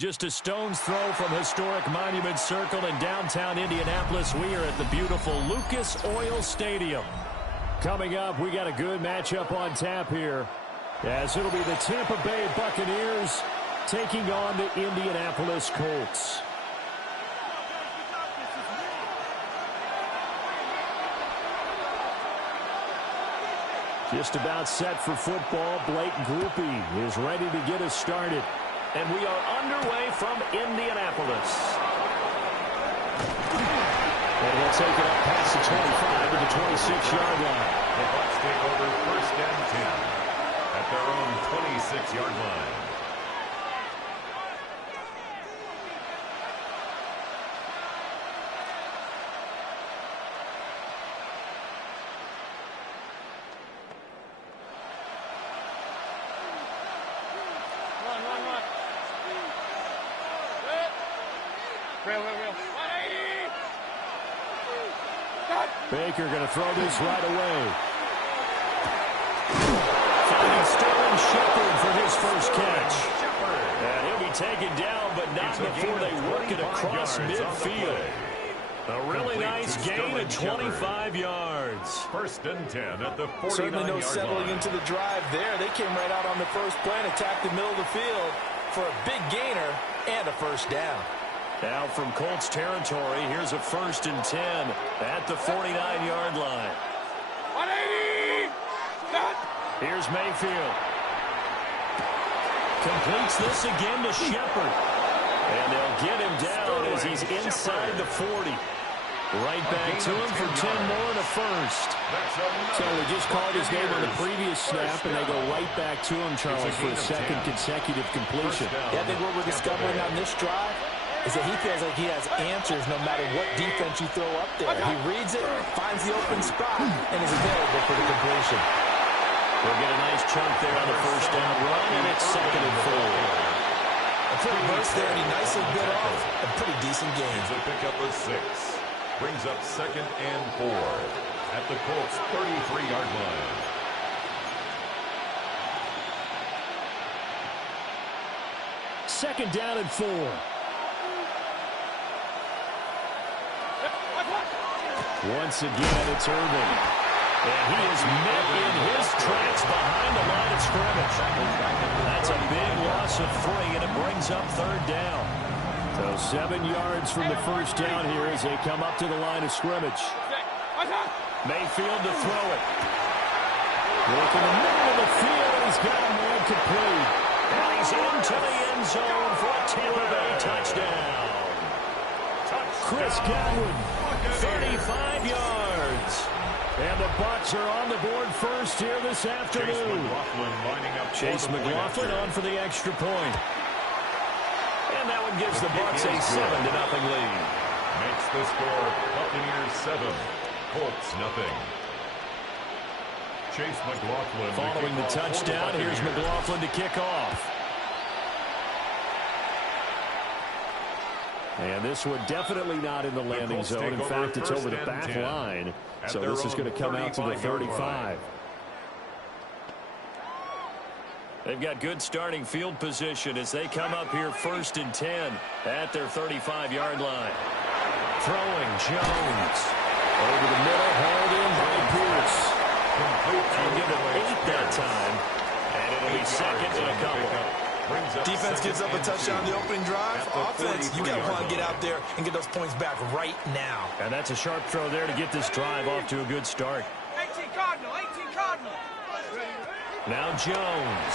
Just a stone's throw from historic Monument Circle in downtown Indianapolis. We are at the beautiful Lucas Oil Stadium. Coming up, we got a good matchup on tap here, as it'll be the Tampa Bay Buccaneers taking on the Indianapolis Colts. Just about set for football. Blake Grupe is ready to get us started. And we are underway from Indianapolis. And he'll take it up past the 25 to the 26-yard line. The Bucs take over 1st and 10 at their own 26-yard line. Baker going to throw this right away. Finding Sterling Shepard for his first catch. And he'll be taken down, but not before they work it across midfield. A really nice gain of 25 yards. 1st and 10 at the 49-yard line. Certainly no settling into the drive there. They came right out on the first play and attacked the middle of the field for a big gainer and a first down. Now from Colts territory, here's a 1st and 10 at the 49-yard line. 180! Here's Mayfield. Completes this again to Shepard. And they'll get him down as he's inside the 40. Right back to him for 10 more and a first. So we just called his name on the previous snap, and they go right back to him, Charles, for a second consecutive completion. Yeah, I think what we're discovering on this drive is that he feels like he has answers no matter what defense you throw up there. He reads it, finds the open spot, and is available for the completion. We'll get a nice chunk there on the first down run, and it's 2nd and 4. A pretty burst there, and he nicely bit off a pretty decent gain. It's a pickup of 6. Brings up 2nd and 4 at the Colts' 33-yard line. Second down and 4. Once again, it's Irving. And he is met in his tracks behind the line of scrimmage. That's a big loss of 3, and it brings up 3rd down. So 7 yards from the first down here as they come up to the line of scrimmage. Mayfield to throw it. Look in the middle of the field, and he's got a man complete. And he's into the end zone for a Tampa Bay touchdown. Chris Godwin, 35 yards. And the Bucs are on the board first here this afternoon. Chase McLaughlin on for the extra point. And that one gives the Bucs a 7-0 lead. Makes the score Buccaneers 7, Colts 0. Chase McLaughlin. Following the touchdown, here's McLaughlin to kick off. And this one definitely not in the landing zone. In fact, it's over the back line. So this is going to come out to the 35. They've got good starting field position as they come up here 1st and 10 at their 35-yard line. Throwing Jones. Over the middle, hauled in by Pierce. They'll give it 8 that time. And it'll be 2nd and a couple. Defense gives up a touchdown on the opening drive. Offense, you got to want to get out there and get those points back right now. And that's a sharp throw there to get this drive off to a good start. 18 Cardinal, 18 Cardinal. Now Jones.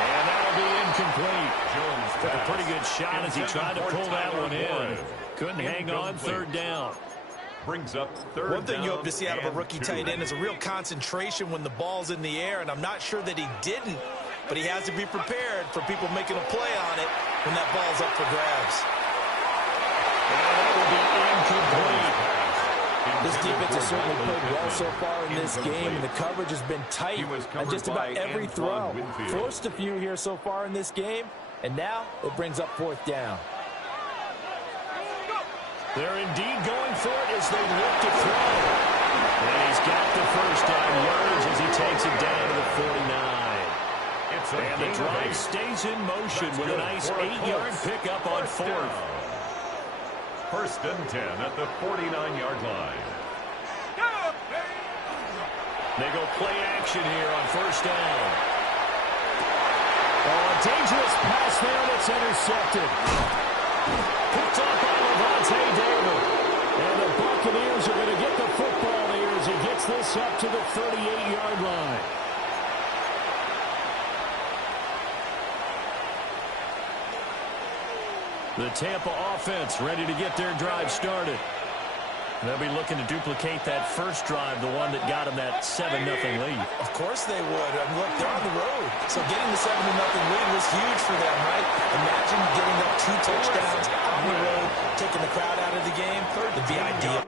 And that'll be incomplete. Jones took a pretty good shot as he tried to pull that one in. Couldn't hang on, 3rd down. Brings up third One thing you hope to see out of a down rookie and tight 2. end is a real concentration when the ball's in the air, and I'm not sure that he didn't, but he has to be prepared for people making a play on it when that ball's up for grabs. And that will be incomplete. This defense has certainly played well so far in this game, and the coverage has been tight on just about every throw. Forced a few here so far in this game, and now it brings up fourth down. They're indeed going for it as they look to throw. And he's got the first down yards as he takes it down to the 49. And the drive stays in motion with a nice 8-yard pickup on fourth. First and 10 at the 49-yard line. They go play action here on first down. Oh, a dangerous pass there, and it's intercepted. Picked off by Levante David. And the Buccaneers are going to get the football here as he gets this up to the 38-yard line. The Tampa offense ready to get their drive started. They'll be looking to duplicate that first drive, the one that got them that 7-0 lead. Of course they would. Look, they're on the road. So getting the 7-0 lead was huge for them, right? Imagine getting up 2 touchdowns on the road, taking the crowd out of the game. It'd be ideal.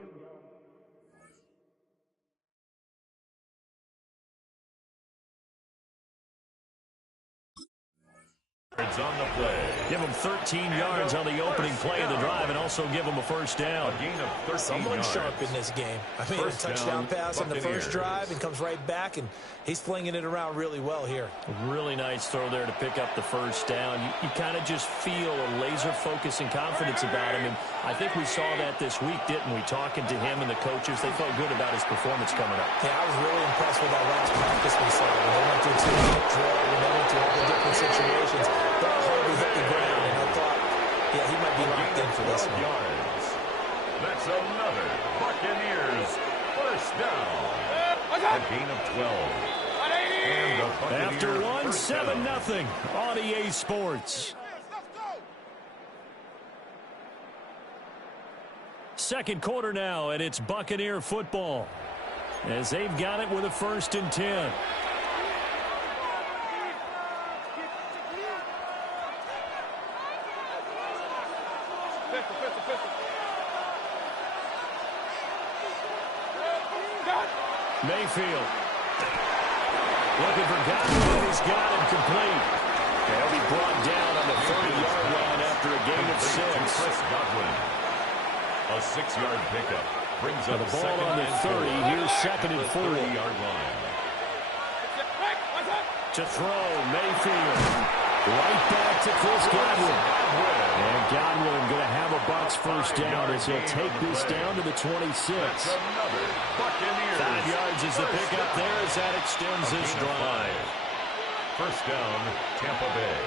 It's on the play. Give them 13 yards on the opening play of the drive and also give them a first down. A gain of 13 Someone yards. sharp in this game. I mean, First a touchdown down, pass on the first Buccaneers. drive and comes right back, and he's flinging it around really well here. Really nice throw there to pick up the first down. You kind of just feel a laser focus and confidence about him, and I think we saw that this week, didn't we? Talking to him and the coaches, they felt good about his performance coming up. Yeah, I was really impressed with that last practice we saw. When they went through 2-minute drill, when they went through all the different situations, ball hardly hit the ground, and I thought, yeah, he might be locked in for this one. Yards. That's another Buccaneers first down. A gain of 12. And the Buccaneers After one, first down. 7-0 on EA Sports. Second quarter now, and it's Buccaneer football as they've got it with a 1st and 10. Mayfield looking for Godwin. He's got him complete. He'll be brought down on the 30-yard line after a gain of 6. Chris Godwin. A 6-yard pickup brings up The ball second on the and 30. 4 Here's second and at the 4. 30-yard line. To throw, Mayfield. Right back to Chris Godwin. And Godwin going to have a Bucs first down as he'll take this down to the 26. That's another Buccaneers 5 yards is the pickup there as that extends this drive. First down, Tampa Bay.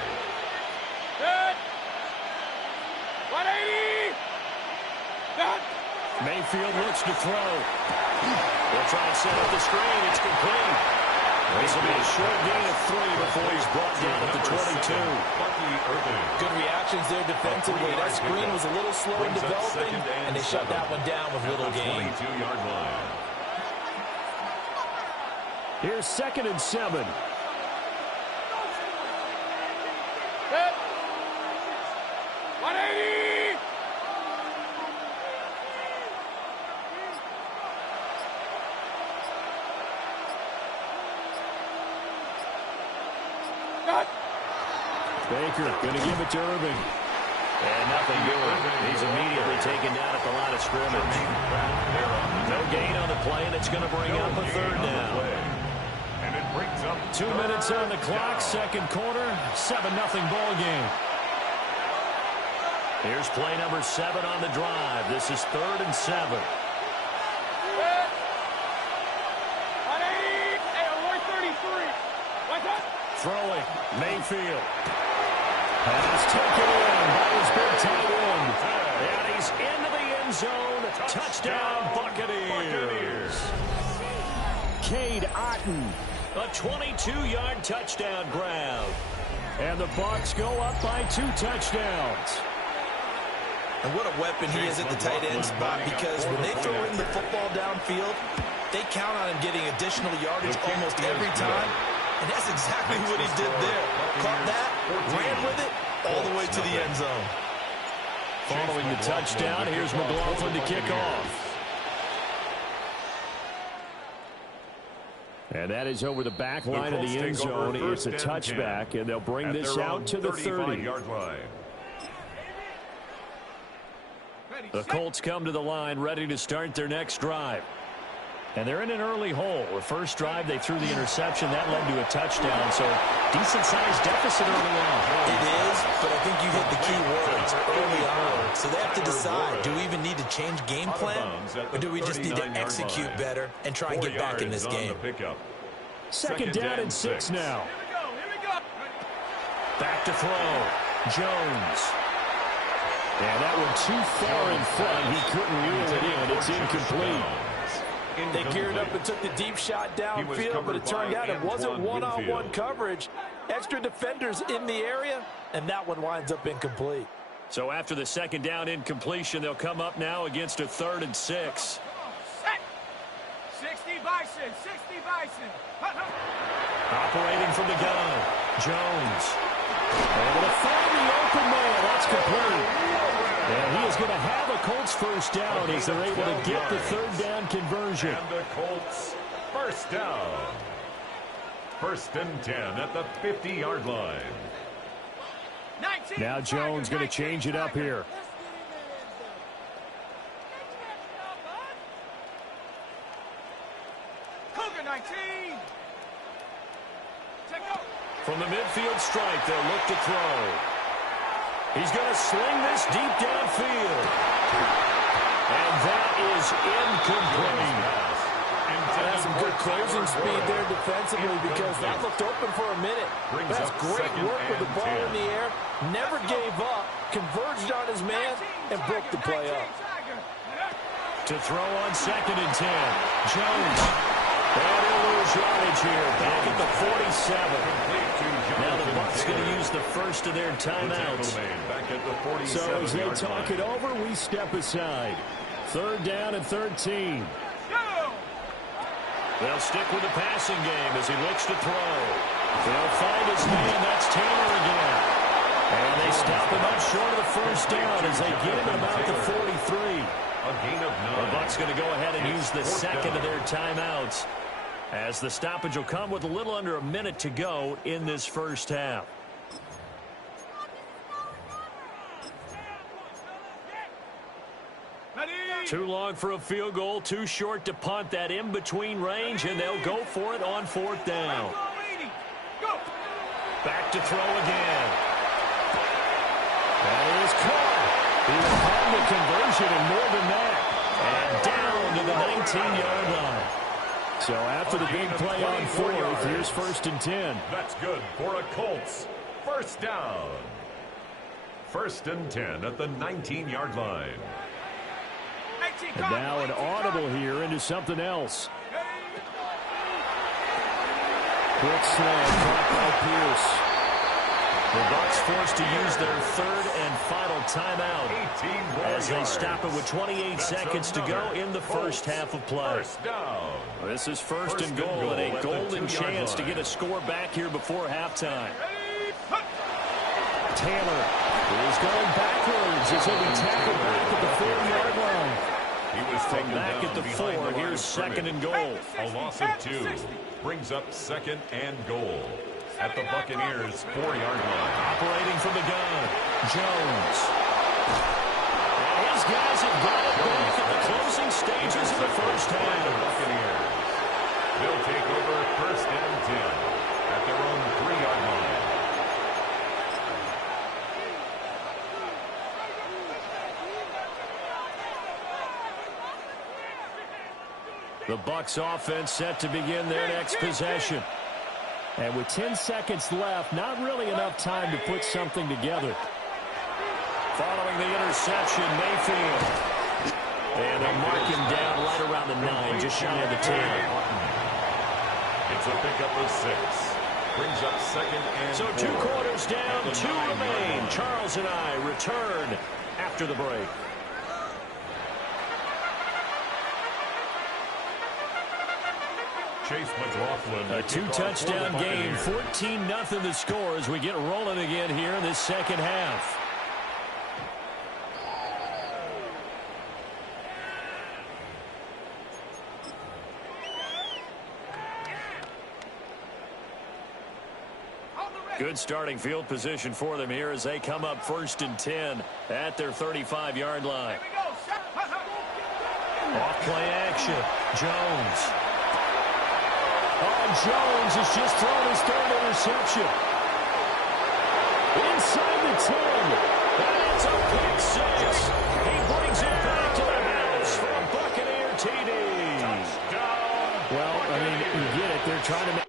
Good. 180. Good. Mayfield looks to throw. They'll try and set up the screen. It's complete. This will be a short gain of 3 before he's brought down at the 22. Good reactions there defensively. That screen was a little slow in developing, and they shut that one down with little gain. 22-yard line. Here's 2nd and 7. Good. 180. Good. Baker going to give it to Irving. And nothing doing. He's immediately taken down at the line of scrimmage. No gain on the play, and it's going to bring up a 3rd down. And it brings up 2 minutes on the clock, second quarter, 7-0 ball game. Here's play number 7 on the drive. This is 3rd and 7. Good. 180. Hey, Roy 33. What's up? Throwing, Mayfield. Pass taken in by his big tight end. And he's into the end zone. Touchdown, Buccaneers. Cade Otton, a 22-yard touchdown grab. And the Bucs go up by 2 touchdowns. And what a weapon he is at the tight end spot, because when they throw him the football downfield, they count on him getting additional yardage almost every time. And that's exactly what he did there. Caught that, ran with it, all the way to the end zone. Following the touchdown, here's McLaughlin to kick off. And that is over the back line of the end zone. It's a touchback, and they'll bring this out to the 30-yard line. The Colts come to the line ready to start their next drive. And they're in an early hole. The first drive, they threw the interception. That led to a touchdown, so decent-sized deficit early on. It is, but I think you hit the key words early on. So they have to decide, do we even need to change game plan, or do we just need to execute better and try and get back in this game? Second down and 6 now. Back to throw. Jones. And that one too far in front. He couldn't reel it in. It's incomplete. They geared up and took the deep shot downfield, but it turned out it wasn't one-on-one coverage. Extra defenders in the area, and that one winds up incomplete. So after the second down incompletion, they'll come up now against a 3rd and 6. 60 Bison, 60 Bison. Operating from the gun, Jones. Able to find the open man. That's complete. And he is going to have a Colts first down as they're able to get the 3rd down conversion. And the Colts first down. 1st and 10 at the 50-yard line. Now Jones going to change it up here. Cougar 19. From the midfield stripe, they'll look to throw. He's going to sling this deep downfield. And that is incomplete. That's some good closing speed there defensively, because that looked open for a minute. That's great work with the ball in the air. Never gave up, converged on his man, and broke the play up. To throw on 2nd and 10. Jones. And he'll lose yardage here. Back at the 47. Now the Bucs going to use the first of their timeouts. So as they talk it over, we step aside. 3rd down and 13. They'll stick with the passing game as he looks to throw. They'll find his man. That's Taylor again. And they stop him up short of the first down as they get him at about the 43. The Bucs going to go ahead and use the second of their timeouts, as the stoppage will come with a little under a minute to go in this first half. Too long for a field goal, too short to punt. That in-between range, and they'll go for it on 4th down. Back to throw again. That is caught. He will have the conversion and more than that. And down to the 19-yard line. So after the big play on 4th, here's 1st and 10. That's good for a Colts. First down. 1st and 10 at the 19-yard line. And now an audible here into something else. Quick slant caught by Pierce. The Bucs forced to use their 3rd and final timeout as they stop it with 28 seconds to go in the first half of play. This is 1st and goal, and a golden chance to get a score back here before halftime. Taylor is going backwards as he'll be tackled back at the 4-yard line. From back at the 4, here's 2nd and goal. A loss of 2 brings up 2nd and goal at the Buccaneers' 4-yard line. Operating from the gun, Jones. And his guys have got it back at the closing stages of the first half. The Buccaneers. They'll take over 1st and 10 at their own 3-yard line. The Bucs offense set to begin their next possession. And with 10 seconds left, not really enough time to put something together. Following the interception, Mayfield. And they'll mark him down right around the 9, just shy of the 10. It's a pickup of 6. Brings up 2nd and So 2 quarters down, 2 remain. Charles and I return after the break. Chase McLaughlin. A two-touchdown game, 14-0 the score as we get rolling again here in this second half. Good starting field position for them here as they come up 1st and 10 at their 35-yard line. Off play action. Jones. Oh, Jones has just thrown his 3rd interception. Inside the 10. That's a pick 6. He brings it back to the house for a Buccaneer TD. Well, I mean, you get it. They're trying to make...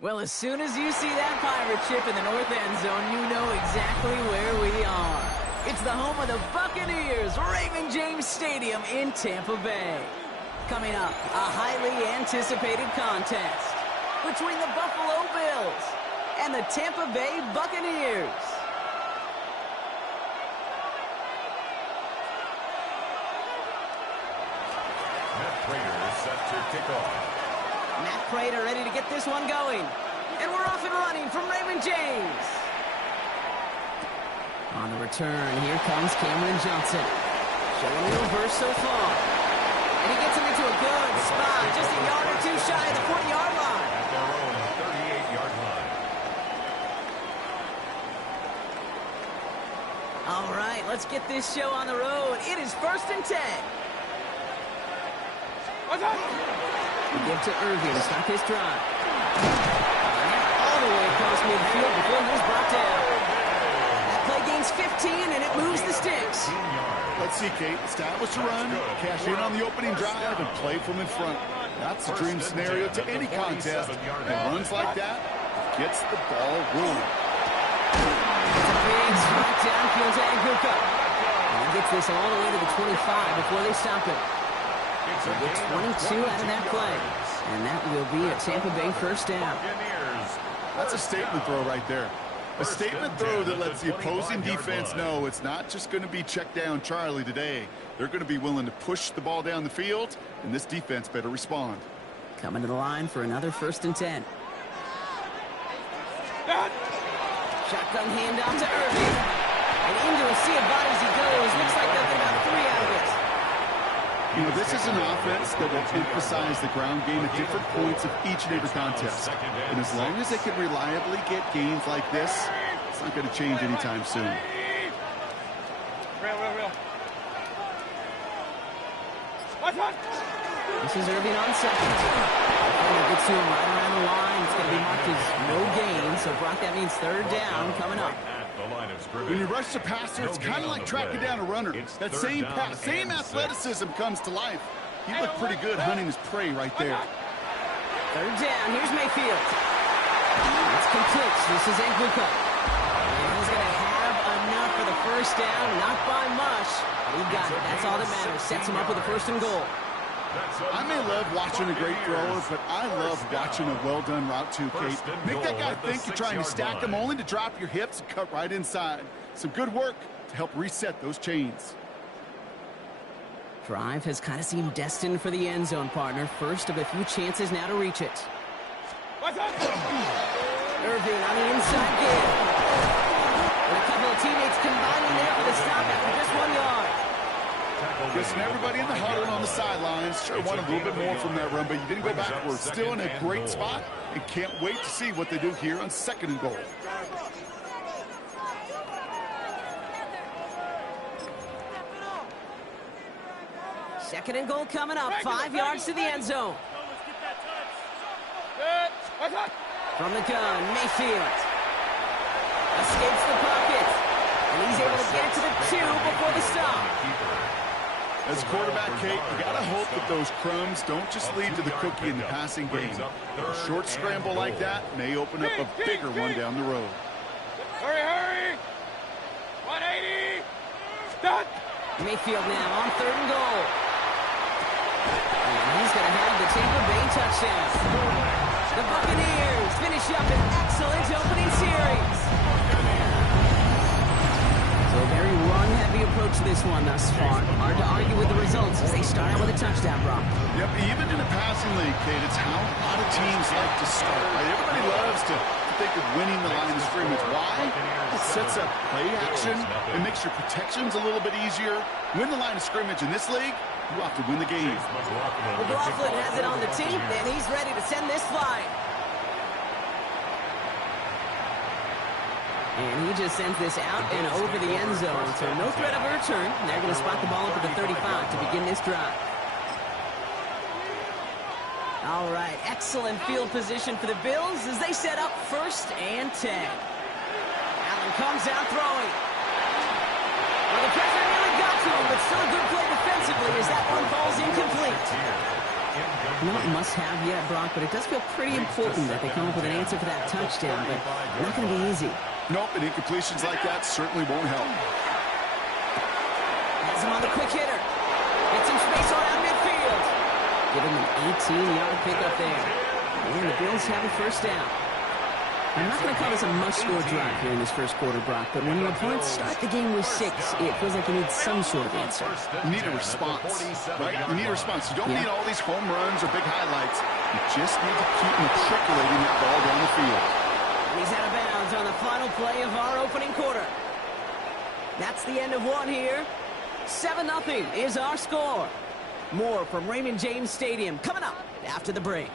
Well, as soon as you see that pirate ship in the north end zone, you know exactly where we are. It's the home of the Buccaneers, Raymond James Stadium in Tampa Bay. Coming up, a highly anticipated contest between the Buffalo Bills and the Tampa Bay Buccaneers. Matt Prater is set to kick off. Matt Prater ready to get this one going. And we're off and running from Raymond James. On the return, here comes Cameron Johnson. Showing a little burst so far. And he gets him into a good spot, just a yard or two shy of the 40-yard line. At their own 38-yard line. All right, let's get this show on the road. It is 1st and 10. We give to Irving to start his drive. All the way across midfield before he was brought down. That play gains 15, and it moves the sticks. Let's see, Kate. Establish a run, cash in on the opening drive, and play from in front. That's the dream scenario to any contest. And runs like that gets the ball rolling. It's a big strike downfield to Aguka. And he gets this all the way to the 25 before they stop it. So get 22 out of that play. And that will be a Tampa Bay 1st down. That's a statement throw right there. A statement throw that lets the opposing defense know it's not just going to be check down Charlie today. They're going to be willing to push the ball down the field, and this defense better respond. Coming to the line for another 1st and 10. Shotgun handoff to Irving. And into a sea of bodies he goes. Looks like they'll get about 3 out of it. You know, this is an offense that will emphasize the ground game at different points of each and every contest. And as long as they can reliably get gains like this, it's not going to change anytime soon. Real. This is Irving on 2nd. It gets to him right around the line. It's going to be marked as no gain. So, Brock, that means 3rd down coming up. When you rush the passer, it's kind of like tracking down a runner. That same pass, same athleticism comes to life. He looked pretty good hunting his prey right there. 3rd down. Here's Mayfield. It's complete. This is Aguka. And he's going to have enough for the 1st down. Not by much. But he got it. That's all that matters. Sets him up with a 1st and goal. I may love watching a great thrower, but I love watching a well-done route too, Kate. Make that guy think you're trying to stack him only to drop your hips and cut right inside. Some good work to help reset those chains. Drive has kind of seemed destined for the end zone, partner. First of a few chances now to reach it. Irving on the inside game. And a couple of teammates combining there for the stop after just 1 yard. nervous, and everybody in the huddle and on the sidelines sure wanted a little bit more from that run, but you didn't go backwards. Still in a great spot, and can't wait to see what they do here on 2nd and goal. Second and goal coming up, 5 yards to the end zone. From the gun, Mayfield escapes the pocket, and he's able to get it to the 2 before the stop. As quarterback, Kate, you got to hope that those crumbs don't just lead to the cookie in the passing game. A short scramble like that may open up a bigger one down the road. Hurry! 180! Stop! Mayfield now on 3rd and goal. And he's going to have the Tampa Bay touchdown. The Buccaneers finish up an excellent opening series. So a very run-heavy approach to this one thus far. Hard to argue with the results as they start out with a touchdown, Brock. Yep, even in a passing league, Kate, it's how a lot of teams like to start. Right? Everybody loves to think of winning the line of scrimmage. Why? It sets up play action. It makes your protections a little bit easier. Win the line of scrimmage in this league, you have to win the game. McLaughlin has it on the team, and he's ready to send this flying. And he just sends this out and over the end zone. So no threat of a return. And they're going to spot the ball up at the 35 to begin this drive. All right, excellent field position for the Bills as they set up 1st and 10. Allen comes out throwing. Well, the pressure nearly got to him, but still a good play defensively as that one falls incomplete. Not must-have yet, Brock, but it does feel pretty important that they come up with an answer for that touchdown, but not going to be easy. Nope, and incompletions like that certainly won't help. Has him on the quick hitter. Gets some space around midfield. Give him an 18-yard pickup there. And the Bills have a 1st down. I'm not going to call this a must-score drive here in this 1st quarter, Brock, but when your opponents start the game with 6, it feels like you need some sort of answer. You need a response, right? You need a response. You don't need all these home runs or big highlights. You just need to keep matriculating that ball down the field. He's out of bounds on the final play of our opening quarter. That's the end of one here. 7-0 is our score. More from Raymond James Stadium coming up after the break.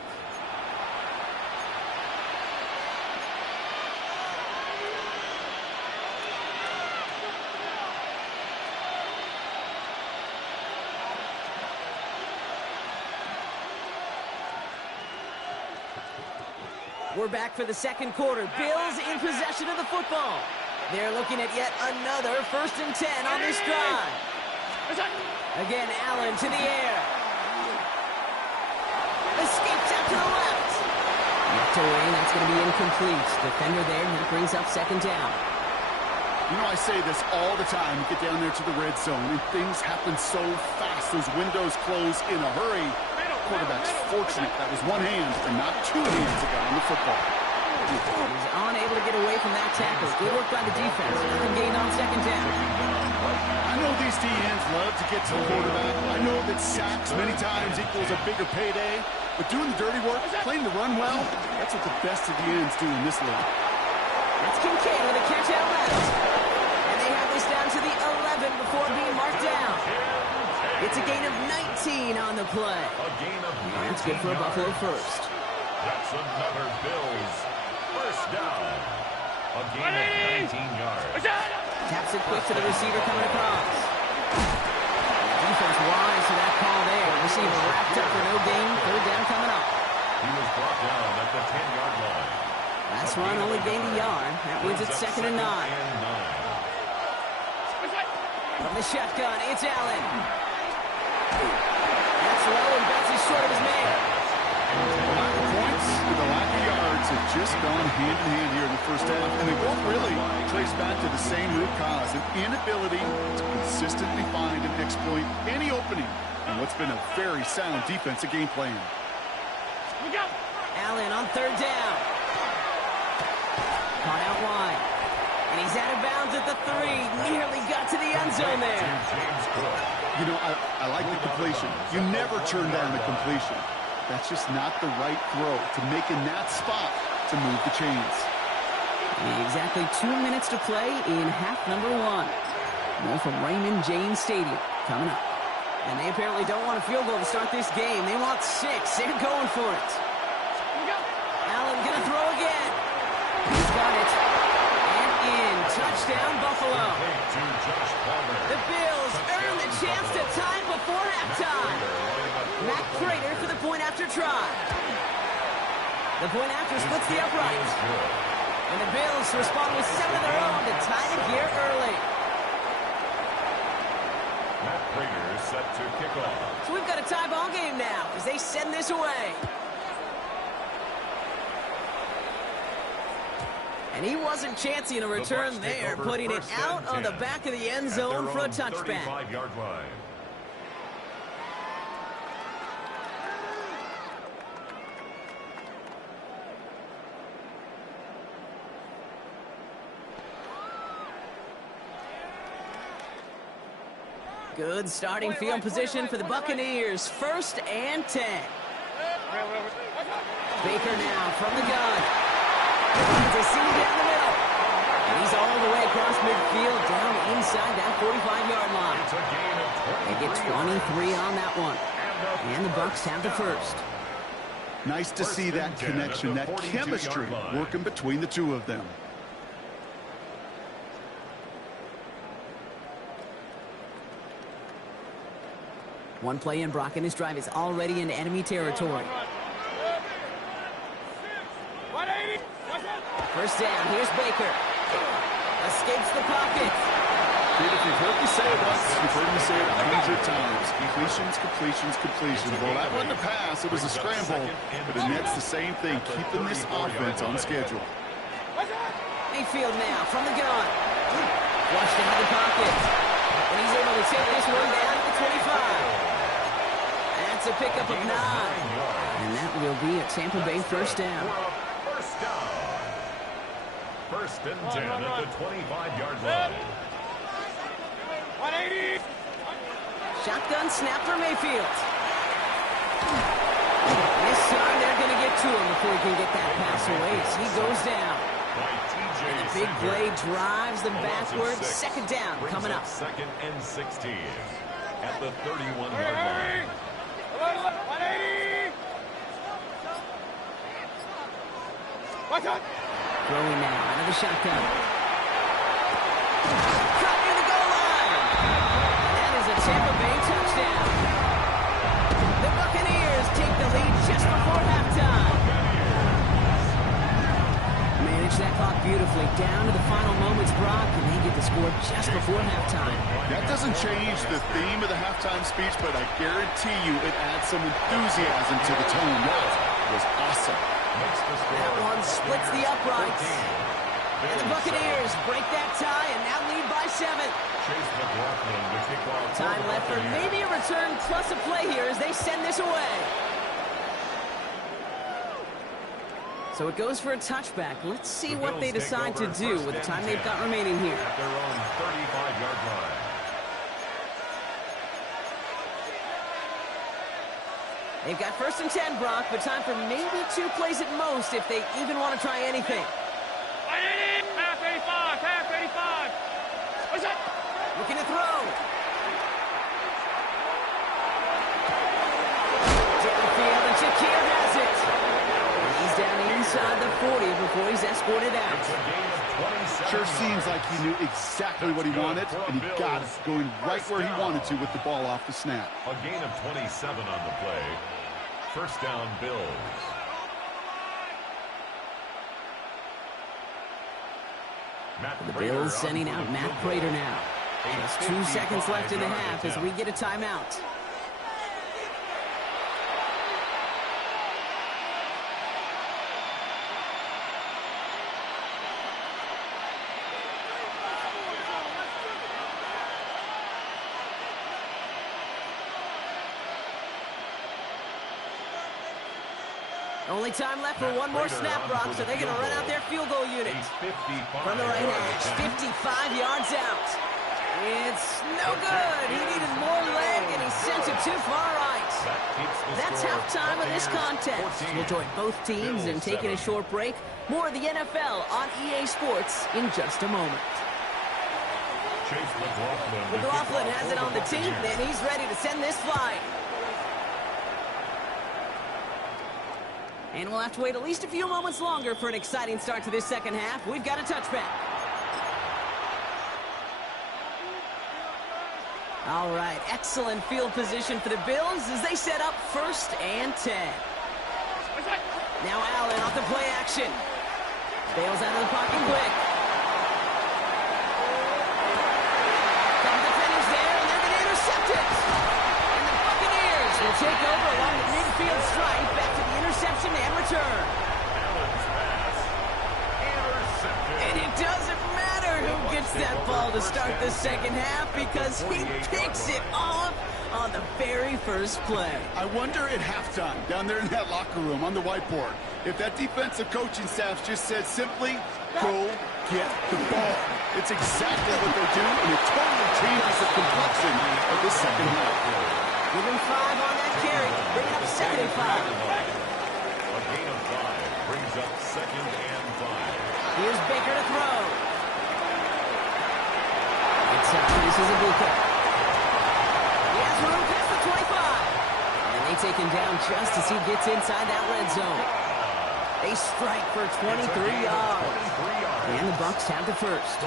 We're back for the 2nd quarter. Bills in possession of the football. They're looking at yet another 1st and 10 on this drive. Again, Allen to the air. Escapes out to the left. Knocked away, and that's going to be incomplete. Defender there, and that brings up 2nd down. You know, I say this all the time. You get down there to the red zone, and things happen so fast. Those windows close in a hurry. Quarterback's fortunate that was one hand and not 2 hands that got on the football. He's unable to get away from that tackle. Good work by the defense. Nothing gained on 2nd down. I know these DNs love to get to the quarterback. I know that sacks many times equals a bigger payday. But doing the dirty work, playing the run well, that's what the best of the ends do in this league. That's Kincaid with a catch out left. And they have this down to the 11 before being marked down. It's a gain of 19 on the play. That's good for a Buffalo 1st. That's another Bills 1st down. A gain of 19 yards. Taps it quick to the receiver coming across. Defense wise to that call there. Receiver wrapped up for no gain. 3rd down coming up. He was brought down at the 10-yard line. Last run only gained a yard. That means it's 2nd and 9. From the shotgun, it's Allen. That's low and bounces short of his man. The lack of points and the lack of yards have just gone hand in hand here in the 1st half, and they both really trace back to the same root cause, an inability to consistently find and exploit any opening in what's been a very sound defensive game plan. Allen on 3rd down. Caught out wide. And he's out of bounds at the 3. Nearly got to the end zone there. You know, I like the completion. You never turn down a completion. That's just not the right throw to make in that spot to move the chains. Exactly 2 minutes to play in half number 1. More from Raymond James Stadium coming up. And they apparently don't want a field goal to start this game. They want 6. They're going for it. Allen going to throw again. He's got it. And in. Touchdown, Buffalo. The Bills earn the chance to tie before halftime. Matt Prater for the point after try. The point after splits the uprights. And the Bills respond with 7 of their own to tie the gear early. Matt Prater is set to kick off. So we've got a tie ball game now as they send this away. And he wasn't chancing a return there, putting it out on the back of the end zone for a touchback. 35-yard line. Good starting field position for the Buccaneers. 1st and 10. Baker now from the gun. It's a seam down the middle. And he's all the way across midfield, down inside that 45-yard line. They get 23 on that one. And the Bucs have the first. Nice to see that connection, that chemistry working between the two of them. One play in, Brock, and his drive is already into enemy territory. First down, here's Baker. Escapes the pocket. Dude, if you've heard me say it once, you've heard me say it 100 times. Completions, completions, completions. Well, that wasn't a pass, it was a scramble. But the Nets, the same thing, keeping this offense on schedule. Mayfield now from the gun. Flushed into the pocket. And he's able to take this one down to the 25. That's a pickup of 9. And that will be a Tampa Bay first down. First down. 1st and 10 at the 25-yard line. 180. Shotgun snap for Mayfield. This time they're going to get to him before he can get that pass away as he goes down. And the big play drives them backwards. 2nd down coming up. 2nd and 16 at the 31-yard line. 180. Watch out. Throwing now out of the shotgun. Caught near the goal line. And that is a Tampa Bay touchdown. The Buccaneers take the lead just before halftime. Manage that clock beautifully down to the final moments, Brock, and they get the score just before halftime. That doesn't change the theme of the halftime speech, but I guarantee you it adds some enthusiasm to the tone. That was awesome. That one splits the uprights. And the Buccaneers break that tie and now lead by 7. Time left for maybe a return plus a play here as they send this away. So it goes for a touchback. Let's see what they decide to do with the time they've got remaining here. At their own 35-yard line. They've got 1st and 10, Brock, but time for maybe 2 plays at most if they even want to try anything. Half 85. Half 85. What's that? Looking to throw. Downfield, and Shakir has it. And he's down inside the 40 before he's escorted out. Sure seems like he knew exactly what he wanted, and he got it, going right where he wanted to with the ball off the snap. A gain of 27 on the play. 1st down, Bills. The Bills sending out Matt Prater now. Just 2 seconds left in the half as we get a timeout. Only time left for one more snap, Brock, so they're going to run out their field goal unit. From the right edge, 55 yards out. It's no good. He needed more leg, and he sent it too far right. That's halftime of this contest. We'll join both teams in taking a short break. More of the NFL on EA Sports in just a moment. McLaughlin has it on the team, and he's ready to send this flying. And we'll have to wait at least a few moments longer for an exciting start to this second half. We've got a touchback. All right, excellent field position for the Bills as they set up 1st and 10. Now Allen off the play action. Bails out of the pocket quick. Some defenders there, and they're going to intercept it. And the Buccaneers will take over along the midfield stripe back to the interception and return. Allen's pass. Intercepted. And it doesn't matter who gets that ball to start the second half because he picks it off on the very first play. I wonder at halftime, down there in that locker room on the whiteboard, if that defensive coaching staff just said simply, go get the ball. It's exactly what they do, and it totally changes the complexion of this second half. Give him 5 on that carry. Bring it up 2nd and 5. A gain of 5 brings up 2nd and 5. Here's Baker to throw. It's sideshizzle. He has room past the 25. And they take him down just as he gets inside that red zone. They strike for 23 yards. And the Bucs have the first.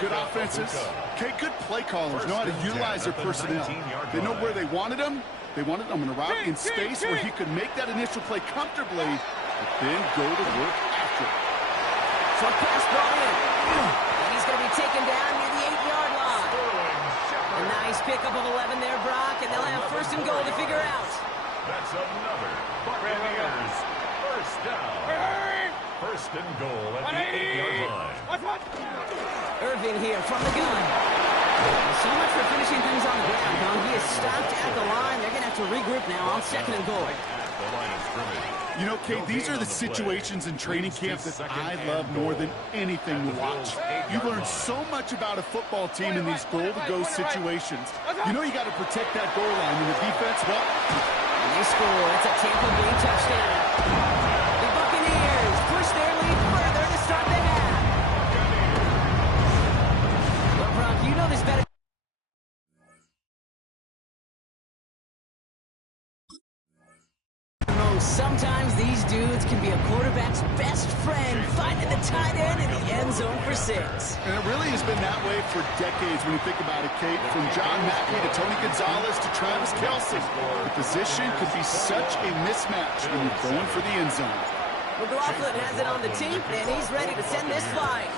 Good offenses. Okay, good play callers know how to utilize their personnel. They know where they wanted them. They wanted them in a route in space where he could make that initial play comfortably, but then go to work after it. Short pass brought in. And he's going to be taken down near the 8-yard line. A nice pickup of 11 there, Brock, and they'll have 1st and goal to figure out. That's another Buccaneers first down. 1st and goal at the 8-yard line. Irvin here from the gun. So much for finishing things on the ground, Tom. He is stopped at the line. They're going to have to regroup now on 2nd and goal. The line of scrimmage. You know, Kate, these are the situations in training camp that I love more than anything to watch. You learn so much about a football team in these goal-to-go situations. You know you got to protect that goal line, and the defense, well... And they score. It's a Tampa Bay touchdown. The Buccaneers push their lead further to start the half. Well, Brock, you know this better. Sometimes these dudes can be a quarterback's best friend, finding the tight end in the end zone for 6. And it really has been that way for decades when you think about it, Kate. From John Mackey to Tony Gonzalez to Travis Kelce. The position could be such a mismatch when you're going for the end zone. McLaughlin has it on the team, and he's ready to send this flying.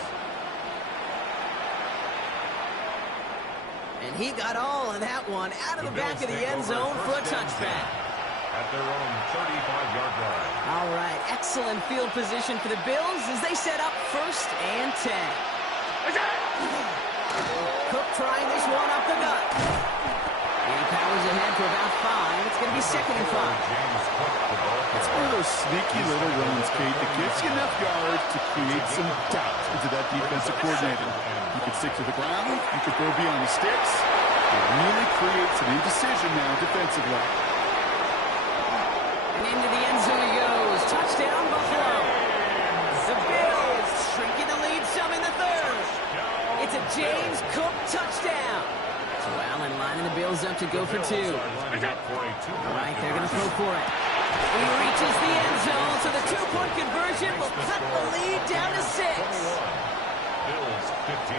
And he got all of that one out of the back of the end zone for a touchback. At their own 35-yard line. All right, excellent field position for the Bills as they set up 1st and 10. Cook trying this one up the gut. And he powers ahead for about 5. It's going to be 2nd and 5. It's one of those sneaky little runs, Kate, that gives you enough yards to create some doubt into that defensive coordinator. You can stick to the ground. You can throw beyond the sticks. It really creates an indecision now defensively. And into the end zone he goes. Touchdown, Buffalo. The Bills shrinking the lead some in the 3rd. It's a James Cook touchdown. So Allen lining the Bills up to go for 2. All right, they're going to throw for it. He reaches the end zone, so the 2-point conversion will cut the lead down to 6. Bills 15.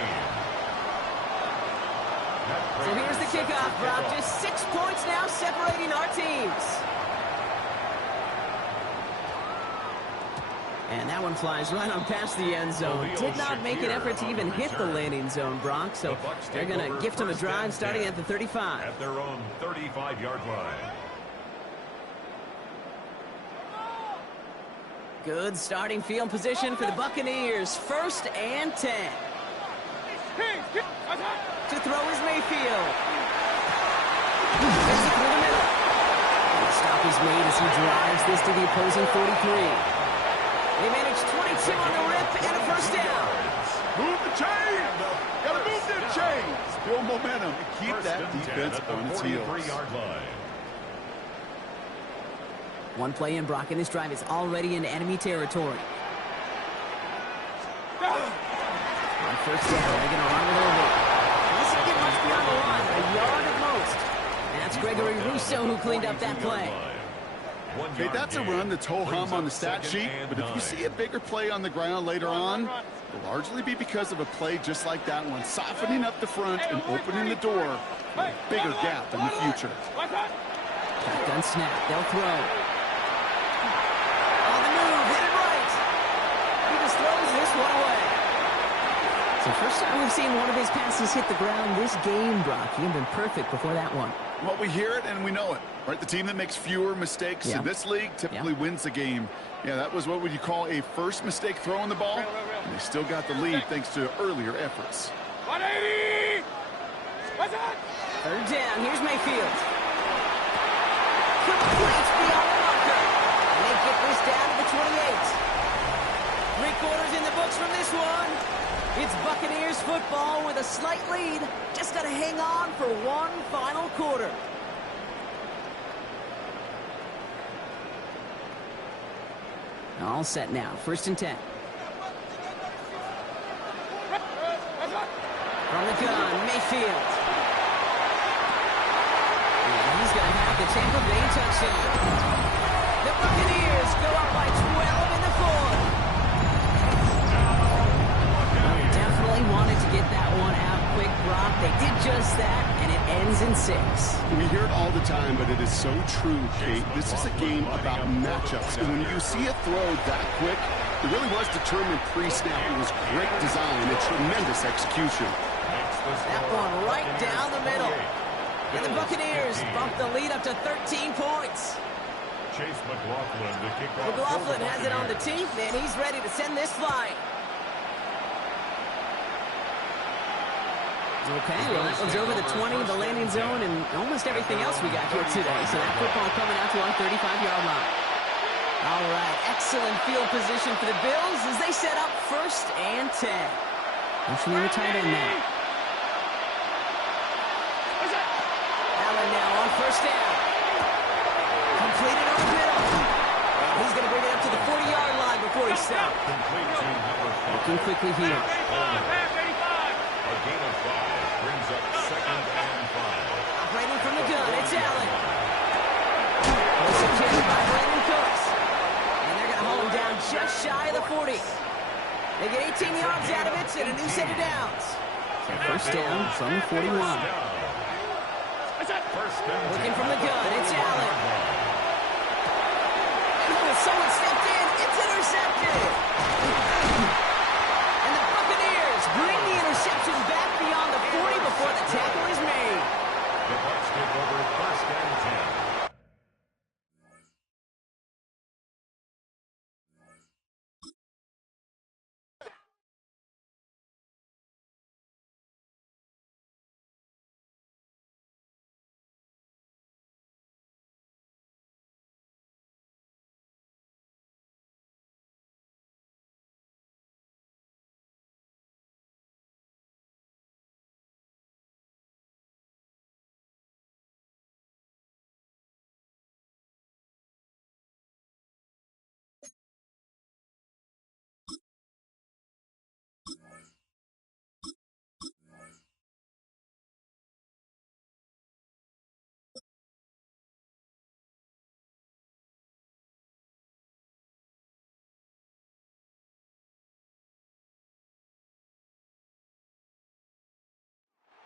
So here's the kickoff, Brock. Just 6 points now separating our teams. And that one flies right on past the end zone. Did not make an effort to even hit the landing zone, Brock. So they're going to gift him a drive starting at the 35. At their own 35-yard line. Good starting field position for the Buccaneers. 1st and 10. To throw is Mayfield. Gets it through the middle. The stop is made as he drives this to the opposing 43. They manage 22 on the rip and a 1st down. Move the chain! Gotta move them chains! Build momentum and keep that defense on its heels. One play in, Brock, and this drive is already in enemy territory. On 1st down, they're going to run it over. who cleaned up that play. Okay, that's a run that's ho-hum on the stat sheet, but if you see a bigger play on the ground later on, it'll largely be because of a play just like that one, softening up the front and opening the door for a bigger gap in the future. Shotgun snap. They'll throw. On the move. Hit it right. He just throws this one away. So first time we've seen one of his passes hit the ground this game, Brock. He had been perfect before that one. Well, we hear it and we know it, right? The team that makes fewer mistakes in this league typically wins the game. Yeah, that was what would you call a first mistake throwing the ball, and they still got the lead thanks to earlier efforts. 180! What's that? Third down. Here's Mayfield. Complete beyond the marker. And they get this down to the 28. 3/4 in the books from this one. It's Buccaneers football with a slight lead. Just got to hang on for one final quarter. All set now. 1st and 10. From the gun, Mayfield. And he's going to have the Tampa Bay touchdown. The Buccaneers go up by 12 in the fourth. Well, they definitely wanted to get that one out quick, Brock. They did just that, and it ends in 6. We hear it all the time, but it is so true, Kate. This is a game about matchups, and when you see a throw that quick, it really was determined pre-snap. It was great design and tremendous execution. That one right down the middle. And the Buccaneers bump the lead up to 13 points. Chase McLaughlin to kick off. McLaughlin has it on the teeth, and he's ready to send this flying. Okay, well, that one's over the 20, the landing zone, and almost everything else we got here today. So that football coming out to our 35-yard line. All right, excellent field position for the Bills as they set up 1st and 10. Motion in the tight end now. Allen now on 1st down. Completed on the middle. And he's going to bring it up to the 40-yard line before he stopped. Looking quickly here. A gain of 5 brings up 2nd and 5. Operating from the gun, it's Allen. Secured by Brandon Cooks. And they're going to hold him down just shy of the 40. They get 18 yards out of it and a new set of downs. So 1st down from 41. Looking from the gun, it's Allen. And someone stepped in, it's intercepted. And the Buccaneers bring the interception back beyond the 40 before the tackle is made. The Bucs take over 1st and 10.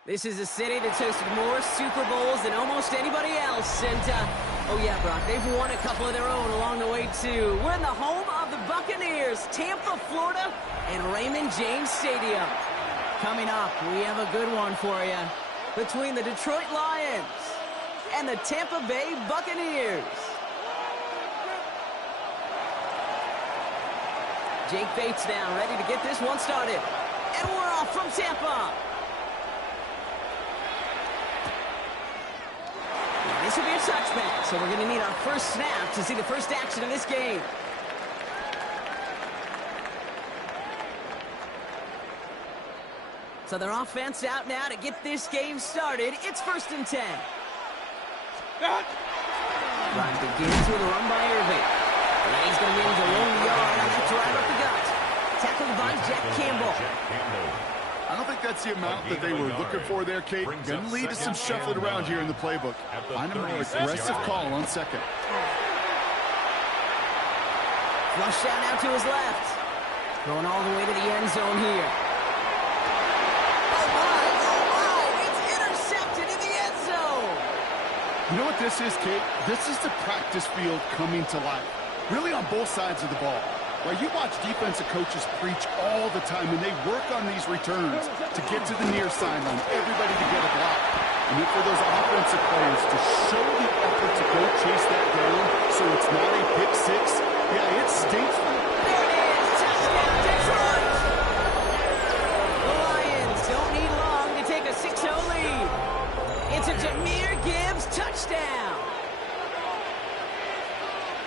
This is a city that's hosted more Super Bowls than almost anybody else. And, oh yeah, Brock, they've won a couple of their own along the way, too. We're in the home of the Buccaneers, Tampa, Florida, and Raymond James Stadium. Coming up, we have a good one for you. Between the Detroit Lions and the Tampa Bay Buccaneers. Jake Bates now ready to get this one started. And we're off from Tampa. This will be a touchback, so we're going to need our first snap to see the first action of this game. So their offense out now to get this game started. It's 1st and 10. Run begins with a run by Irving. And he's going to get into a long yard on that drive up the gut. Tackled by Jack Campbell. I don't think that's the amount that they were looking for there, Kate. Going to lead to some shuffling around here in the playbook. Find a more aggressive call on second. Flush down out to his left. Going all the way to the end zone here. Oh, my. It's intercepted in the end zone. You know what this is, Kate? This is the practice field coming to life. Really on both sides of the ball. Right, you watch defensive coaches preach all the time, and they work on these returns to get to the near sideline, everybody to get a block. And then for those offensive players to show the effort to go chase that down so it's not a pick six, yeah, it stinks for them. There it is. Touchdown, Detroit. The Lions don't need long to take a 6-0 lead. It's a Jahmyr Gibbs touchdown.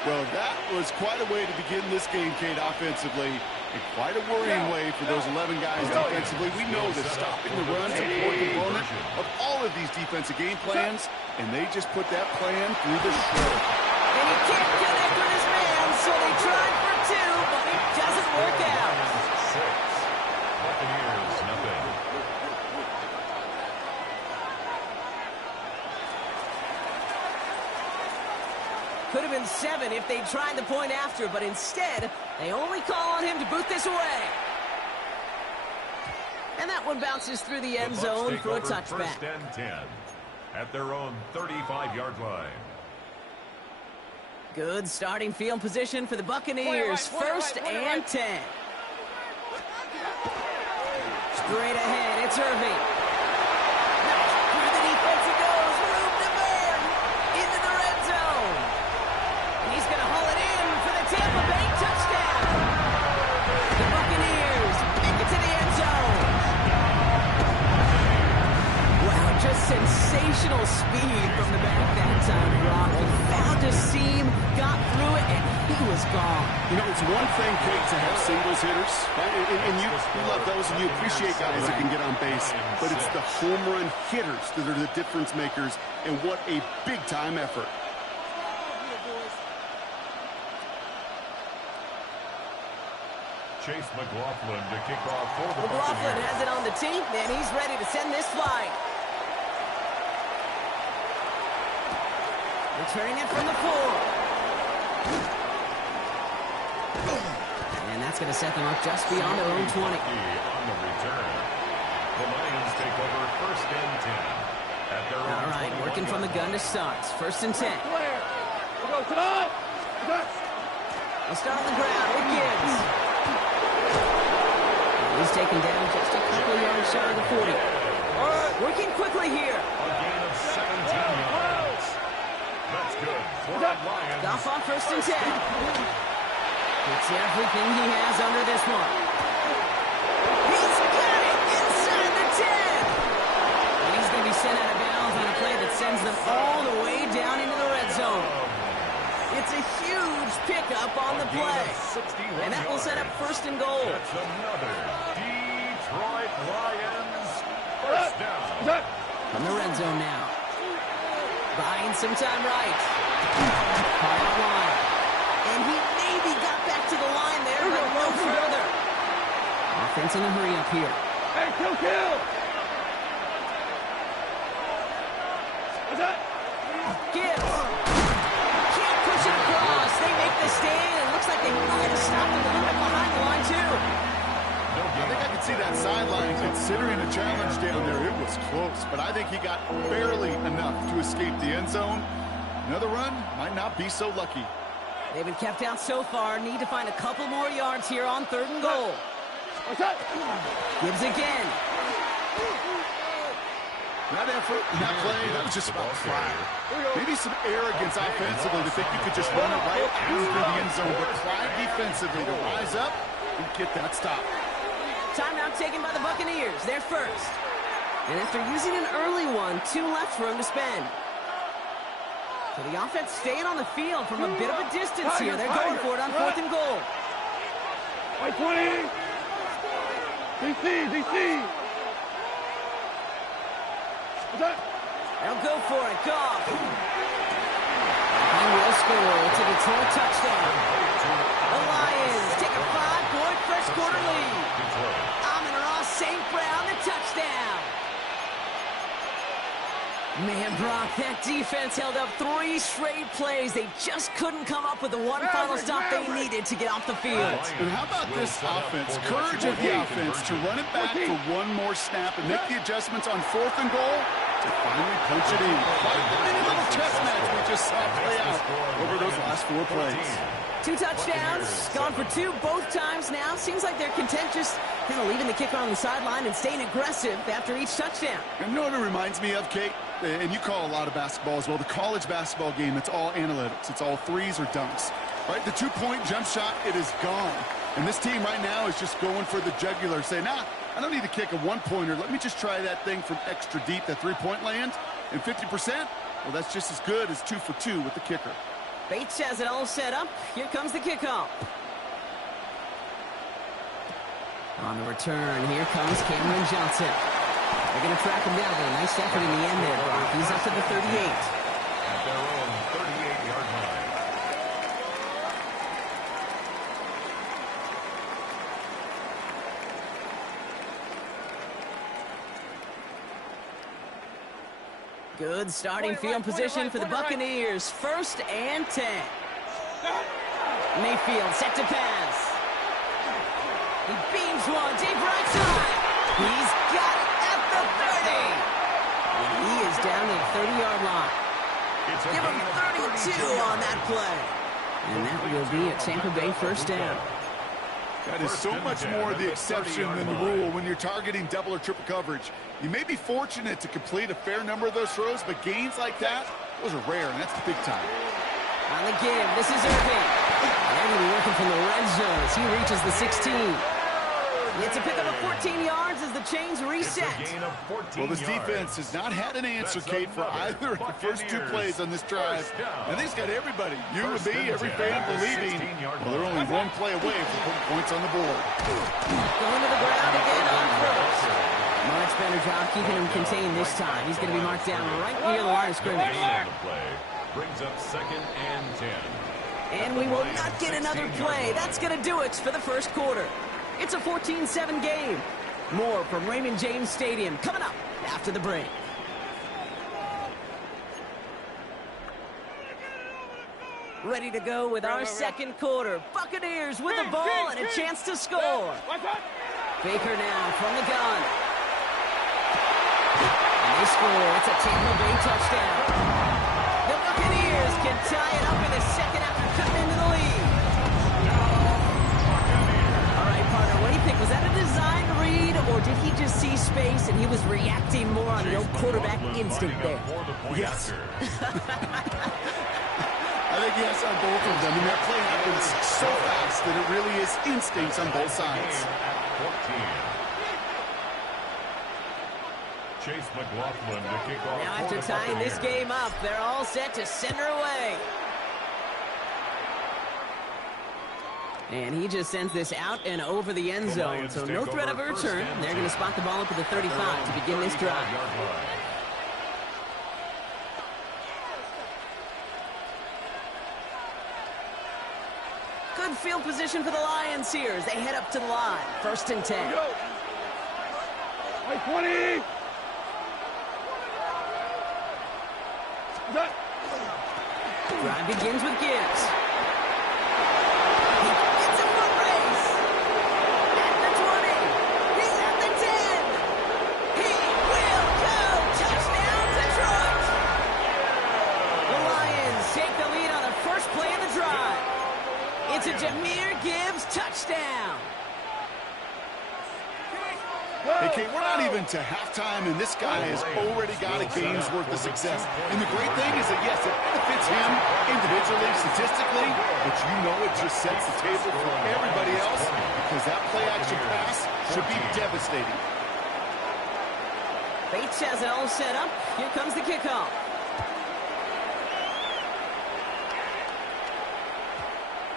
Well, that was quite a way to begin this game, Kate, offensively. And quite a worrying way for those 11 guys defensively. We know that stopping the run is an important component of all of these defensive game plans, and they just put that plan through the shredder. And he can't connect with his man, so they tried for two, but it doesn't work out. 6. Buccaneers, nothing. Could have been 7 if they tried the point after, but instead, they only call on him to boot this away. And that one bounces through the end zone for a touchback. First and 10 at their own 35-yard line. Good starting field position for the Buccaneers. First and 10. Straight ahead, it's Irving. Through the defense it goes. Room to burn. Into the red zone. He's going to haul it in for the Tampa Bay touchdown. The Buccaneers make it to the end zone. Wow, just sensational speed from the back that time, Rock. He found a seam, got through it, and he was gone. You know, it's one thing, Kate, to have singles hitters, right? And you love those, and you appreciate guys that can get on base. But it's the home run hitters that are the difference makers, and what a big-time effort. Chase McLaughlin to kick off for the McLaughlin Buccaneers. has it on the tee, and he's ready to send this flying. Returning it from the 4. And that's going to set them up just beyond their own 20. On the return. The Lions take over first and 10 at their own. All right, working from the gun to start. First and 10. They'll start on the ground with Gibbs. He's taken down just a couple yards shy of the 40. Working quickly here. A gain of 17 yards. That's good for the Lions. Goff on first and 10. It's everything he has under this one. He's got it inside the 10. And he's going to be sent out of bounds on a play that sends them all the way down into the red zone. It's a huge pickup on the play. And that will set up first and goal. That's another Detroit Lions first down. From the red zone now. Buying some time right. High out line. And he maybe got back to the line there, but no further. Offense in a hurry up here. Hey, kill! What's that? Gibbs. Can't push it across. They make the stand, and it looks like they might have stopped him a little bit behind the line, too. I think I could see that sideline considering a challenge down there. It was close, but I think he got barely enough to escape the end zone. Another run might not be so lucky. They've been kept out so far. Need to find a couple more yards here on third and goal. Gibbs again. That effort, that play, that was just about pride. Maybe some arrogance offensively to think you could just run it right after the end zone, but pride defensively to rise up and get that stop. Timeout taken by the Buccaneers. They're first. And after using an early one, 2 left for him to spend. So the offense staying on the field from a bit of a distance here. They're going for it on fourth and goal. 20. DC. They'll go for it. Goff. He will score. It's a Detroit touchdown. The Lions take a 5-point first quarter lead. Amon-Ra St. Brown, the Man, Brock, that defense held up 3 straight plays. They just couldn't come up with the one final stop they needed to get off the field. And how about this offense? Courage of the offense to run it back for one more snap and make the adjustments on 4th and goal to finally punch it in. Quite the mini little chess match we just saw play out over those last 4 plays. 2 touchdowns, gone for 2 both times now. Seems like they're content just kind of leaving the kicker on the sideline and staying aggressive after each touchdown. And you know what it reminds me of, Kate? And you call a lot of basketball as well. The college basketball game, it's all analytics. It's all threes or dunks. Right? The 2-point jump shot, it is gone. And this team right now is just going for the jugular, saying, nah, I don't need to kick a 1-pointer. Let me just try that thing from extra deep, that 3-point land. And 50%, well, that's just as good as 2 for 2 with the kicker. Bates has it all set up. Here comes the kickoff. On the return, here comes Cameron Johnson. They're going to track him down. A nice effort in the end there, Brock. He's up to the 38. At their own 38-yard line. Good starting field position for the Buccaneers. 1st and 10. Mayfield set to pass. He beams one deep right side. He's got it at the 30. And he is down to the 30-yard line. Give him 32 on that play. And that will be a Tampa Bay 1st down. That is so much more the exception than the rule when you're targeting double or triple coverage. You may be fortunate to complete a fair number of those throws, but gains like that, those are rare, and that's the big time. On the give, this is Irving. They're going to be working from the red zone as he reaches the 16. It's a pickup of 14 yards as the chains reset. Well, this defense has not had an answer, Kate, for either of the first 2 plays on this drive. And they've got everybody, you and me, every fan believing, well, they're only 1 play away from putting points on the board. Going to the ground again on 1st. Much better job keeping him contained this time. He's going to be marked down right near the line of scrimmage. Brings up 2nd and 10. And we will not get another play. That's going to do it for the 1st quarter. It's a 14-7 game. More from Raymond James Stadium coming up after the break. Ready to go with our 2nd quarter. Buccaneers with the ball and a chance to score. Baker now from the gun. And they score. It's a Tampa Bay touchdown. The Buccaneers can tie it up in the 2nd after cutting into the lead. What do you think? Was that a design read, or did he just see space and he was reacting more on the old quarterback instinct there? Yes. I think yes on both of them. And that play happens so fast that it really is instincts on both sides. Chase McLaughlin to kick off. Now after tying this game up, they're all set to send her away. And he just sends this out and over the end zone. So no threat of a return. They're going to spot the ball up at the 35 to begin this drive. Good field position for the Lions here as they head up to the line. 1st and 10. 20. Drive begins with Gibbs. It's a Jahmyr Gibbs touchdown. Hey, Kate, we're not even to halftime, and this guy has already got a game's worth of success. And the great thing is that, yes, it benefits him individually, statistically, but you know it just sets the table for everybody else because that play-action pass should be devastating. Bates has it all set up. Here comes the kickoff.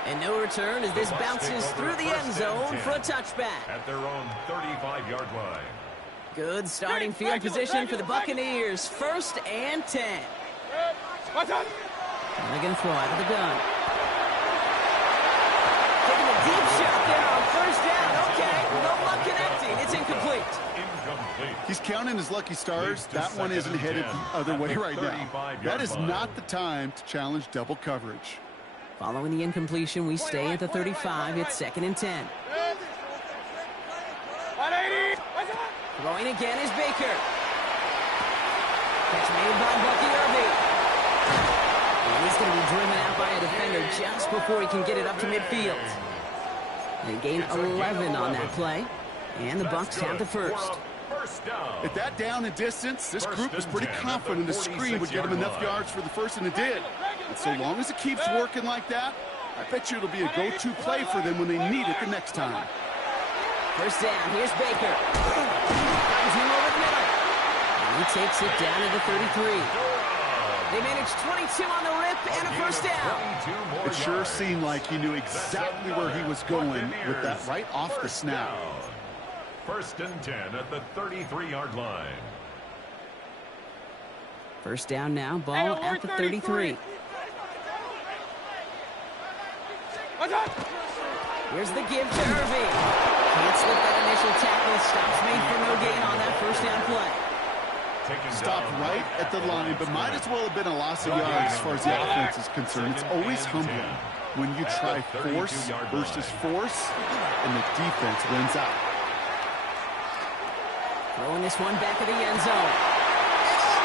And no return as this bounces through the end zone for a touchback. At their own 35-yard line. Good starting field position for the Buccaneers. 1st and 10. And they're going to throw out of the gun. Taking a deep shot there on first down. Okay, no luck connecting. It's incomplete. He's counting his lucky stars. That one isn't headed the other way right now. That is not the time to challenge double coverage. Following the incompletion, we stay at the 35. It's 2nd and 10. Throwing again is Baker. Catch made by Bucky Irving. And he's going to be driven out by a defender just before he can get it up to midfield. They gain 11 on that play. And the Bucs have the first. At that down and distance, this group was pretty confident the screen would get them enough yards for the first, and it did. And so long as it keeps working like that, I bet you it'll be a go-to play for them when they need it the next time. First down, here's Baker. Finds him over the middle. And he takes it down to the 33. They managed 22 on the rip and a first down. It sure seemed like he knew exactly where he was going with that right off the snap. 1st and 10 at the 33-yard line. First down now, ball at the 33. Here's the give to Irving. Can't slip that initial tackle. Stops made for no gain on that first down play. Stopped right at the line, but might as well have been a loss of yards as far as the offense is concerned. It's always humbling when you try force versus force, and the defense wins out. Throwing this one back of the end zone. Oh,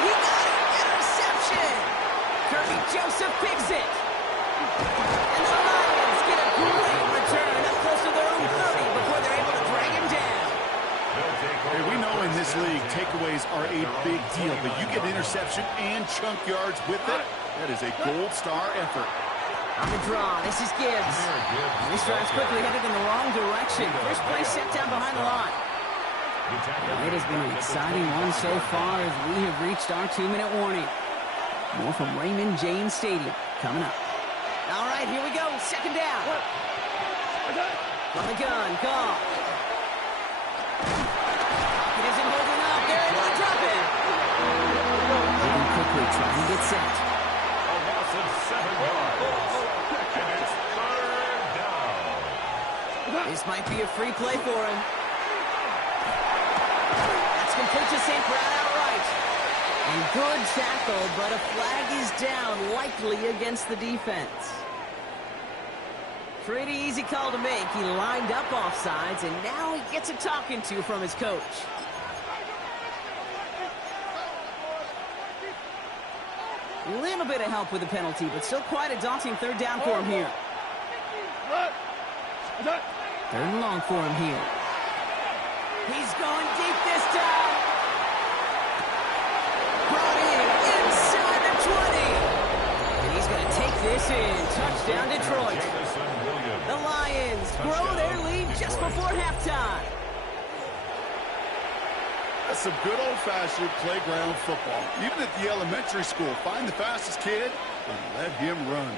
he got it! Interception! Kirby Joseph picks it. And the Lions get a great return up close to their own 30 before they're able to drag him down. Hey, we know in this league, takeaways are a big deal, but you get interception and chunk yards with it. That is a gold star effort. On the draw, this is Gibbs. This drive's quickly headed in the wrong direction. First play set down behind the line. It has been an exciting one so far as we have reached our 2-minute warning. More from Raymond James Stadium coming up. All right, here we go. 2nd down. From the gun, call. It isn't holding up. They're able to drop it. Moving quickly, trying to get set. A loss of 7 yards. And it's 3rd down. This might be a free play for him. Complete to St. Brown outright. And good tackle, but a flag is down, likely against the defense. Pretty easy call to make. He lined up offsides, and now he gets a talking to from his coach. A little bit of help with the penalty, but still quite a daunting 3rd down for him here. 3rd and long for him here. He's going deep this time. Brought in inside the 20. And he's going to take this in. Touchdown, Detroit. The Lions grow their lead just before halftime. That's some good old-fashioned playground football. Even at the elementary school, find the fastest kid and let him run.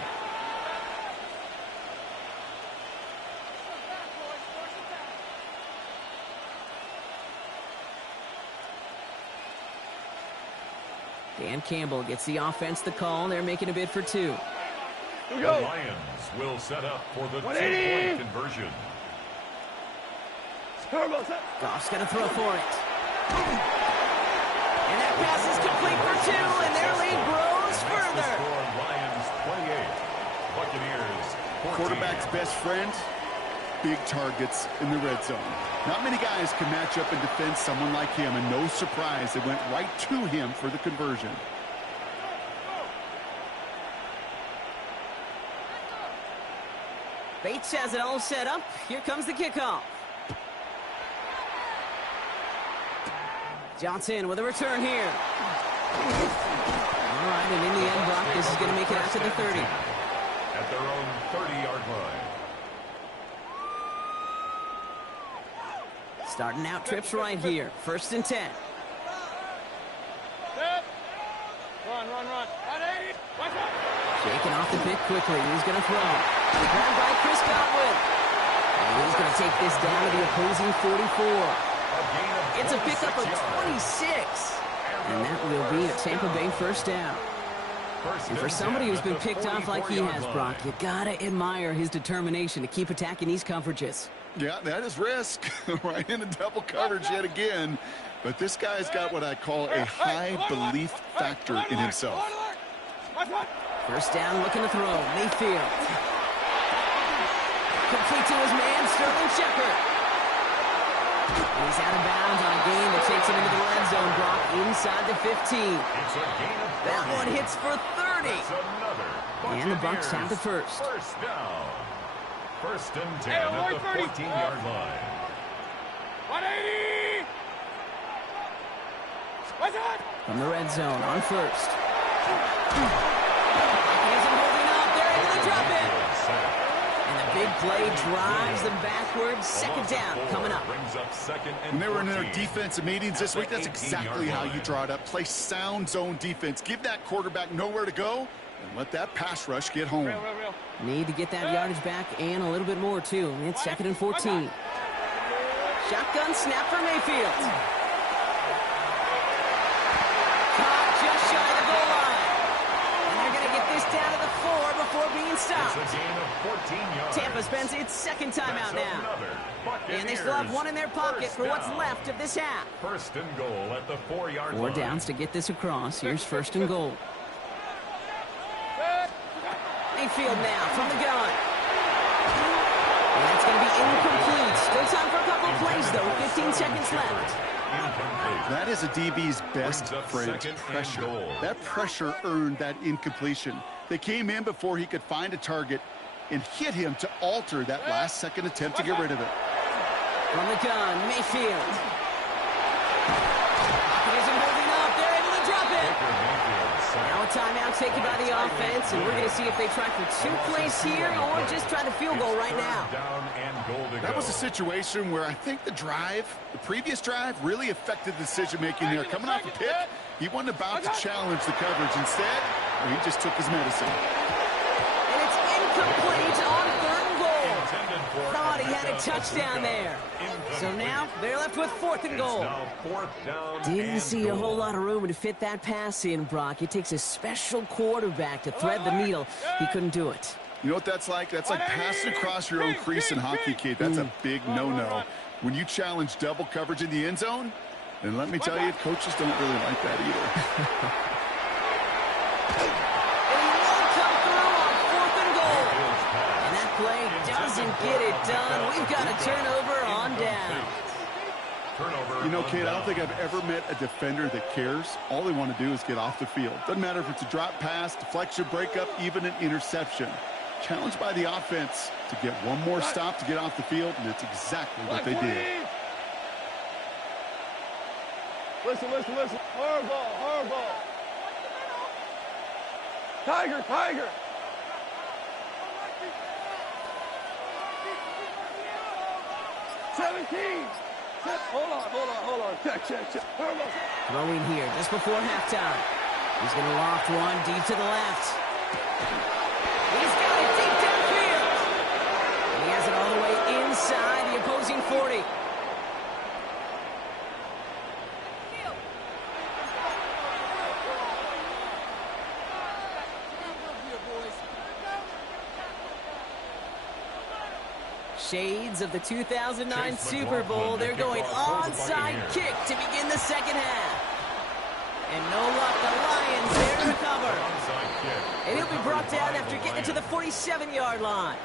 Dan Campbell gets the offense the call. They're making a bid for 2. The Lions will set up for the 2-point conversion. Goff's going to throw for it. And that pass is complete for 2, and their lead grows further. Lions 28, Buccaneers 14. Quarterback's best friend, big targets in the red zone. Not many guys can match up and defend someone like him, and no surprise, they went right to him for the conversion. Bates has it all set up. Here comes the kickoff. Johnson with a return here. All right, and in the end, Brock, this is going to make it out to the 30. At their own 30-yard line. Starting out trips right here. 1st and 10. Run. Shaking off the pick quickly. He's going to throw. Grabbed by Chris Godwin. And he's going to take this down to the opposing 44. It's a pickup of 26. And that will be a Tampa Bay first down. And for somebody who's been picked off like he has, Brock, you got to admire his determination to keep attacking these coverages. Yeah, that is risk. Right into double coverage yet again. But this guy's got what I call a high belief factor in himself. First down, looking to throw. Mayfield. Complete to his man, Sterling Shepard. He's out of bounds on a gain that takes him into the red zone, Brock, inside the 15. That one hits for 30. And the Bucs have the first. First down. First and 10 at the 14-yard line. 180! From the red zone on first. He's holding up. They're able to drop it. And the big play drives them backwards. Second down coming up. When they were in their defensive meetings this week, that's exactly how you draw it up. Play sound zone defense. Give that quarterback nowhere to go and let that pass rush get home. Need to get that yardage back and a little bit more, too. It's second and 14. Shotgun snap for Mayfield. Caught just shy of the goal line. And they're going to get this down to the 4 before being stopped. It's a gain of 14 yards. Tampa spends its second timeout now. And they still have one in their pocket for what's left of this half. First and goal at the 4-yard line. 4 downs to get this across. Here's first and goal. Mayfield now from the gun. And that's going to be incomplete. Still time for a couple of plays, though. 15 seconds left. That is a DB's best friend, pressure. That pressure earned that incompletion. They came in before he could find a target and hit him to alter that last-second attempt to get rid of it. From the gun, Mayfield. Pocket isn't moving up. They're able to drop it. Now a timeout taken by the offense, and we're going to see if they try for 2 plays here or just try to field goal right now. That was a situation where I think the previous drive, really affected the decision-making there. Coming off a pick, he wasn't about to challenge the coverage. Instead, he just took his medicine. And it's incomplete on 3rd and goal. Thought he had a touchdown there. So now they're left with 4th and goal. Didn't see a whole lot of room to fit that pass in, Brock. It takes a special quarterback to thread the needle. He couldn't do it. You know what that's like? That's like passing across your own crease in hockey, kid. That's a big no-no. When you challenge double coverage in the end zone, then let me tell you, coaches don't really like that either. And he won't come through on 4th and goal. And that play doesn't get it done. We've got a turnover on down. You know, Kate, I don't think I've ever met a defender that cares. All they want to do is get off the field. Doesn't matter if it's a drop pass, deflection, breakup, even an interception. Challenged by the offense to get one more stop to get off the field, and that's exactly what they did. Listen. Hard ball. Tiger. Hold on. Check. Throwing here just before halftime. He's going to loft one deep to the left. He's got it deep downfield. And he has it all the way inside the opposing 40. Shades of the 2009 Super Bowl. They're going onside kick to begin the second half. And no luck, the Lions there to recover. And he'll be brought down after getting it to the 47-yard line.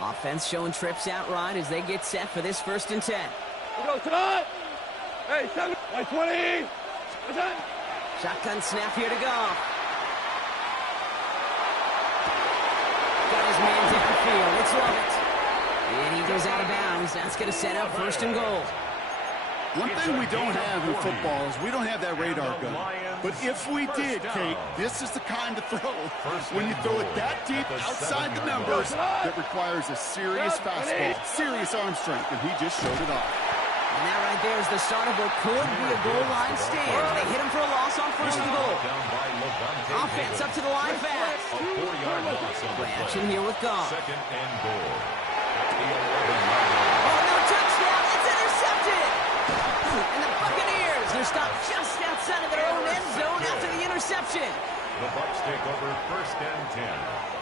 Offense showing trips out right as they get set for this 1st and 10. We go tonight. Hey, 7 by 20. Shotgun snap here to go. Got his man downfield. It's Lovett. And he goes out of bounds. That's going to set up 1st and goal. One thing we don't have in football is we don't have that radar gun. But if we did, Kate, this is the kind of throw when you throw it that deep outside the numbers that requires a serious fastball, serious arm strength, and he just showed it off. And that right there is the start of what could be a goal line stand. They hit him for a loss on 1st and goal. Offense up to the line fast. Play action here with Goff. Second and goal. Oh, no touchdown. It's intercepted. And the Buccaneers are another stop just outside of their own end zone after the interception. The Bucs take over 1st and 10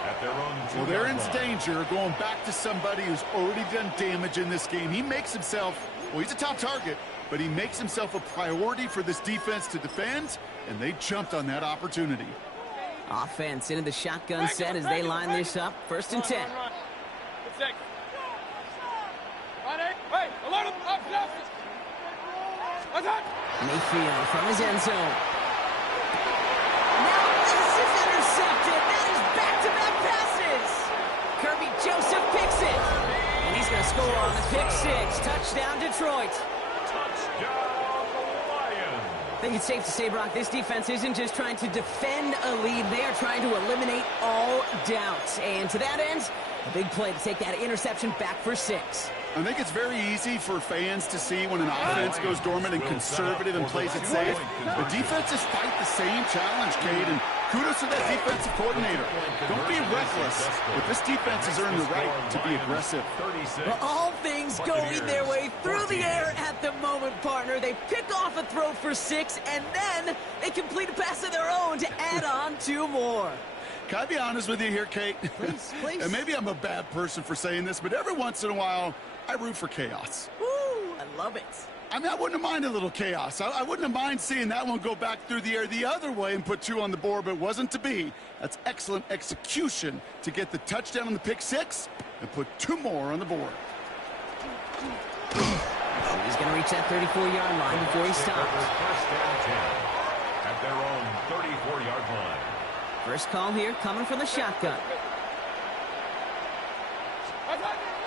at their own 2-yard line. Well, they're in danger going back to somebody who's already done damage in this game. He makes himself, well, he's a top target, but he makes himself a priority for this defense to defend, and they jumped on that opportunity. Offense into the shotgun set as they line this up. 1st and 10. Mayfield from his end zone. Now this is intercepted. That is back-to-back passes. Kirby Joseph picks it. And he's going to score on the pick 6. Touchdown, Detroit. Touchdown, Lions. I think it's safe to say, Brock, this defense isn't just trying to defend a lead. They are trying to eliminate all doubts. And to that end, a big play to take that interception back for 6. I think it's very easy for fans to see when an offense goes dormant and conservative and plays it safe. The defenses fight the same challenge, Cade, and kudos to that defensive coordinator. Don't be reckless, but this defense has earned the right to be aggressive. Well, all things going their way through the air at the moment, partner. They pick off a throw for 6, and then they complete a pass of their own to add on 2 more. Can I be honest with you here, Kate? Please, please. And maybe I'm a bad person for saying this, but every once in a while, I root for chaos. Woo, I love it. I mean, I wouldn't have minded a little chaos. I wouldn't have minded seeing that one go back through the air the other way and put 2 on the board, but it wasn't to be. That's excellent execution to get the touchdown on the pick 6 and put 2 more on the board. He's going to reach that 34-yard line before he stops. 1st and 10 at their own 34-yard line. First call here coming from the shotgun.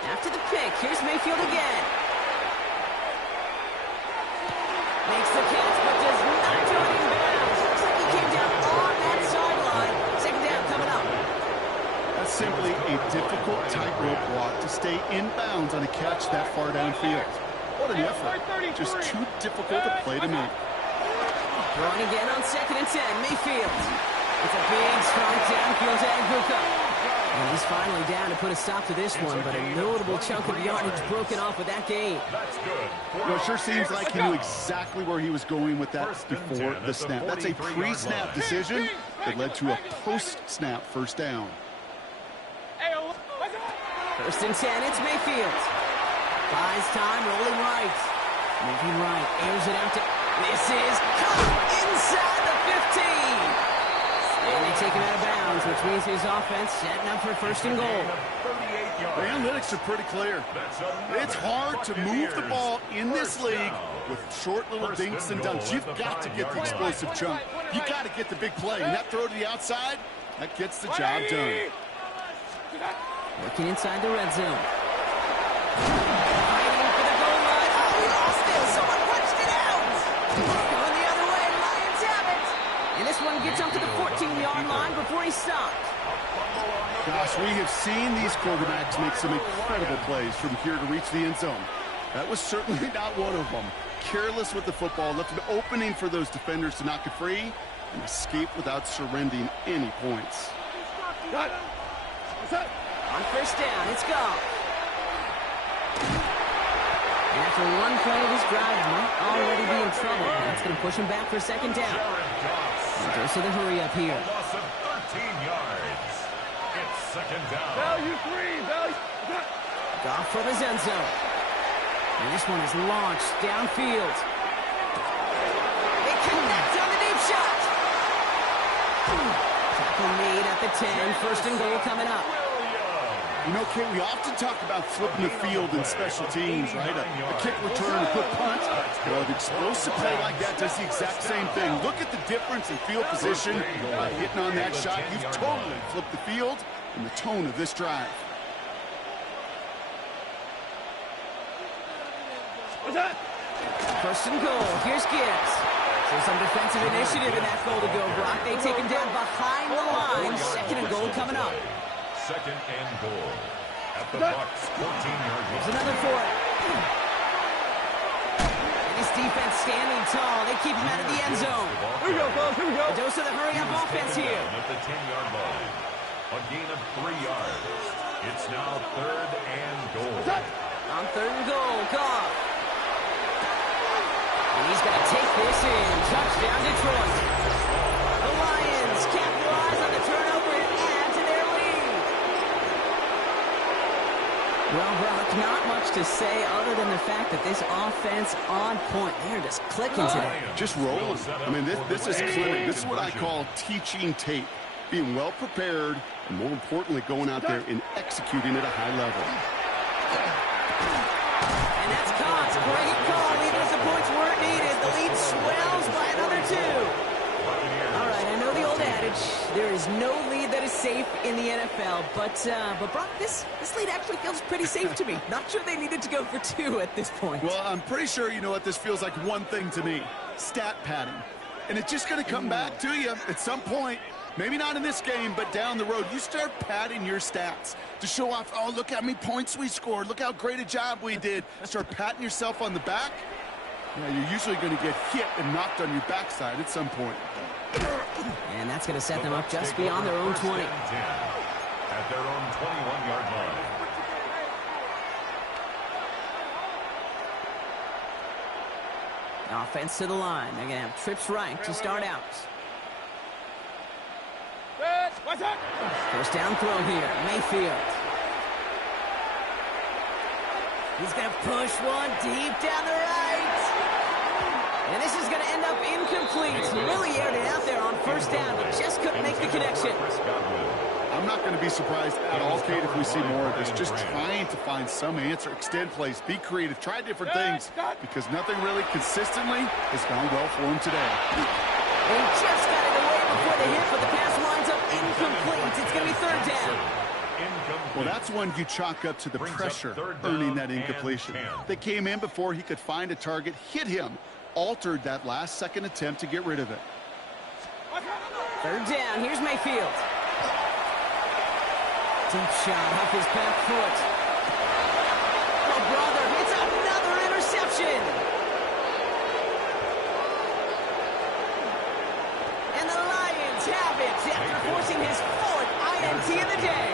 After the pick, here's Mayfield again. Makes the catch, but does not do it in bounds. Looks like he came down on that sideline. 2nd down coming up. That's simply a difficult tightrope walk to stay in bounds on a catch that far downfield. What an effort. Just too difficult a play to make. Throwing again on 2nd and 10, Mayfield. It's a big, strong downfield to Aguka. And he's finally down to put a stop to this one, but a notable chunk of yardage broken off with that gain. That's good. Well, it sure seems like he knew exactly where he was going with that before the snap. That's a pre-snap decision that led to a post-snap 1st down. 1st and 10, it's Mayfield. Buys time, rolling right. Moving right, airs it out to... This is caught inside the 15. And they take him out of bounds, which means his offense setting up for 1st and goal. The analytics are pretty clear. It's hard to move the ball in this league with short little dinks and dunks. You've got to get the explosive chunk. You've got to get the big play. And that throw to the outside, that gets the job done. Working inside the red zone. Fighting for the goal line. Oh, he lost it. Someone punched it out. Going the other way. Lions have it. And this one gets up to the 14-yard line before he stopped. Gosh, we have seen these quarterbacks make some incredible plays from here to reach the end zone. That was certainly not one of them. Careless with the football, left an opening for those defenders to knock it free and escape without surrendering any points. On 1st down, it's gone. And after one play of his drive, might already be in trouble. That's going to push him back for 2nd down. And goes to the hurry up here. Loss of 13 yards. It's 2nd down. Value 3, value. Goff from his end zone. And this one is launched downfield. They connect on the deep shot. Tackle made at the 10. 1st and goal coming up. You know, Kate, we often talk about flipping the field in special teams, right? A kick return, a quick punt. Well, an explosive play like that does the exact same thing. Look at the difference in field position by hitting on that shot. You've totally flipped the field and the tone of this drive. What's that? 1st and goal. Here's Gibbs. So some defensive initiative in that goal to go, Brock. They take him down behind the line. 2nd and goal coming up. 2nd and goal at the Bucs 14-yard line. There's another for it. And this defense standing tall. They keep him out of the end zone. Here we go, fellas. Here we go. A dose of the hurry-up offense here. At the 10-yard line. A gain of 3 yards. It's now 3rd and goal. On 3rd and goal, Goff. And he's going to take this in. Touchdown, Detroit. The Lions capitalize on the turnover and add to their lead. Well, Brock, not much to say other than the fact that this offense on point. They're just clicking today. Just rolling. I mean, this is clinic. This is what I call teaching tape. Being well prepared, and more importantly, going out there and executing at a high level. And that's caught. Great call, even if the points weren't needed. The lead swells by another 2. All right, I know the old adage, there is no lead that is safe in the NFL, but Brock, this lead actually feels pretty safe to me. Not sure they needed to go for 2 at this point. Well, I'm pretty sure you know what this feels like one thing to me. Stat padding. And it's just going to come back to you at some point. Maybe not in this game, but down the road. You start padding your stats to show off, oh, look how many points we scored. Look how great a job we did. Start patting yourself on the back. Yeah, you're usually going to get hit and knocked on your backside at some point. And that's going to set them up just beyond their own 20. At their own 21-yard line. Offense to the line. They're going to have trips right to start out. First down throw here. Mayfield. He's going to push one deep down the right. And this is going to end up incomplete. Really aired it out there on first down, but just couldn't make the connection. I'm not going to be surprised at all, Kate, if we see more of this. Just trying to find some answer, extend plays, be creative, try different things, because nothing really consistently has gone well for him today. They just got it away before the hit, but the pass winds up incomplete. It's going to be third down. Well, that's one you chalk up to the pressure earning that incompletion. They came in before he could find a target, hit him, altered that last-second attempt to get rid of it. Third down. Here's Mayfield. Deep shot off his back foot. Oh, brother, it's another interception. And the Lions have it after forcing his 4th INT of the day.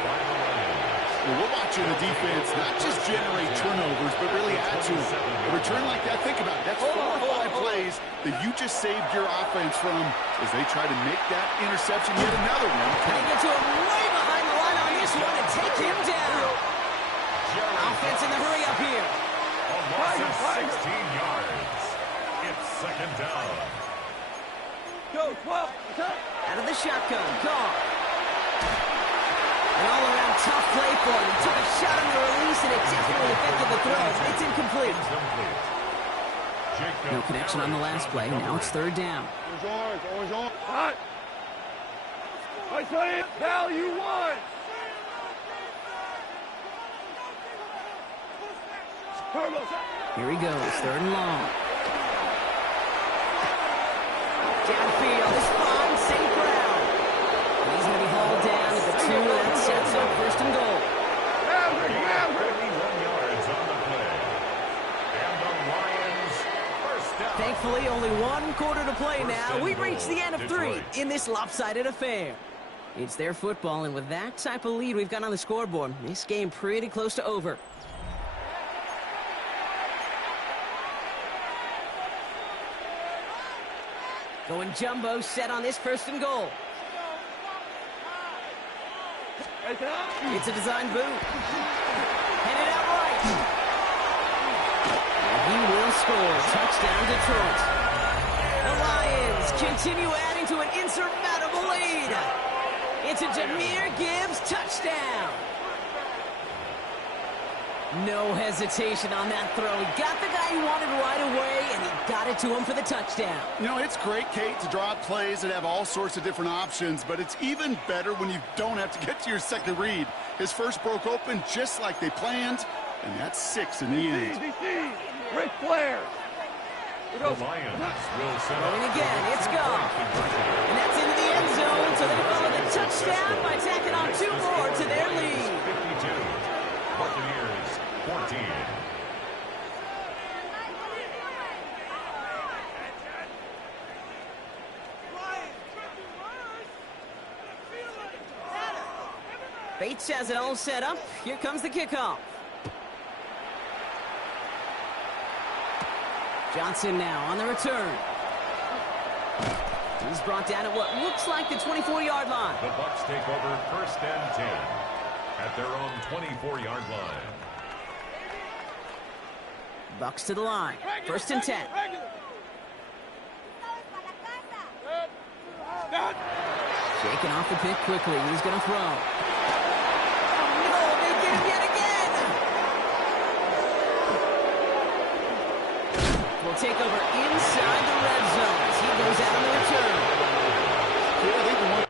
Well, we're watching the defense not just generate turnovers, but really add to them. A return like that, think about it. That's 4 or 5 plays that you just saved your offense from as they try to make that interception yet another one. They get to him way behind the line on this one and take him down. Offense in the hurry up here. A loss of 16 yards. It's second down. Go, 12. Out of the shotgun. Gone. An all-around tough play for him. He took a shot on the release, and it definitely affected the throw. It's incomplete. No connection on the last play. Now it's third down. Orange on. Hot. I say it. Value 1. Here he goes. Third and long. Downfield. It's fine. Safe ground. And he's going to be hauled down at the 2. That sets up first and goal. 31 yards on the play. And the Lions first down. Thankfully, only 1 quarter to play now. We've reached the end of 3 in this lopsided affair. It's their football, and with that type of lead we've got on the scoreboard, this game pretty close to over. Going jumbo, set on this first and goal. It's a design boot. Headed out right. And he will score. Touchdown, Detroit. The Lions continue adding to an insurmountable lead. It's a Jahmyr Gibbs touchdown. No hesitation on that throw. He got the guy he wanted right away, and he got it to him for the touchdown. You know, it's great, Kate, to draw up plays that have all sorts of different options, but it's even better when you don't have to get to your second read. His first broke open just like they planned, and that's 6 in the end. Ric Flair. The Lions will set up. Going again, it's gone. And that's into the end zone, so they follow the touchdown by tacking on 2 more to their lead. 52. Buccaneers 14. Bates has it all set up. Here comes the kickoff. Johnson now on the return. He's brought down at what looks like the 24-yard line. The Bucs take over 1st and 10 at their own 24-yard line. Bucs to the line. 1st and 10. Shaking off the pick quickly. He's going to throw. Oh, no, they get him yet again. Will take over inside the red zone as he goes out on the return. Yeah, I think the one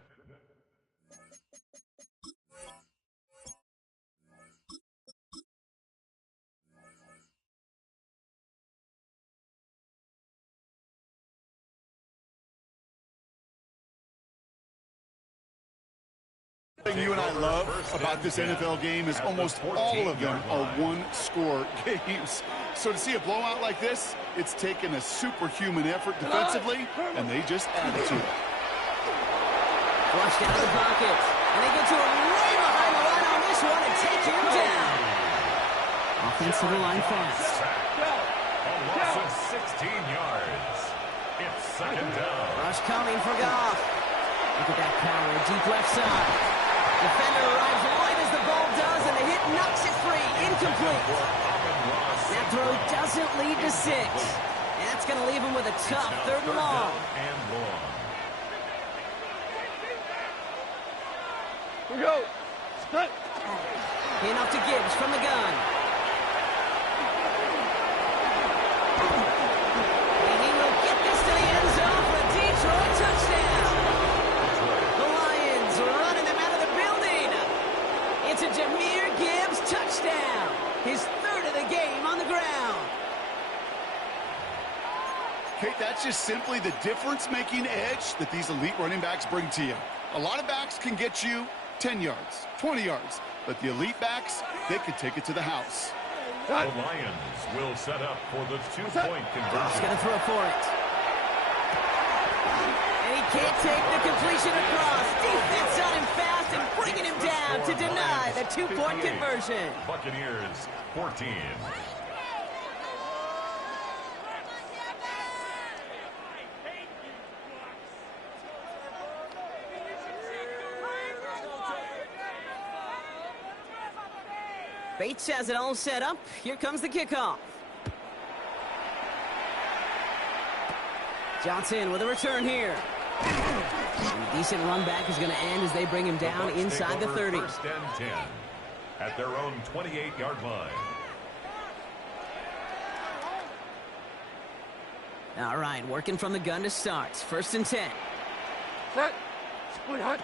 thing you and I love about this NFL game is almost all of them are one-score games. So to see a blowout like this, it's taken a superhuman effort defensively, and they just added to it. Flushed out of the pocket. And they get to him way behind the line on this one and take him down. Offense to the line fast. A loss of 16 yards. It's 2nd down. Rush coming for Goff. Look at that power, deep left side. Defender arrives right as the ball does, and the hit knocks it free. Incomplete. That throw doesn't lead to 6. And that's going to leave him with a tough 3rd and long. Here we go. Split. In off to Gibbs from the gun. And he will get this to the end zone for a Detroit touchdown. The Lions running them out of the building. It's a Jahmyr Gibbs touchdown. His 3rd of the game on the ground. Kate, that's just simply the difference-making edge that these elite running backs bring to you. A lot of backs can get you 10 yards, 20 yards, but the elite backs, they can take it to the house. The Lions will set up for the 2-point conversion. He's going to throw for it. And he can't take the completion across. Defense on him fast and bringing him down to deny the 2-point conversion. Buccaneers 14. Bates has it all set up. Here comes the kickoff. Johnson with a return here. And a decent run back is going to end as they bring him down inside the 30. 1st and 10 at their own 28-yard line. All right, working from the gun to start. 1st and 10. Set. Split hut.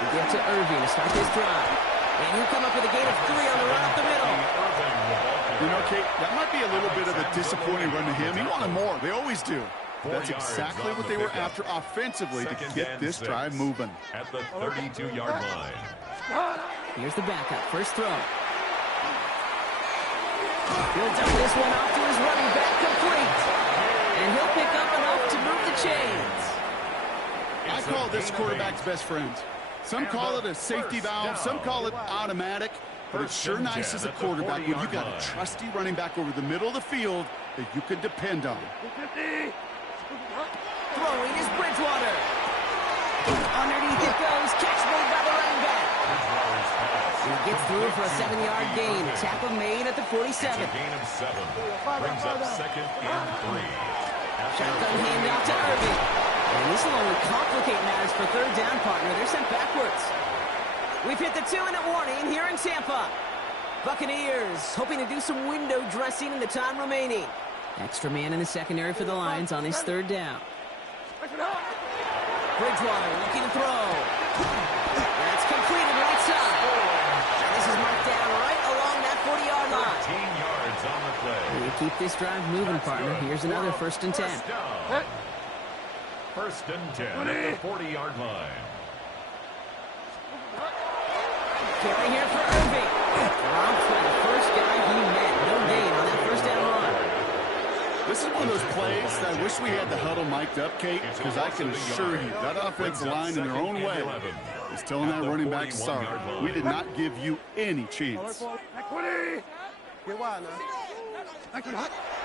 We give to Irving to start this drive. And he'll come up with a gain of 3 on the run up the middle. You know, Kate, that might be a little bit of a disappointing run to him. He wanted more. They always do. That's exactly what they were after offensively to get this drive moving. At the 32-yard line. Here's the backup. First throw. He'll dump this one off to his running back, complete. And he'll pick up enough to move the chains. I call this quarterback's best friend. Some call it a safety valve, some call it automatic, but it's sure nice as a quarterback when you got a trusty running back over the middle of the field that you can depend on. Throwing is Bridgewater. Underneath it goes, catch made by the running back. He gets through for a 7-yard gain. Tackle made at the 47. It's a gain of 7. Brings up 2nd and 3. Shotgun handoff to Irving. And this will only complicate matters for 3rd down, partner. They're sent backwards. We've hit the 2-minute warning here in Tampa. Buccaneers hoping to do some window dressing in the time remaining. Extra man in the secondary for the Lions on this 3rd down. Bridgewater looking to throw. That's completed right side. And this is marked down right along that 40-yard line. 13 yards on the play. We keep this drive moving, partner. Here's another 1st and 10. 1st and 10 at the 40-yard line. Carry here for Irving. Dropped for the first guy he met. No gain on that 1st down run. This is one of those plays that I wish we had the huddle mic'd up, Kate, because I can assure you that offensive line in their own way is telling that running back, sorry, we did not give you any chance.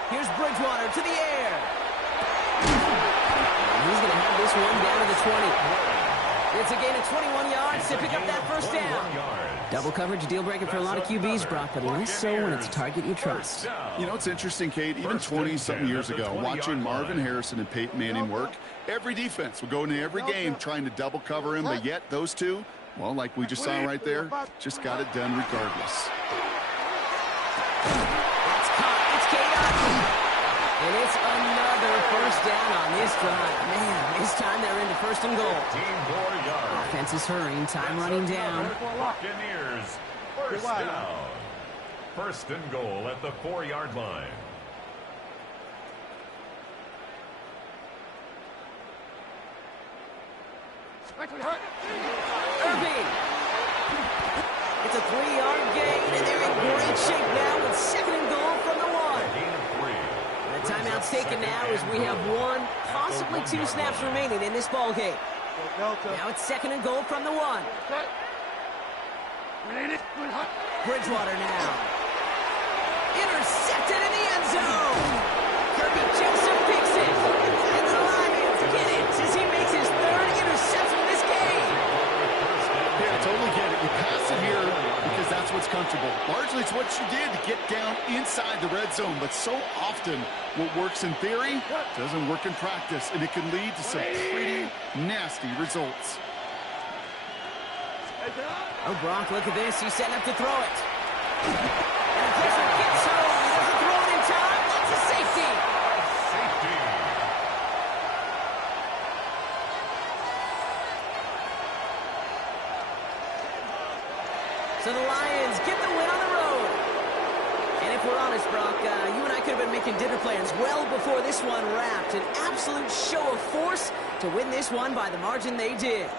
Here's Bridgewater to the air. And he's going to have this one down to the 20. It's a gain of 21 yards to pick up that first down. Double coverage, deal breaker for a lot of QBs, Brock, but less so when it's a target you trust. You know, it's interesting, Kate, even 20-something years ago, watching Marvin Harrison and Peyton Manning work, every defense would go into every game trying to double cover him, but yet those two, well, like we just saw right there, just got it done regardless. It's caught. It's Kate. And it's another first down on this drive. Man, this time they're into first and goal. 15 more yards. Offense is hurrying. Time running down. Buccaneers, first down. First and goal at the 4-yard line. Irving. It's a 3-yard gain, and they're in great shape now with second and goal from the 1. The timeout's taken now as we have 1, possibly 2 snaps remaining in this ball game. Now it's second and goal from the 1. Bridgewater now. Intercepted in the end zone. Kirby Joseph picks it. And the Lions get it as he makes his 3rd interception in this game. Yeah, I totally get it. You pass it here because that's what's comfortable. Largely it's what you did to get down inside the red zone, but so often what works in theory doesn't work in practice, and it can lead to some pretty nasty results. Oh, Brock, look at this. He's setting up to throw it. And the pressure gets home. He doesn't throw it in time. That's a safety. Safety. So the Lions get the win on the road. And if we're honest, Brock, you and I could have been making dinner plans well before this one wrapped. An absolute show of force to win this one by the margin they did.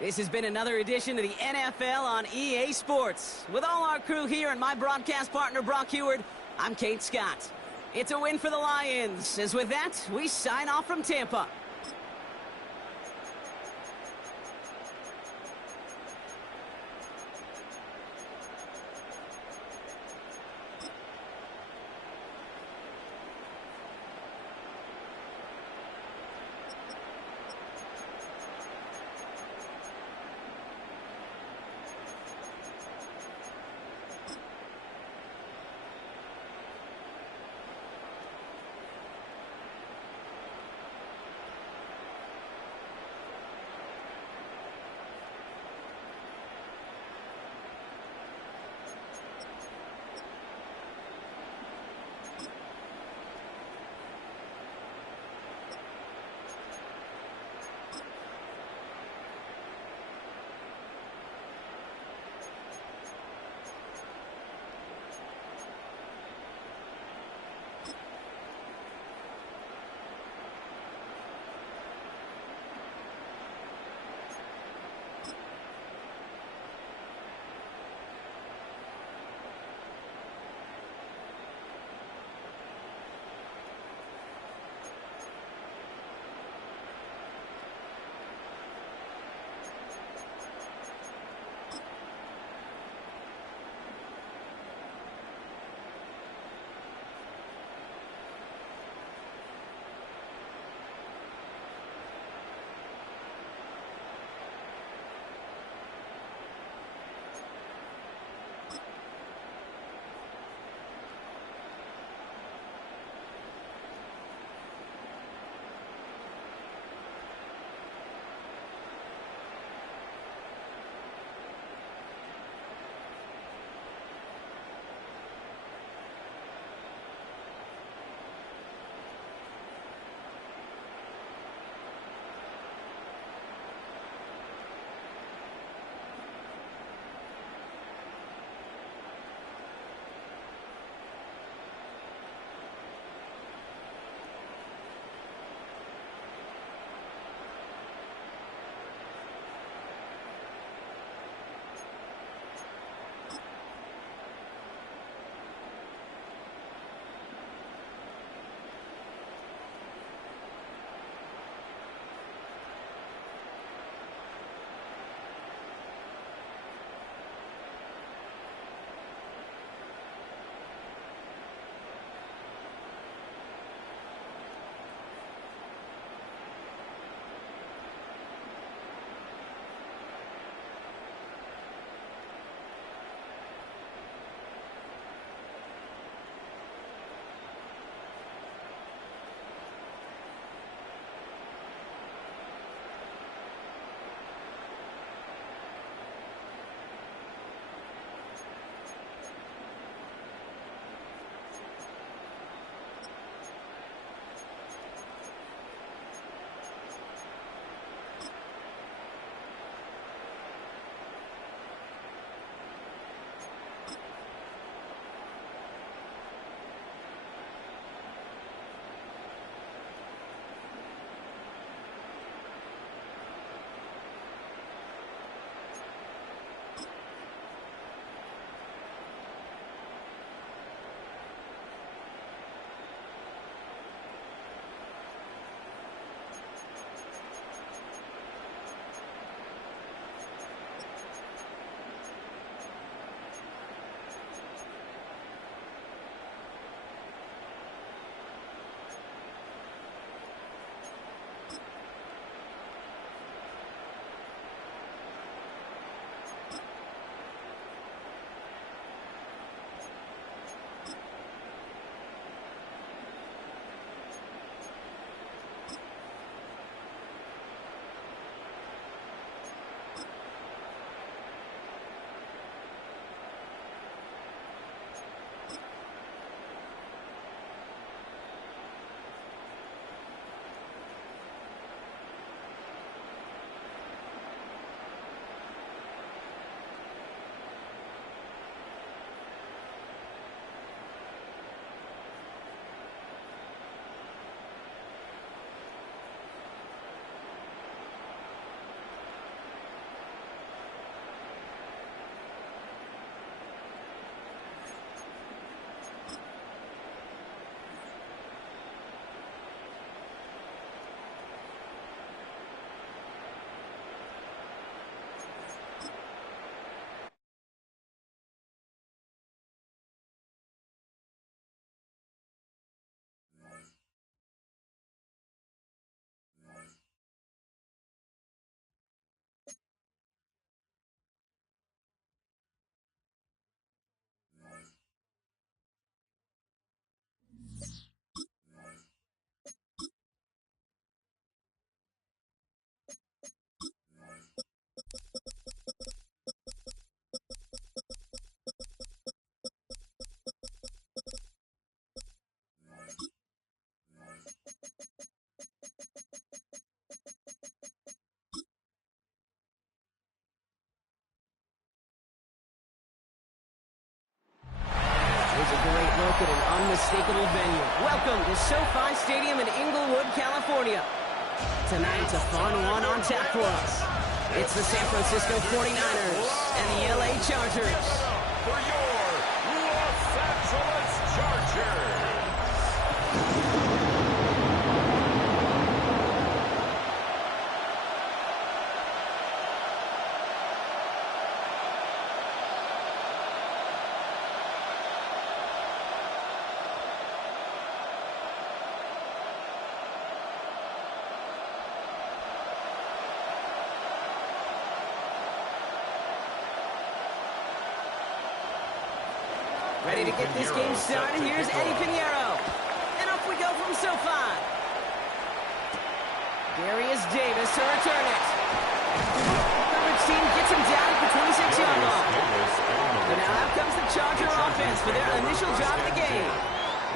This has been another edition of the NFL on EA Sports. With all our crew here and my broadcast partner, Brock Heward, I'm Kate Scott. It's a win for the Lions, as with that, we sign off from Tampa. unmistakable venue. Welcome to SoFi Stadium in Inglewood, California. Tonight's a fun one on tap for us. It's the San Francisco 49ers and the LA Chargers. For your Los Angeles Chargers. Ready to get this game started. Here's Eddie Pinheiro. And off we go from SoFi. Darius Davis to return it. Coverage team gets him down at the 26-yard line. So now out comes the Charger offense for their initial drive of the game.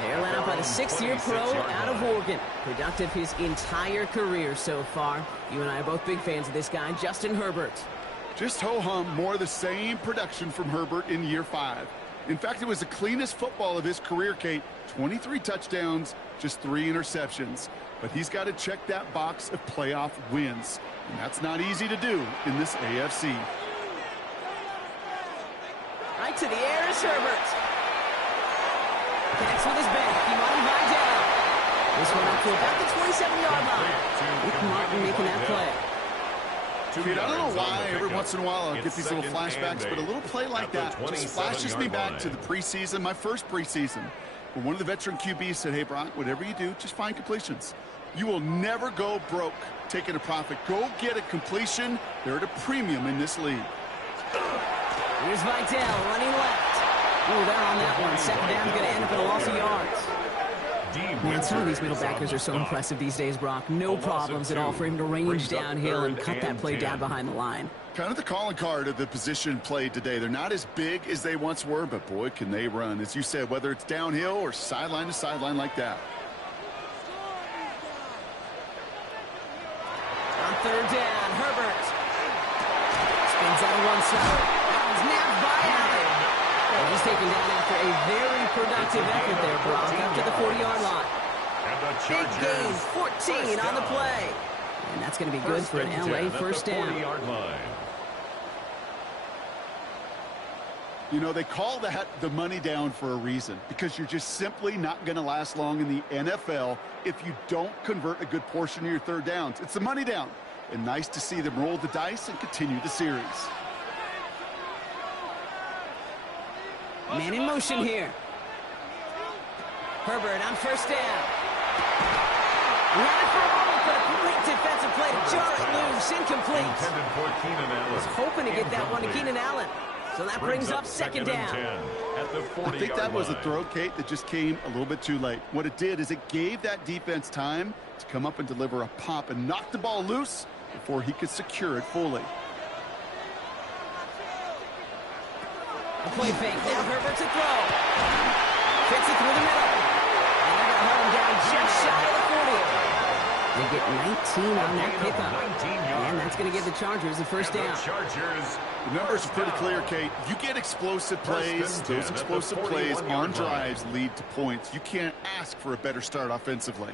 They're led up by the 6th-year pro out of Oregon. Productive his entire career so far. You and I are both big fans of this guy, Justin Herbert. Just ho-hum, more of the same production from Herbert in year 5. In fact, it was the cleanest football of his career, Kate. 23 touchdowns, just 3 interceptions. But he's got to check that box of playoff wins. And that's not easy to do in this AFC. Right to the air is Herbert. Connects with his back. Imani Vidal. This one up to about the 27-yard line. Nick Martin making that play. Dude, I don't know why every once in a while I'll get these little flashbacks, but a little play like that just flashes me back to the preseason, my first preseason, where one of the veteran QBs said, hey, Brock, whatever you do, just find completions. You will never go broke taking a profit. Go get a completion. They're at a premium in this league. Here's Vidal running left. Oh, they're on that one. Second down's going to end up in a loss of yards. Man, some of these middle backers are so impressive these days, Brock. No problems at all for him to range downhill and cut that play down behind the line. Kind of the calling card of the position played today. They're not as big as they once were, but boy, can they run. As you said, whether it's downhill or sideline to sideline like that. On third down, Herbert spins out one side. That was nabbed by Allen. And he's taken down after a very productive effort there, Brock, up to the 40-yard line. Big gain, 14 on the play. And that's going to be good for an LA first down. You know, they call that the money down for a reason, because you're just simply not going to last long in the NFL if you don't convert a good portion of your third downs. It's the money down. And nice to see them roll the dice and continue the series. Man in motion here. Herbert on first down. Ran it for a moment, but a great defensive play to jar it loose. Incomplete. Was hoping to get that one to Keenan Allen. So that brings up second down. I think that was a throw, Kate, that just came a little bit too late. What it did is it gave that defense time to come up and deliver a pop and knock the ball loose before he could secure it fully. A play fake. Now Herbert's a throw. Fits it through the middle. And they're going to hold him down just shy of the 40. They get 19 on that pickup. And that's going to give the Chargers the first down. The numbers are pretty clear, Kate. You get explosive plays. Those explosive plays on drives lead to points. You can't ask for a better start offensively.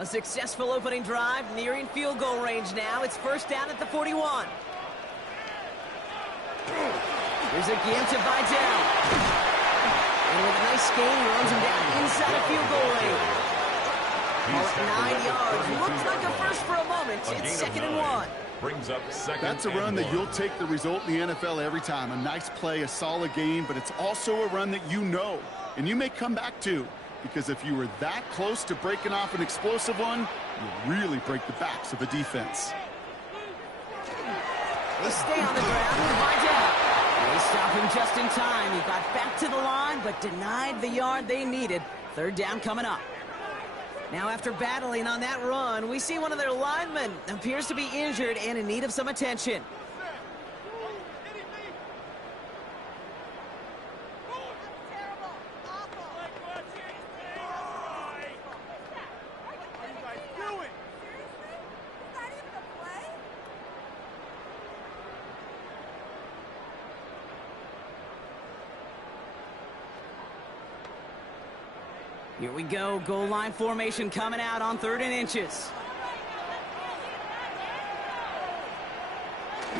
A successful opening drive, nearing field goal range now. It's first down at the 41. Here's a give to Vidal. And with a nice gain, he runs him down inside of field goal range. Ball at 9 yards. Looks like a first for a moment. It's second and 1. Brings up second. That's a run that you'll take the result in the NFL every time. A nice play, a solid game, but it's also a run that you know, and you may come back to, because if you were that close to breaking off an explosive one, you really break the backs of the defense. They stay on the ground with Vidal. They stop him just in time. He got back to the line, but denied the yard they needed. Third down coming up. Now, after battling on that run, we see one of their linemen appears to be injured and in need of some attention. Here we go. Goal line formation coming out on 3rd and inches.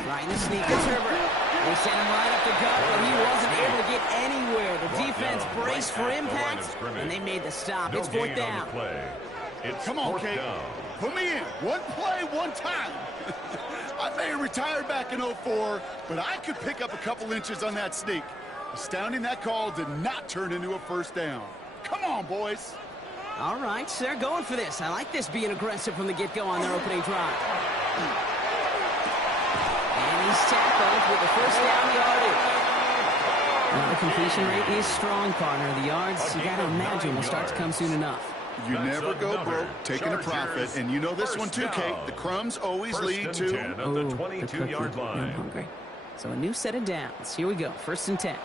Trying to sneak it's Herbert. They sent him right up the gut, but he wasn't able to get anywhere. The defense braced for impact, and they made the stop. It's 4th down. Come on, Kate. Put me in. One play, one time. I may have retired back in 04, but I could pick up a couple inches on that sneak. Astounding that call did not turn into a 1st down. Come on, boys. All right, they're going for this. I like this being aggressive from the get-go on their opening drive. And he's tackled with the 1st down yardage. Now, the completion rate is strong, partner. The yards, you got to imagine, will start to come soon enough. You never go broke taking a profit, and you know this one too, Kate. The crumbs always lead to... the 22-yard line. I'm hungry. So a new set of downs. Here we go, 1st and 10.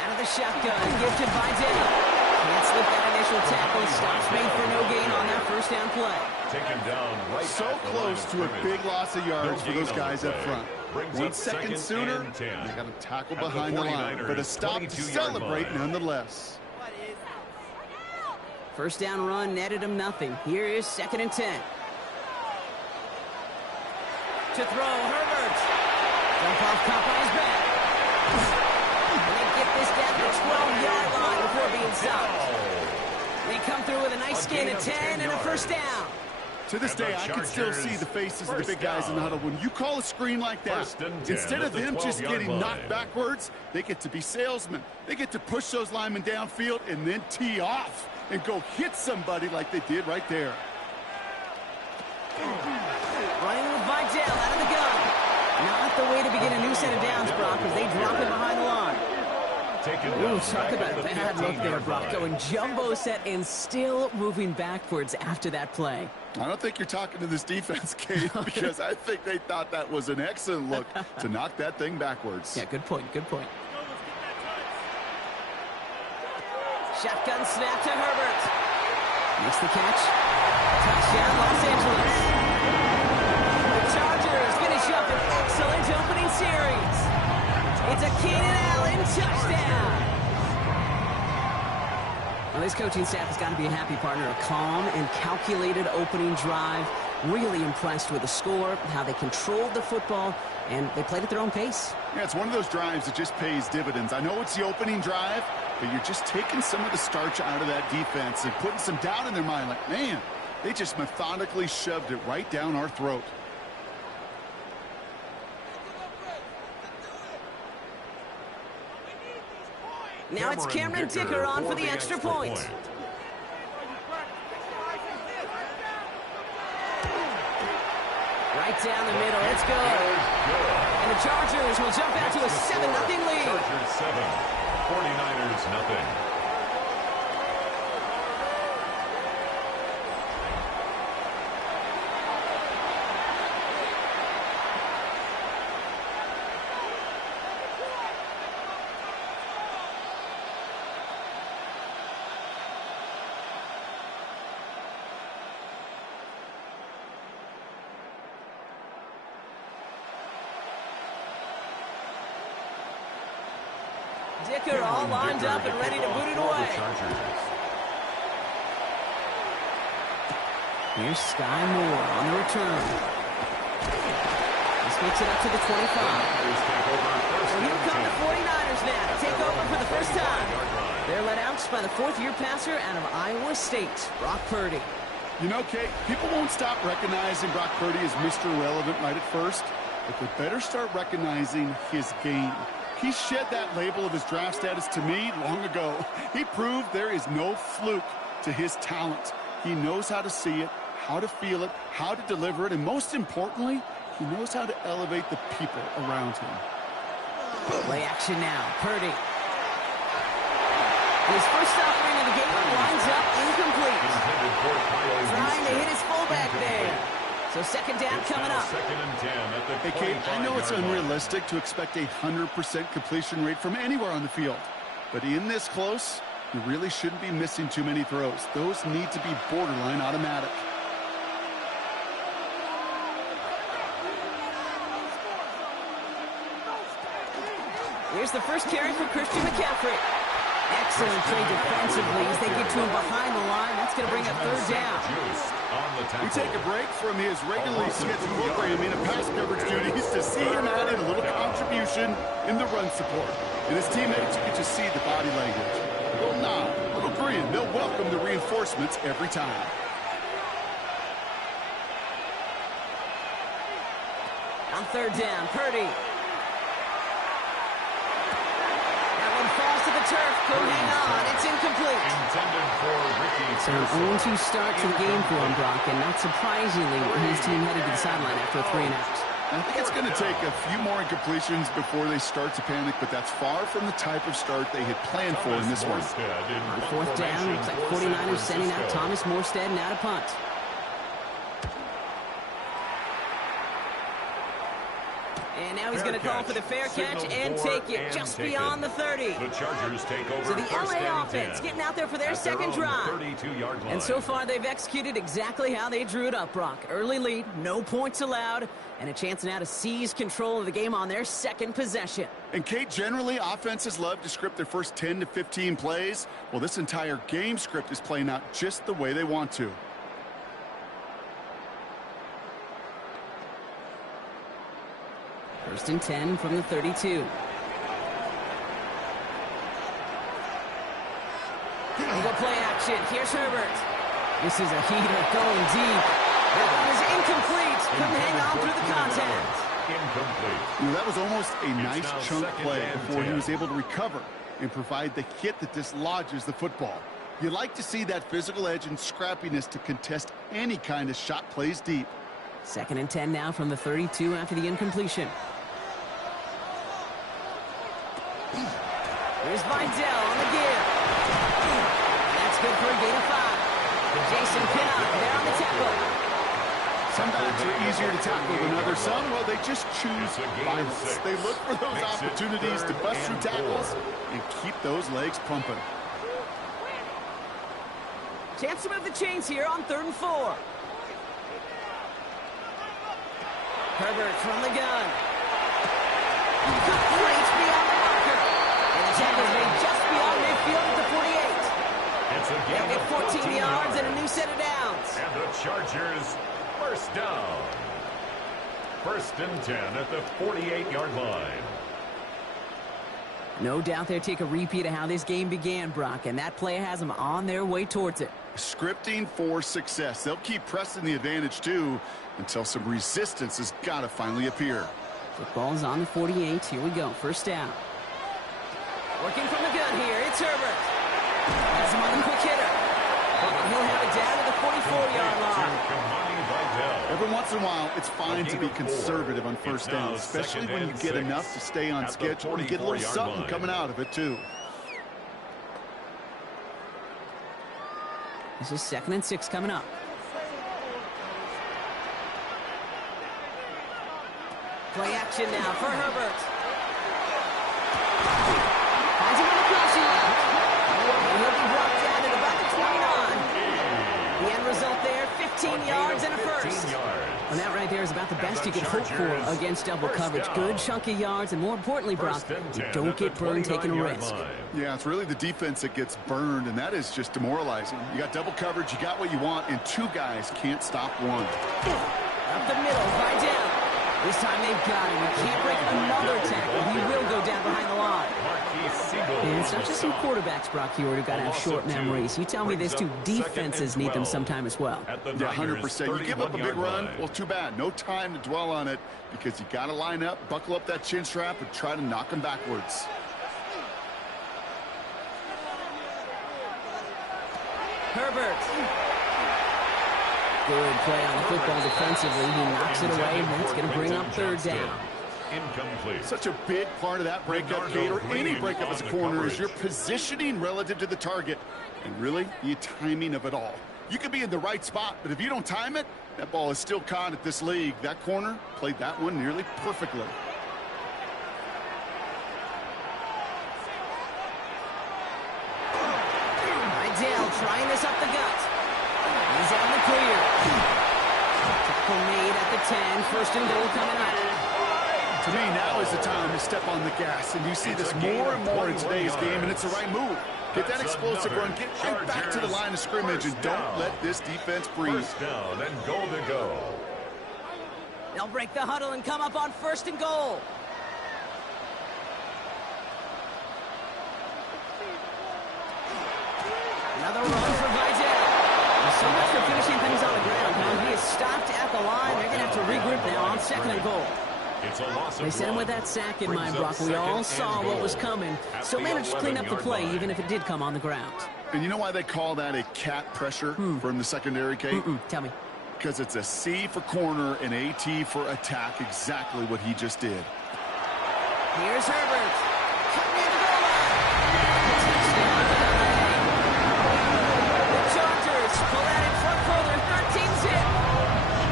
Out of the shotgun, gifted by Dale. Can't slip that initial tackle. Stops made for no gain on that 1st down play. Taken down right so close to a big loss of yards for those guys up front. 1 second sooner, they got a tackle behind the line, but a stop to celebrate nonetheless. 1st down run netted him nothing. Here is 2nd and 10. To throw, Herbert. Jump off Popeye's back. And they get this down to the 12-yard line before being stopped. They come through with a nice gain of 10 and a 1st down. To this day, I can still see the faces of the big guys in the huddle. When you call a screen like that, instead of them just getting knocked backwards, they get to be salesmen. They get to push those linemen downfield and then tee off and go hit somebody like they did right there. Running with Vidal out of the gun. Not the way to begin a new set of downs, Brock, as they drop it behind the line. Ooh, talk about a bad look there, Brock. Going jumbo set and still moving backwards after that play. I don't think you're talking to this defense, Kate, because I think they thought that was an excellent look to knock that thing backwards. Yeah, good point, good point. Shotgun snap to Herbert. Makes the catch. Touchdown, Los Angeles. The Chargers finish up an excellent opening series. It's a Keenan Allen touchdown. Well, this coaching staff has got to be a happy partner. A calm and calculated opening drive. Really impressed with the score, how they controlled the football, and they played at their own pace. Yeah, it's one of those drives that just pays dividends. I know it's the opening drive, but you're just taking some of the starch out of that defense and putting some doubt in their mind. Like, man, they just methodically shoved it right down our throat. Now it's Cameron Dicker on for the extra point. Right down the middle, it's good. And the Chargers will jump out to a 7-0 lead. Chargers 7, 49ers nothing. Dicker all lined up and ready to boot it away. Here's Sky Moore on the return. This makes it up to the 25. So here come the 49ers now to take over for the first time. They're led out by the 4th-year passer out of Iowa State, Brock Purdy. You know, Kate, people won't stop recognizing Brock Purdy as Mr. Irrelevant right at first, but they better start recognizing his game. He shed that label of his draft status to me long ago. He proved there is no fluke to his talent. He knows how to see it, how to feel it, how to deliver it, and most importantly, he knows how to elevate the people around him. Play action now, Purdy. His first offering of the game lines up incomplete. Trying to hit his fullback there. So 2nd down coming up. Hey, Kate, I know it's unrealistic to expect a 100% completion rate from anywhere on the field. But in this close, you really shouldn't be missing too many throws. Those need to be borderline automatic. Here's the first carry for Christian McCaffrey. Excellent play defensively as they get to him behind the line. That's going to bring up third down. We take a break from his regularly scheduled programming of pass coverage duties to see him add in a little contribution in the run support. And his teammates, you can just see the body language. A little nod, a little grin. They'll welcome the reinforcements every time. On third down, Purdy. That one falls to the turf. Go hang on. It's incomplete. Intended for Ricky. So an 0-2 start to the game for him, Brock, and not surprisingly, his team headed to the sideline after a 3-and-out. I think it's going to take a few more incompletions before they start to panic, but that's far from the type of start they had planned for in this one. Fourth down, looks like 49ers sending out Thomas Morstead and out of punt. And now he's going to call for the fair catch and take it just beyond the 30. The Chargers take over. So the LA offense getting out there for their second drive. 32-yard line. And so far they've executed exactly how they drew it up, Brock. Early lead, no points allowed, and a chance now to seize control of the game on their second possession. And Kate, generally offenses love to script their first 10 to 15 plays. Well, this entire game script is playing out just the way they want to. First and 10 from the 32. Eagle play action. Here's Herbert. This is a heater going deep. That one is incomplete. Couldn't hang on through the contact. Incomplete. You know, that was almost a nice now chunk second play and before 10. he was able to recover and provide the hit that dislodges the football. You like to see that physical edge and scrappiness to contest any kind of shot plays deep. Second and 10 now from the 32 after the incompletion. Here's Vidal on the give. That's good for a gain of 5. Jason Pinnock there on the tackle. Some backs are easier to tackle than others. Some, well, they just choose violence. They look for those opportunities to bust through tackles and keep those legs pumping. Chance to move the chains here on 3rd and 4. Herbert from the gun. Great beyond the marker. And the tackle's made just beyond midfield at the 48. It's a They'll gain get of 14 yards and a new set of downs. And the Chargers first down. First and 10 at the 48-yard line. No doubt they'll take a repeat of how this game began, Brock, and that play has them on their way towards it. Scripting for success. They'll keep pressing the advantage, too, until some resistance has got to finally appear. Football's on the 48. Here we go. First down. Working from the gun here. It's Herbert. That's him on the quick hitter. And he'll have it down to the 44-yard line. Every once in a while, it's fine to be conservative on first down, especially when you get enough to stay on schedule and get a little something coming out of it, too. This is 2nd and 6 coming up. Play action now for Herbert. Finds him on the crossing route. And he'll be brought down at about the 29. The end result there, 15 yards and a first. And that right there is about the best you could hope for against double coverage. Good chunky yards, and more importantly, Brock, you don't get burned taking a risk. Yeah, it's really the defense that gets burned, and that is just demoralizing. You got double coverage, you got what you want, and 2 guys can't stop one. Up the middle, Vidal. This time they've got him. He can't break another tackle. He will go down behind the line. And it's not just some quarterbacks, Brock, here who've got to have short memories. You tell me this too, defenses need them sometime as well. Yeah, 100%. You give up a big run, well, too bad. No time to dwell on it because you got to line up, buckle up that chin strap, and try to knock them backwards. Herbert. Good play on the football defensively. He knocks it away, and that's going to bring up 3rd down. Incomplete. Such a big part of that breakup, Kate, or any breakup as a corner, is your positioning relative to the target and really the timing of it all. You could be in the right spot, but if you don't time it, that ball is still caught at this league. That corner played that one nearly perfectly. Vidal trying this up the gut. He's on the clear. Tackle made at the 10. First and goal coming up. To me, now is the time to step on the gas, and you see this more and more in today's game, and it's the right move. Get that explosive run, get right back to the line of scrimmage, and don't let this defense breathe. First down and goal to go. They'll break the huddle and come up on 1st and goal. Another run for Vidal. So much for finishing things on the ground. Now he is stopped at the line. They're going to have to regroup now on 2nd and goal. It's a loss of They sent him with that sack in mind, Brock. We all saw what was coming. Still managed to clean up the play, even if it did come on the ground. And you know why they call that a cat pressure from the secondary, Kate? Tell me. Because it's a C for corner and a T for attack, exactly what he just did. Here's Herbert. Cutting near the goal line. Touchdown. The Chargers pull that in front for their 13-zip.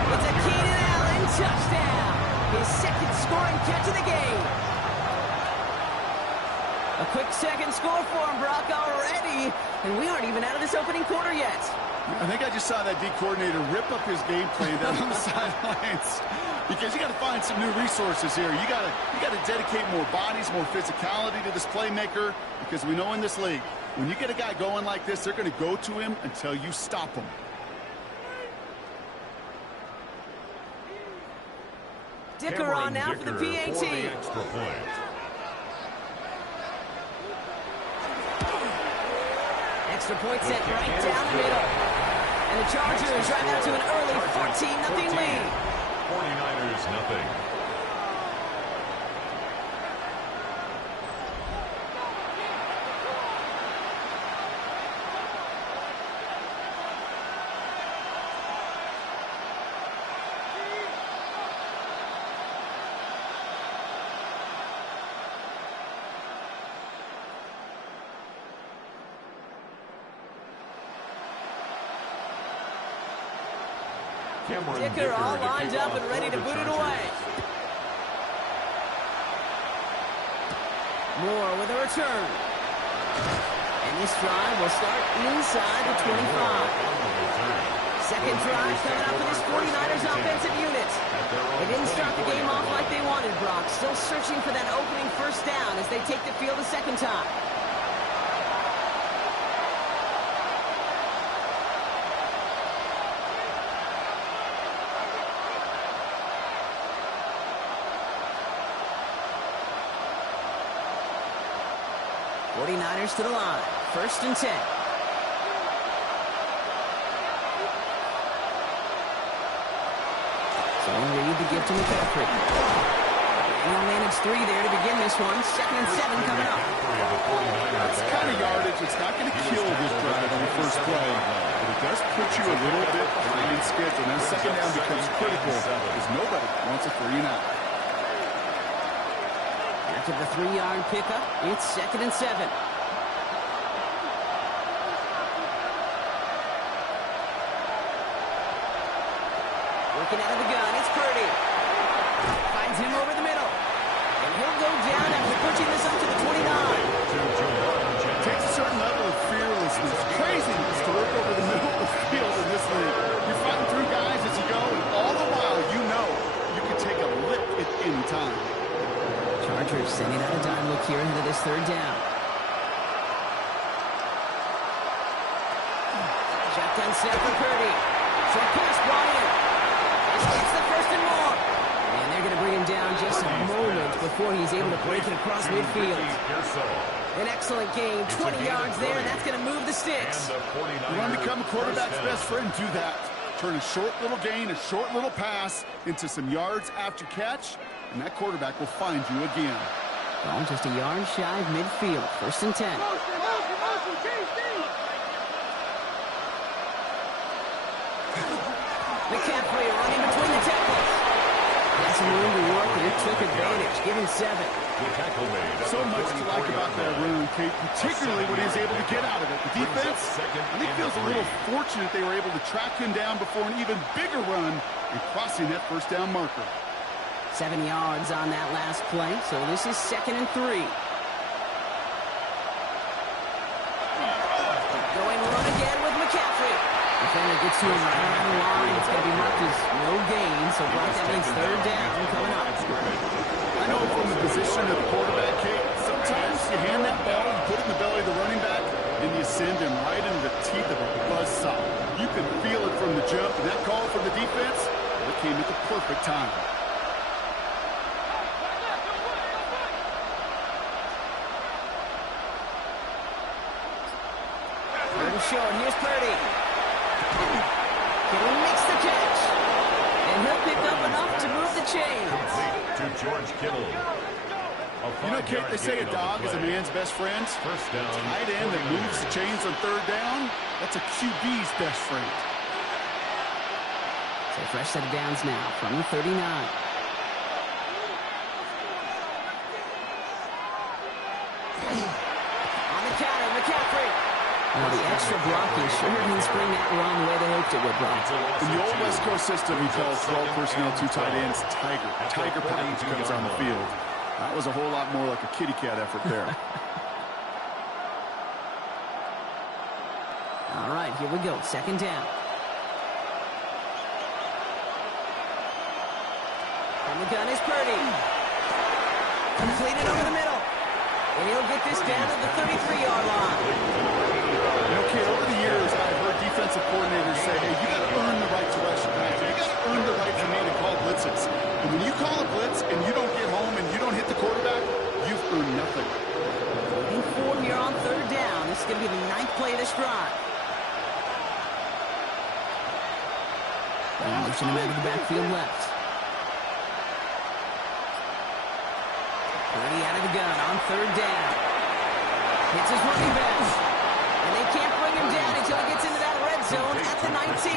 It's a Keenan Allen touchdown. His 2nd scoring catch of the game. A quick 2nd score for him, Brock, already. And we aren't even out of this opening quarter yet. I think I just saw that D coordinator rip up his game plan down on the sidelines, because you got to find some new resources here. You got to dedicate more bodies, more physicality to this playmaker, because we know in this league, when you get a guy going like this, they're going to go to him until you stop him. Dicker on now for the PAT. Extra point. Extra point set right down the middle. And the Chargers drive out to an early 14-0 lead. 49ers nothing. Dicker all lined up and ready to boot it away. Moore with a return. And this drive will start inside the 25. 2nd drive coming up for this 49ers offensive unit. They didn't start the game off like they wanted, Brock. Still searching for that opening 1st down as they take the field a 2nd time. To the line. 1st and 10. So Reed to give to McCaffrey. And he'll manage 3 there to begin this one. 2nd and 7 coming up. That's kind of yardage. It's not going to kill this drive on the first play, but it does put you a little bit behind schedule. Now 2nd down becomes critical because nobody wants a 3 and out. After the 3-yard pickup, it's 2nd and 7. Working out of the gun, it's Purdy. Finds him over the middle. And he'll go down after pushing this up to the 29. Takes a certain level of fearlessness, craziness to work over the middle of the field in this league. You're fighting through guys as you go, and all the while you know you can take a lick at any time. Chargers sending out a dime look here into this 3rd down. Shotgun snap for Purdy. Short pass brought in. It's the 1st and more. And they're going to bring him down just a moment before he's able to break it across midfield. An excellent game. 20 yards there, and that's going to move the sticks. You want to become a quarterback's best friend? Do that. Turn a short little gain, a short little pass into some yards after catch, and that quarterback will find you again. Well, just a yard shy of midfield. 1st and 10. McCaffrey running between the tackles. Has some room to work, and it took advantage. Give him 7. So much to like about that run, Kate, particularly when he's able to get out of it. The defense, I think, feels a little fortunate they were able to track him down before an even bigger run and crossing that 1st down marker. 7 yards on that last play, so this is 2nd and 3. Going run again with McCaffrey. Defender gets to him right around the line. It's going to be marked as no gain, so Brock, that means 3rd down coming up. motion to the quarterback, Kate. Sometimes you hand that ball, you put it in the belly of the running back, and you send him right into the teeth of a buzzsaw. You can feel it from the jump, and that call from the defense, it came at the perfect time. Short. Here's Purdy. Kittle makes the catch. And he'll pick up enough to move the chains. Complete to George Kittle. You know, Kate, they say a dog is a man's best friend. First down. Tight end that moves the chains on third down, that's a QB's best friend. So fresh set of downs now from the 39. On the counter, McCaffrey. Now the extra blocking sure didn't spring that run the way they hoped it would, Brock. In the old West Coast system, we call 12 personnel, 2 tight ends, Tiger. Tiger package comes on the field. That was a whole lot more like a kitty cat effort there. All right, here we go. Second down. From the gun is Purdy. Completed over the middle. And he'll get this down to the 33-yard line. You know, Kate, over the years, I've heard defensive coordinators say, hey, you got to earn the right to rush the passer. You got to earn the right for me to call blitzes. And when you call a blitz and you don't get home and you don't hit the quarterback, you've earned nothing. In 4 here on third down. This is going to be the 9th play of this drive. Motion him out of the backfield left. Purdy out of the gun on third down. Hits his running back. And they can't bring him down until he gets into that red zone at the 19.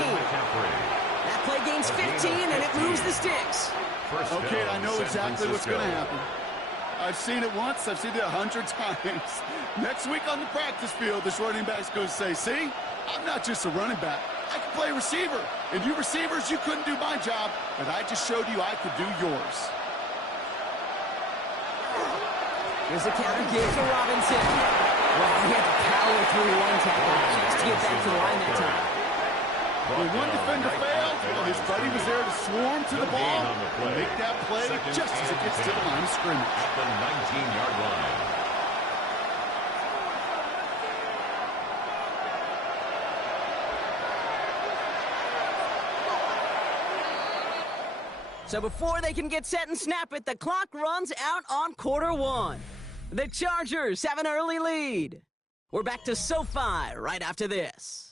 That play gains 15, and it moves the sticks. Okay, I know exactly what's going to happen. I've seen it once. I've seen it 100 times. Next week on the practice field, this running back's going to say, see, I'm not just a running back. I can play receiver. And you receivers, you couldn't do my job, but I just showed you I could do yours. Here's a counter give to Robinson. Well, he had to power through one tackle just to get back to the line that time. When one defender failed, well, his buddy was there to swarm to the ball and make that play just as it gets to the line of scrimmage. At the 19-yard line. So before they can get set and snap it, the clock runs out on quarter one. The Chargers have an early lead. We're back to SoFi right after this.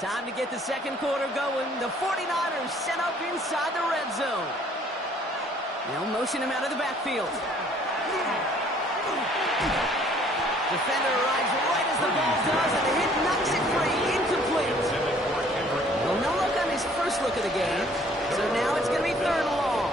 Time to get the second quarter going. The 49ers set up inside the red zone. They'll motion him out of the backfield. Defender arrives right as the ball does, and the hit knocks it free. Incomplete. Well, no look on his first look of the game, so now it's going to be third and long.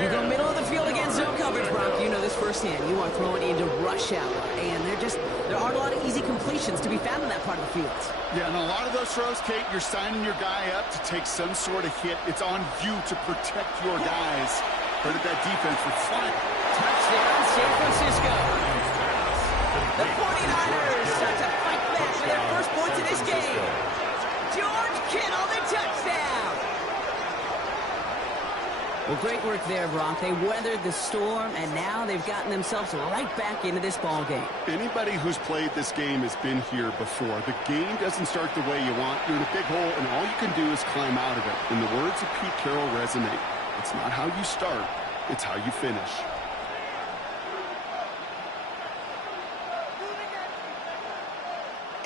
You go middle of the field against zone coverage, Brock. You know this firsthand. You are throwing into rush hour, and there aren't a lot of easy completions to be found in that part of the field. Yeah, and a lot of those throws, Kate, you're signing your guy up to take some sort of hit. It's on you to protect your guys. But that defense was fine. Touchdown, San Francisco. The 49ers start to fight back for their first points of this game. George Kittle, the touchdown. Well, great work there, Brock. They weathered the storm, and now they've gotten themselves right back into this ball game. Anybody who's played this game has been here before. The game doesn't start the way you want. You're in a big hole, and all you can do is climb out of it. And the words of Pete Carroll resonate. It's not how you start, it's how you finish.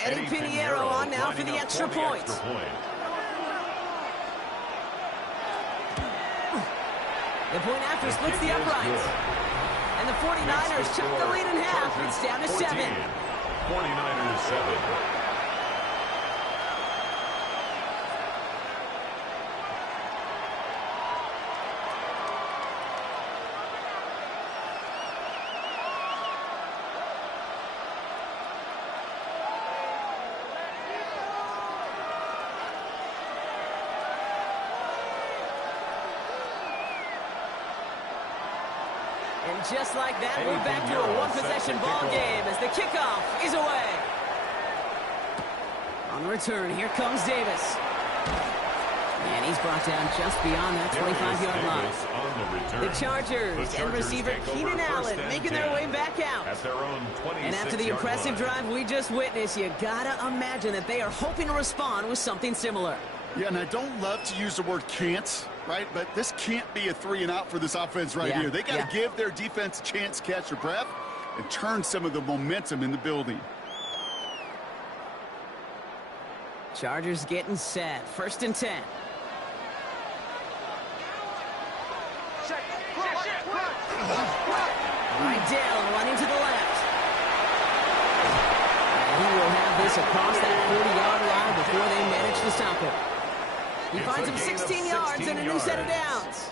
Eddie Pinheiro on now for the extra point. The point after splits the uprights. And the 49ers chop the lead in half. It's down to 7. 49ers 7. And just like that, we're back to a one-possession ball game as the kickoff is away. On the return, here comes Davis. And he's brought down just beyond that 25-yard line. The Chargers and receiver Keenan Allen making their way back out. And after the impressive drive we just witnessed, you gotta imagine that they are hoping to respond with something similar. Yeah, and I don't love to use the word can't, right? But this can't be a 3-and-out for this offense right here. They got to give their defense a chance to catch their breath and turn some of the momentum in the building. Chargers getting set. 1st and 10. Right down, running to the left. And he will have this across that 40-yard line before they manage to stop him. He finds him 16 yards and a new set of downs.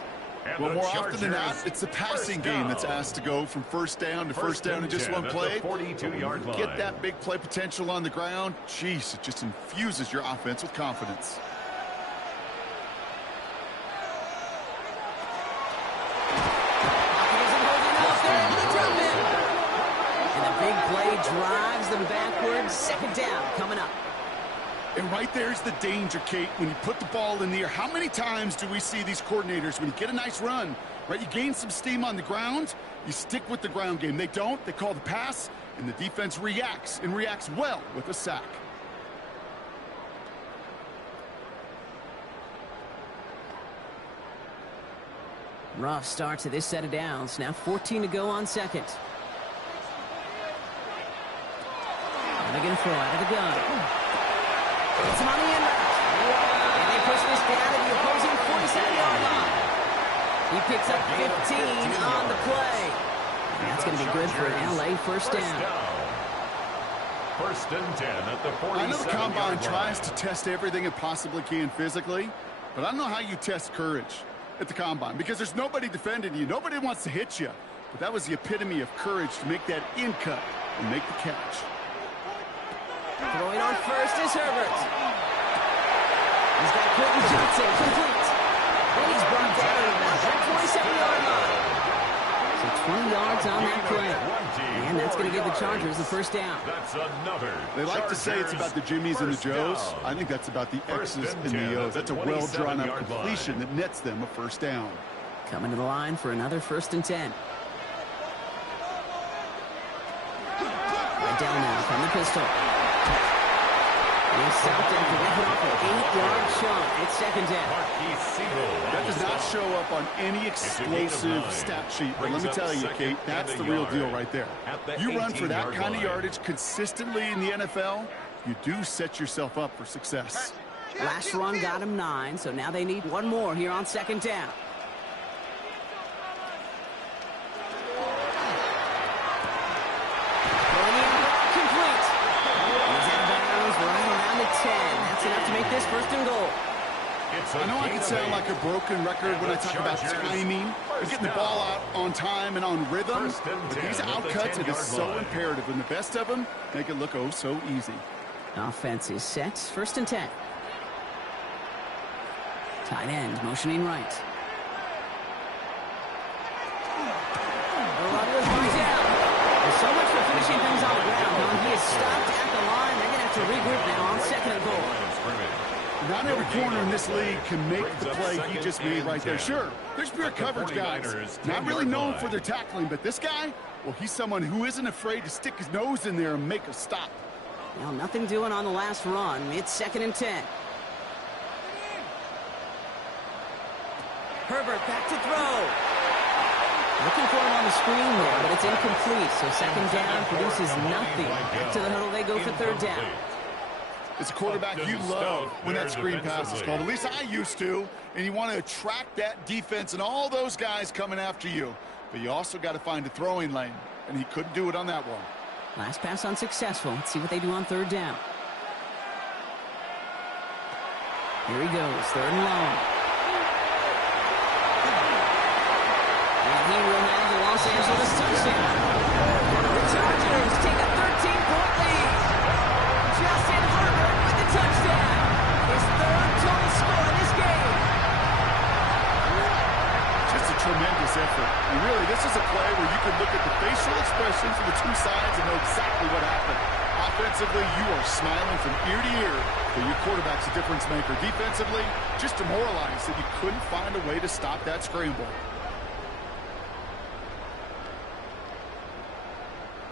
Well, more often than not, it's the passing game that's asked to go from first down to first down in just one play. Get that big play potential on the ground. Jeez, it just infuses your offense with confidence. And the big play drives them backwards. 2nd down coming up. And right there's the danger, Kate, when you put the ball in the air. How many times do we see these coordinators, when you get a nice run, right, you gain some steam on the ground, you stick with the ground game. They don't, they call the pass, and the defense reacts, and reacts well with a sack. Rough start to this set of downs. Now 14 to go on 2nd. And they're going to throw out of the gun. It's on the end route. And they push this down to the opposing 47-yard line. He picks up 15 on the play. And that's going to be good for an LA 1st down. 1st and 10 at the 47-yard line. I know the Combine tries to test everything it possibly can physically, but I don't know how you test courage at the Combine, because there's nobody defending you. Nobody wants to hit you. But that was the epitome of courage to make that in cut and make the catch. Throwing on first is Herbert. He's got Quentin Johnson complete. And he's brought down about that 27-yard line. So 20 yards on that play. And that's going to give the Chargers the 1st down. That's another. They like to say it's about the Jimmies and the Joes. I think that's about the X's and the O's. That's a well-drawn-up completion that nets them a 1st down. Coming to the line for another 1st and 10. Right down now from the pistol. And Southton can get off an 8-yard shot. It's 2nd down. That does not show up on any explosive stat sheet. But let me tell you, Kate, that's the real deal right there. You run for that kind of yardage consistently in the NFL, you do set yourself up for success. Last run got him 9, so now they need one more here on 2nd down. That's enough to make this 1st and goal. I know I can sound like a broken record when I talk about timing and getting the ball out on time and on rhythm, but these outcuts, it is so imperative, and the best of them make it look oh so easy. Offense is set. 1st and 10. Tight end motioning right. The run was brought down. There's so much for finishing things on the ground. He is stopped at the line. They're going to have to regroup now on 2nd and goal. Not every corner in this league can make the play he just made right there. Sure, there's pure coverage guys, not really known for their tackling, but this guy, well, he's someone who isn't afraid to stick his nose in there and make a stop. Well, nothing doing on the last run. It's 2nd and 10. Herbert back to throw. Looking for him on the screen there, but it's incomplete. So 2nd down produces nothing. Back to the huddle they go for 3rd down. As a quarterback, you love when that screen pass is called. At least I used to. And you want to attract that defense and all those guys coming after you. But you also got to find a throwing lane. And he couldn't do it on that one. Last pass unsuccessful. Let's see what they do on 3rd down. Here he goes. 3rd and long. And he will have the Los Angeles touchdown. The Chargers take a 13-point lead. Justin Herbert with the touchdown. His 3rd total score in this game. Just a tremendous effort. And really, this is a play where you can smiling from ear to ear that your quarterback's a difference maker. Defensively, just demoralized that you couldn't find a way to stop that scramble.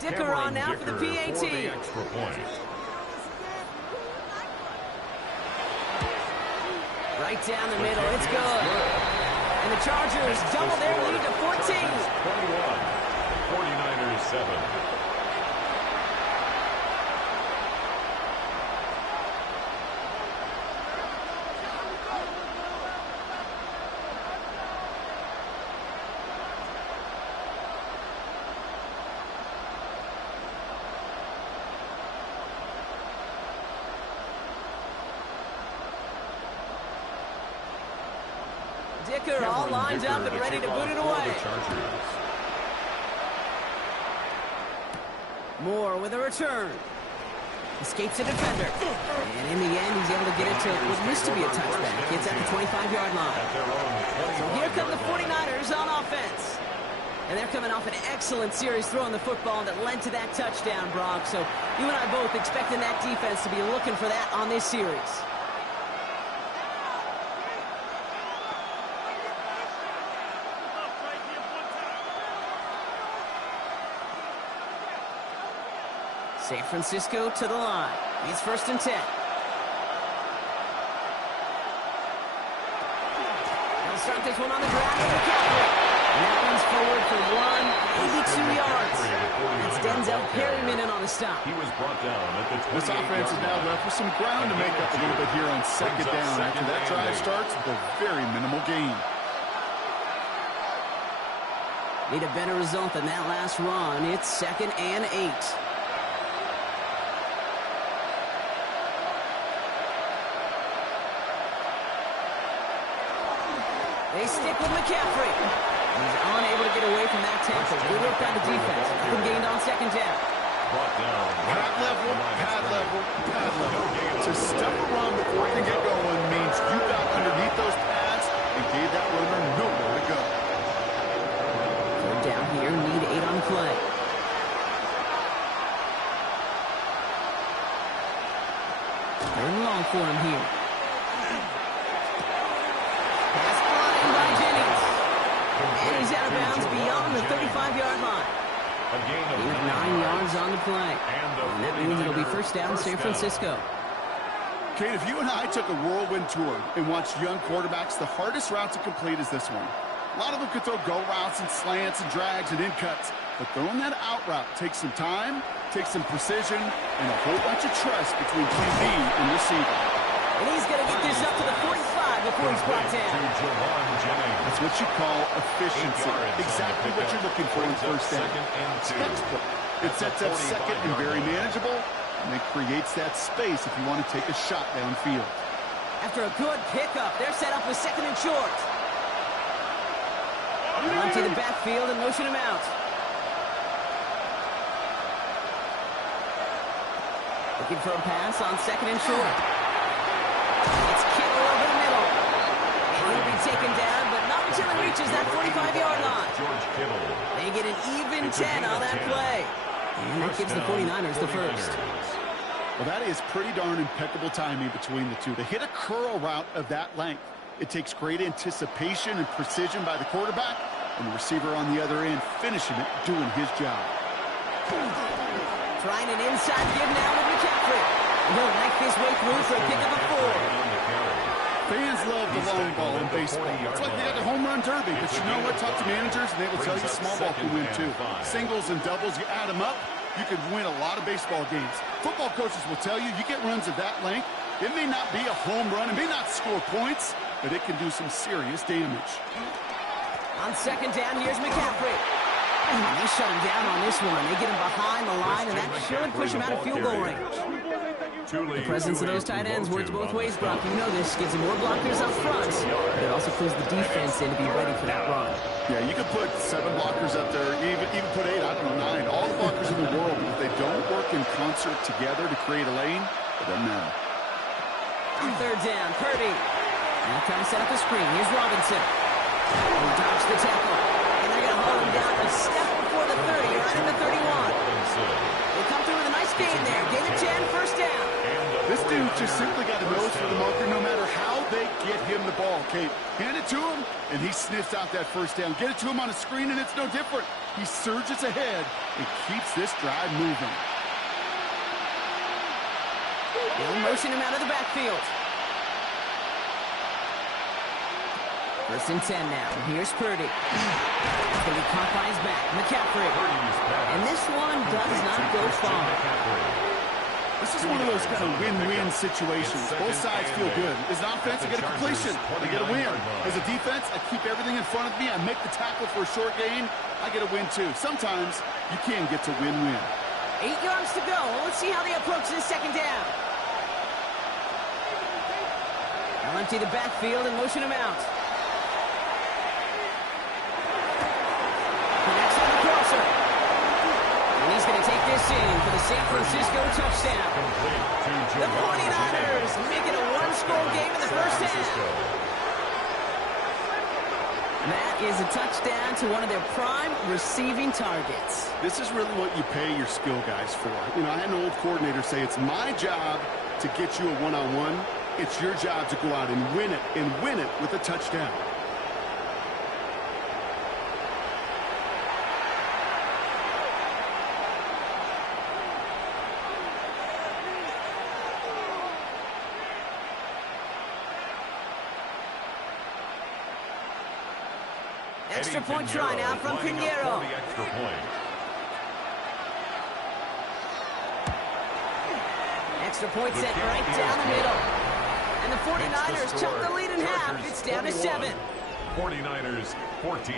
Dicker on now for the PAT. For the extra point. Right down the middle. It's good. And the Chargers double their lead to 14. 21. 49ers 7. Dicker all lined up and ready to boot it away. Moore with a return. Escapes a defender. And in the end, he's able to get it to what used to be a touchback. It's at the 25-yard line. So here come the 49ers on offense. And they're coming off an excellent series throwing the football that led to that touchdown, Brock. So you and I both expecting that defense to be looking for that on this series. San Francisco to the line. It's 1st and 10. They'll start this one on the ground with McCaffrey. And that one's forward for 82 yards. That's Denzel Perryman in on the stop. He was brought down at the 28-yard line. This offense is now left with some ground to make up a little bit here on second down. After that drive starts, the very minimal gain. Need a better result than that last run. It's 2nd and 8. They stick with McCaffrey. He's unable to get away from that tackle. Good work by the defense. Nothing gained on 2nd down. Pad level, pad level, pad level. To step around before it can get going means you got underneath those pads and gave that runner nowhere to go. Third down here, need 8 on play. Third and long for him here. He's out of bounds beyond the 35-yard line. He has 9 yards on the play. And that means it'll be 1st down San Francisco. Kate, if you and I took a whirlwind tour and watched young quarterbacks, the hardest route to complete is this one. A lot of them could throw go routes and slants and drags and in cuts, but throwing that out route takes some time, takes some precision, and a whole bunch of trust between QB and receiver. And he's going to get this up to the 45 before he's brought down. That's what you call efficiency. Exactly what you're looking for in 1st down. Textbook. It sets up 2nd and very manageable, and it creates that space if you want to take a shot downfield. After a good pickup, they're set up with 2nd and short. Onto the backfield and motion him out. Looking for a pass on 2nd and short. It's Kittle over the middle. And he'll be taken down, but not until he reaches that 45-yard line. They get an even 10 on that play. And that gives the 49ers the first. Well, that is pretty darn impeccable timing between the two. To hit a curl route of that length, it takes great anticipation and precision by the quarterback, and the receiver on the other end finishing it, doing his job. Trying an inside give now with McCaffrey. He'll make his way through for a pick of a 4. Fans love the long ball in baseball. It's like they got the home run derby, but you know what? Talk to managers, and they will tell you small ball can win too. Singles and doubles, you add them up, you could win a lot of baseball games. Football coaches will tell you, you get runs of that length, it may not be a home run, it may not score points, but it can do some serious damage. On 2nd down, here's McCaffrey. And they shut him down on this one. They get him behind the line, and that should push him out of field goal range. The presence of those tight ends works both ways, Brock. You know this. Gives him more blockers up front, but it also clues the defense in to be ready for that run. Yeah, you could put 7 blockers up there, even put 8, I don't know, 9. All the blockers in the world, but if they don't work in concert together to create a lane, it doesn't matter. On 3rd down, Purdy. Now trying to set up the screen. Here's Robinson. He dodged the tackle. And they're going to hold him down a step before the 30, right in the 31. They come through with a nice gain there. Gain of 10, first down. This dude just simply got a nose for the marker no matter how they get him the ball, Kate. Hand it to him, and he sniffs out that first down. Get it to him on a screen, and it's no different. He surges ahead and keeps this drive moving. They'll motion him out of the backfield. First and 10 now. Here's Purdy. It's going to be caught by his back. McCaffrey. And this one does not go far. This is one of those kind of win-win situations. Both sides feel good. As an offense, I get a completion. I get a win. As a defense, I keep everything in front of me. I make the tackle for a short gain. I get a win, too. Sometimes you can get to win-win. 8 yards to go. Let's see how they approach this second down. They'll empty the backfield and motion him out. Connects on the crosser. And he's going to take this in for the San Francisco touchdown. The 49ers make it a one-score game in the first half. That is a touchdown to one of their prime receiving targets. This is really what you pay your skill guys for. You know, I had an old coordinator say it's my job to get you a one-on-one. It's your job to go out and win it with a touchdown. Extra point try now from Pinheiro. Extra point set right down the middle. And the 49ers chop the lead in half. It's down to 7. 49ers 14.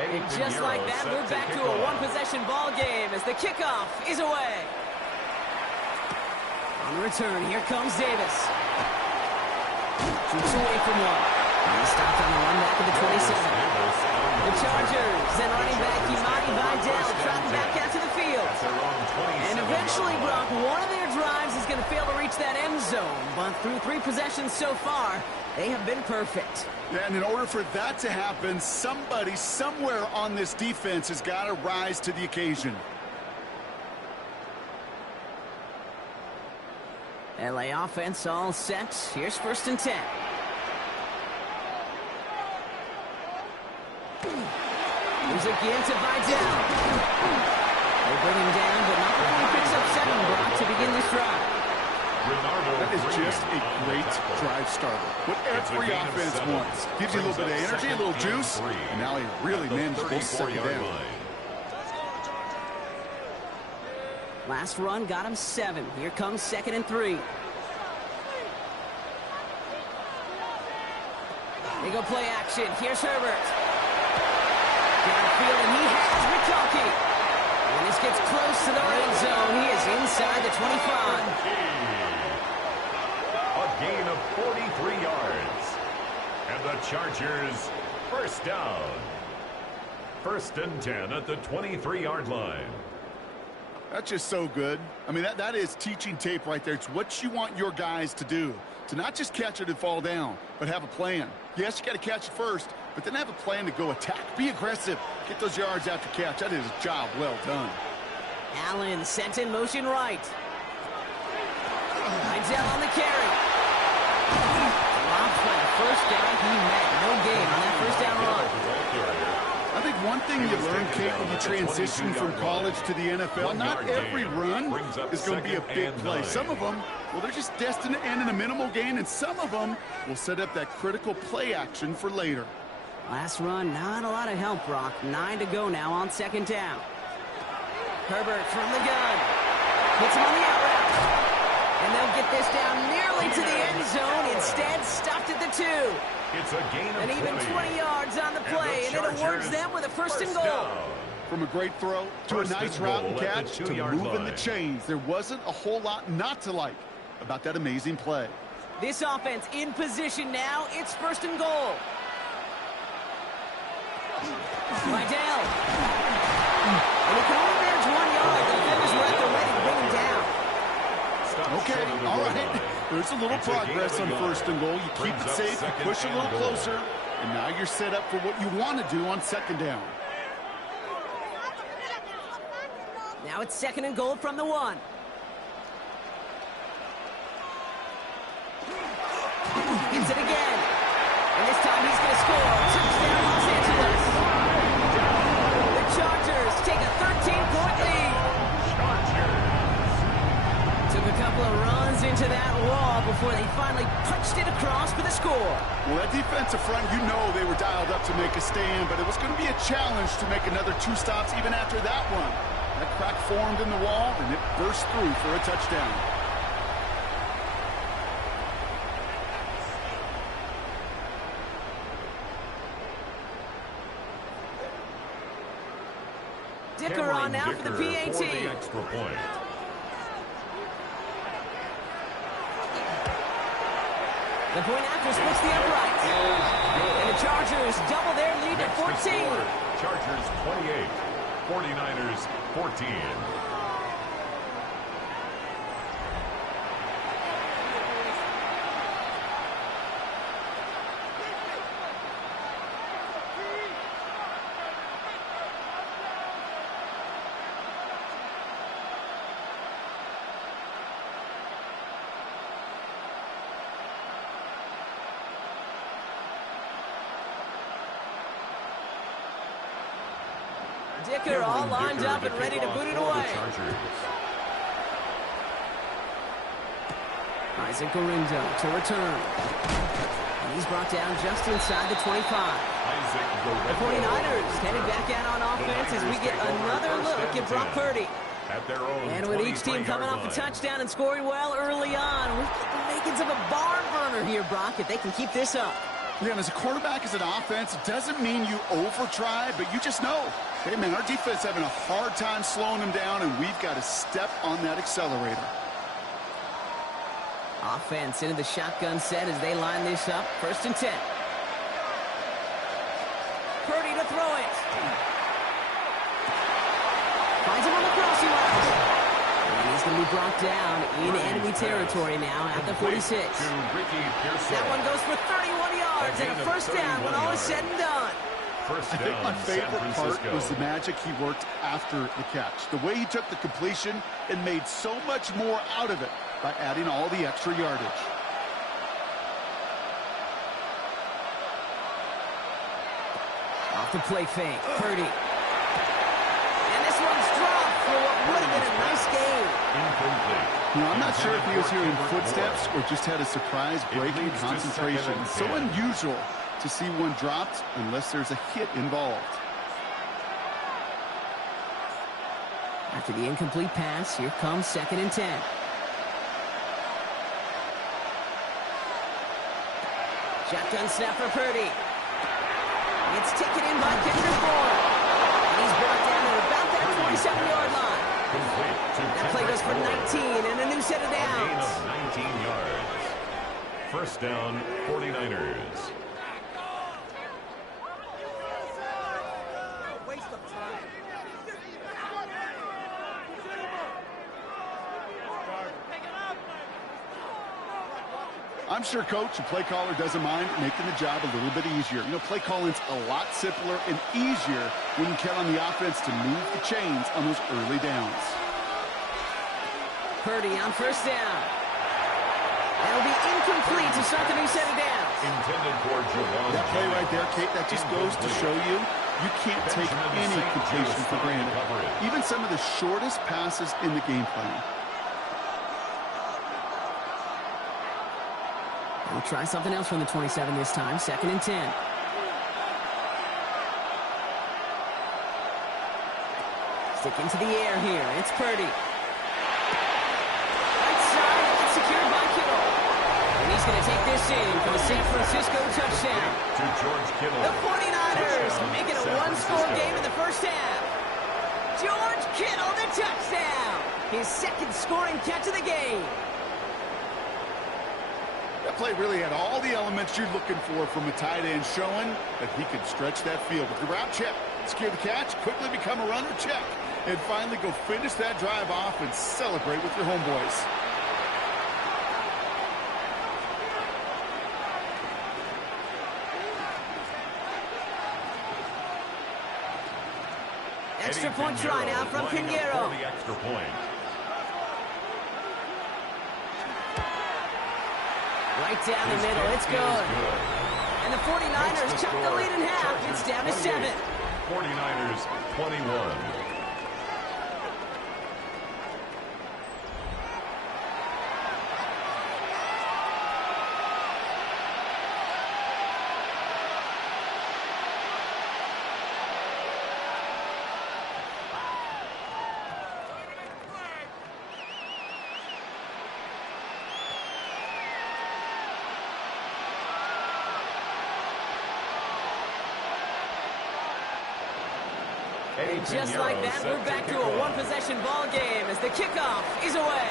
And just like that, we're back to a one-possession ball game as the kickoff is away. On the return, here comes Davis. Shoots away from one. And he stopped on the run back of the 27. The Chargers and running back Imani Vidal trotting back out to the field. And eventually, Brock, one of their drives is going to fail to reach that end zone. But through 3 possessions so far, they have been perfect. Yeah, and in order for that to happen, somebody somewhere on this defense has got to rise to the occasion. LA offense all set. Here's first and 10. Here's again to Vidal. They bring him down, but not before he picks up 7, Brock, to begin this drive. That is just a great drive starter. What every offense wants. Gives you a little bit of energy, a little juice, and now he really managed to suck it down. Last run got him 7. Here comes 2nd and 3. They go play action. Here's Herbert. Downfield, and he has McCulkey. When this gets close to the red zone, he is inside the 25. A gain of 43 yards. And the Chargers first down. First and 10 at the 23-yard line. That's just so good. I mean, that is teaching tape right there. It's what you want your guys to do. To not just catch it and fall down, but have a plan. Yes, you got to catch it first, but then have a plan to go attack. Be aggressive. Get those yards after catch. That is a job well done. Allen sent in motion right. Vidal on the carry. Dropped by the first guy he met. No gain on that first down run. I think one thing you learn, Kate, when you transition from college to the NFL, not every run is going to be a big play. Some of them, well, they're just destined to end in a minimal gain, and some of them will set up that critical play action for later. Last run, not a lot of help, Brock. 9 to go now on 2nd down. Herbert from the gun. Puts him on the out route. And they'll get this down nearly to the end zone. Instead, stopped at the 2. It's a gain of and even 20 yards on the play, and it awards them with a first and goal. From a great throw to a nice route and catch to moving the chains. There wasn't a whole lot not to like about that amazing play. This offense in position now. It's 1st and goal. Lydell. And he can only manage 1 yard. The defenders were at the ready to bring him down. Okay, all right. There's a little progress on 1st and goal. You keep it safe, you push a little closer, and now you're set up for what you want to do on 2nd down. Now it's 2nd and goal from the 1. Gets it again. And this time he's going to score. Touchdown, Los Angeles. The Chargers take a 13-point lead. Took a couple of runs into that wall before they finally punched it across for the score. Well, that defensive front, you know they were dialed up to make a stand, but it was going to be a challenge to make another 2 stops even after that one. That crack formed in the wall, and it burst through for a touchdown. Dicker on now for the PAT. For the extra point. The point after splits the uprights. And the Chargers double their lead at 14. Chargers 28, 49ers 14. Dicker all lined up and ready to boot it away. Isaac Gorindo to return. And he's brought down just inside the 25. The 49ers headed back out on offense as we get another look at Brock Purdy. And with each team coming off a touchdown and scoring well early on, we get the makings of a barn burner here, Brock, if they can keep this up. Yeah, and as a quarterback, as an offense, it doesn't mean you over-try, but you just know, hey, man, our defense having a hard time slowing them down, and we've got to step on that accelerator. Offense into the shotgun set as they line this up. 1st and 10. Purdy to throw it. Finds him on the crossing route. And he's going to be brought down in enemy territory now at the 46. That one goes for 31 yards and a 1st down when all is said and done. I think my favorite part was the magic he worked after the catch. The way he took the completion and made so much more out of it by adding all the extra yardage. Off the play fake, Purdy. And this one's dropped for what would have been a nice game. You know, I'm not sure if he was hearing footsteps or just had a surprise break in concentration. So unusual to see one dropped unless there's a hit involved. After the incomplete pass, here comes 2nd and 10. Shotgun snap for Purdy. It's taken in by Kendrick Bourne. And he's brought down at about that 27-yard line. That play goes for 19 and a new set of downs. A gain of 19 yards. 1st down, 49ers. I'm sure coach and play caller doesn't mind making the job a little bit easier. You know, play calling's a lot simpler and easier when you count on the offense to move the chains on those early downs. Purdy on 1st down. That'll be incomplete to start the new set of downs. Intended for Javon. That play right there, Kate, that just goes to show you can't take any completion for granted. Even some of the shortest passes in the game plan. We'll try something else from the 27 this time. 2nd and 10. Stick into the air here. It's Purdy. Right side. It's secured by Kittle. And he's going to take this in for the San Francisco touchdown. To George Kittle. The 49ers make it a one-score game in the 1st half. George Kittle, the touchdown. His second scoring catch of the game. That play really had all the elements you're looking for from a tight end, showing that he could stretch that field. With the route check, secure the catch, quickly become a runner check, and finally go finish that drive off and celebrate with your homeboys. Extra point try now from Pinheiro. The extra point. Right down the middle, it's good. And the 49ers chop the lead in half. It's down to 7. 49ers 21. And just like that, we're back to a one-possession ball game as the kickoff is away.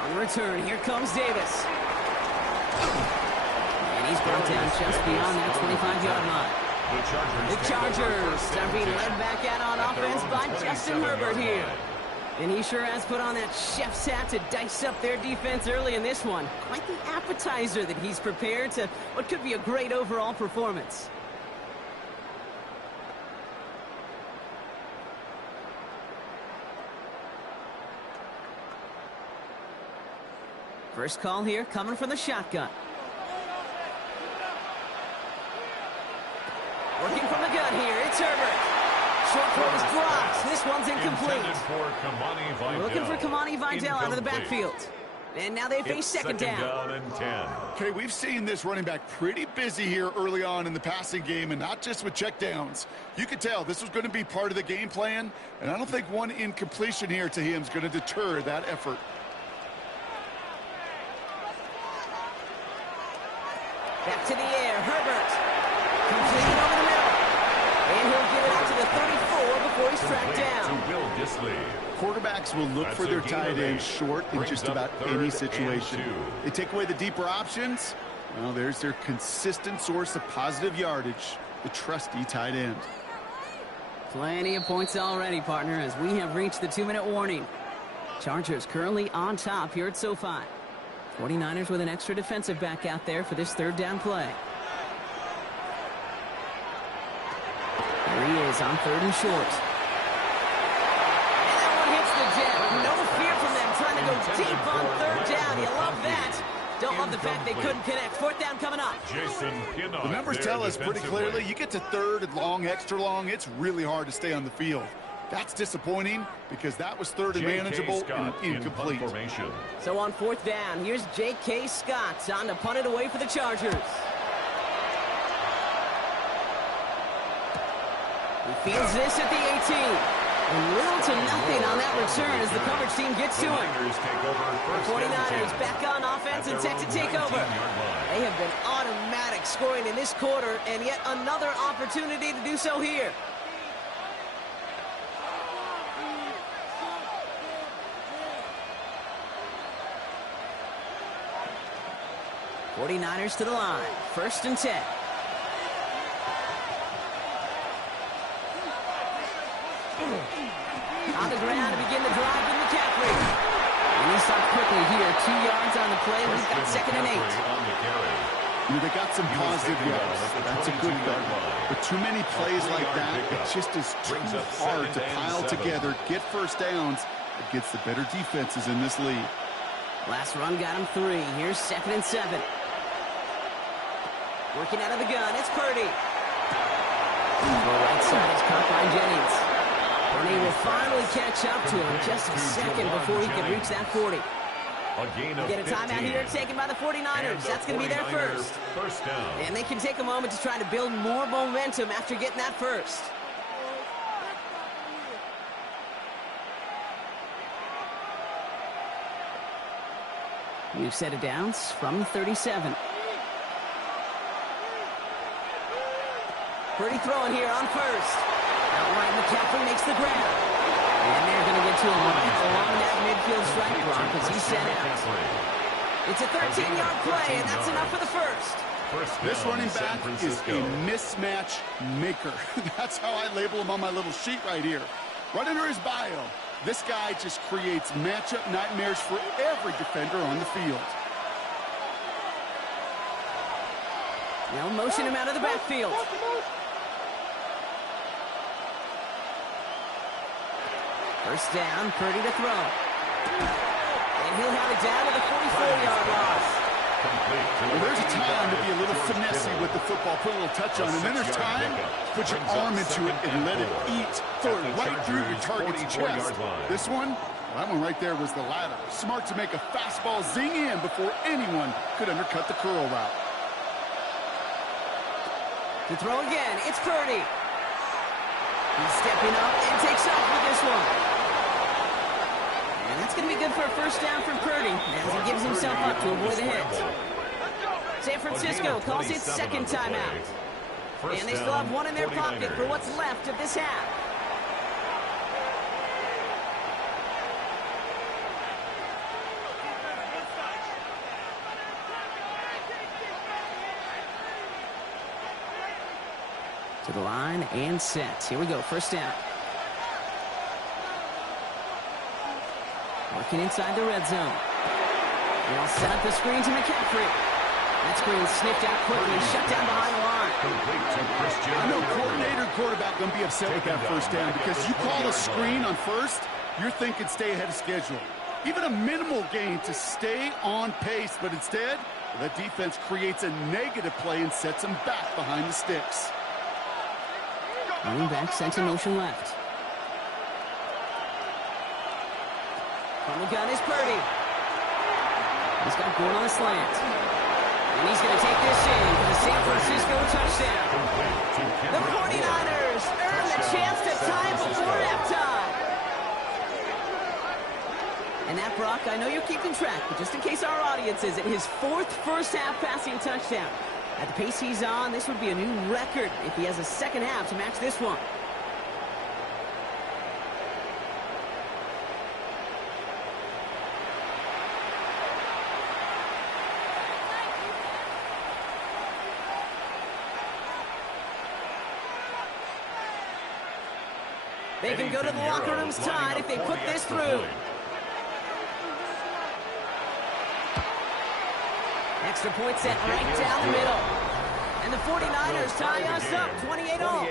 On the return, here comes Davis. And he's brought down just beyond that 25-yard line. The Chargers are being led back out on offense by Justin Herbert here. And he sure has put on that chef's hat to dice up their defense early in this one. Quite the appetizer that he's prepared to what could be a great overall performance. First call here coming from the shotgun. Working from the gun here, it's Herbert. Short throw is dropped. This one's incomplete. We're looking for Kamani Vidal out of the backfield. And now they face second down. And 10. Okay, we've seen this running back pretty busy here early on in the passing game, and not just with checkdowns. You could tell this was going to be part of the game plan, and I don't think one incompletion here to him is going to deter that effort. Back to the air, Herbert. Completed over the middle. And he'll get it out to the 34 before he's tracked down. To Will Disley. Quarterbacks will look for their tight ends short in just about any situation. They take away the deeper options. Well, there's their consistent source of positive yardage, the trusty tight end. Plenty of points already, partner, as we have reached the 2-minute warning. Chargers currently on top here at SoFi. 49ers with an extra defensive back out there for this third down play. There he is on 3rd and short. And that one hits the deck. No fear from them trying to go deep on 3rd down. You love that. Don't love the fact they couldn't connect. 4th down coming up. The numbers tell us pretty clearly, you get to 3rd and long, extra long, it's really hard to stay on the field. That's disappointing because that was 3rd and manageable and incomplete. So on 4th down, here's J.K. Scott on to punt it away for the Chargers. He fields this at the 18. And little to nothing on that return as the coverage team gets to him. The 49ers back on offense and set to take over. They have been automatic scoring in this quarter, and yet another opportunity to do so here. '49ers to the line. 1st and 10. On the ground to begin the drive with McCaffrey. And he stopped quickly here. 2 yards on the play. We've got 2nd and 8. You know, they got some positive yards. That's a good thing. But too many plays like that, it just is too hard to pile together, get first downs against the better defenses in this league. Last run got him 3. Here's 2nd and 7. Working out of the gun, it's Purdy. The right side is caught by Jennings. And he will finally catch up to him just a second before he can reach that 40. Get a timeout here taken by the 49ers. That's going to be their first. First down. And they can take a moment to try to build more momentum after getting that first. New set of downs from 37. Purdy throwing here on 1st. Outright McCaffrey makes the grab. And they're going to get to him along that midfield strike block as he's sent out. It's a 13-yard play, and that's enough for the first. This running back is a mismatch maker. That's how I label him on my little sheet right here. Right under his bio, this guy just creates matchup nightmares for every defender on the field. Now motion him out of the backfield. First down, Purdy to throw. And he'll have it down to the 44-yard loss. Well, there's a time to be a little finessey with the football, put a little touch on it. And then there's time to put your arm into it and let it eat. Throw it right through your target's chest. This one, that one right there was the latter. Smart to make a fastball zing in before anyone could undercut the curl route. To throw again, it's Purdy. He's stepping up and takes off with this one. And that's going to be good for a first down from Purdy as he gives himself up to avoid the hit. San Francisco calls its second timeout. And they still have one in their pocket for what's left of this half. To the line and set. Here we go, first down. Working inside the red zone. They'll set up the screen to McCaffrey. That screen sniffed out quickly, shut down behind the line. I know coordinator and quarterback going to be upset with that first down because you call a screen on first, you're thinking stay ahead of schedule. Even a minimal gain to stay on pace, but instead, that defense creates a negative play and sets them back behind the sticks. Running back sent in motion left. From the gun is Purdy. He's got Gordon on a slant. And he's going to take this in for the San Francisco touchdown. The 49ers earn the chance to tie before halftime. And that, Brock, I know you're keeping track, but just in case our audience isn't, his fourth first-half passing touchdown. At the pace he's on, this would be a new record if he has a second half to match this one. They can go to the locker rooms tied if they put this through. Extra point set right down the middle. And the 49ers tie us up 28-all.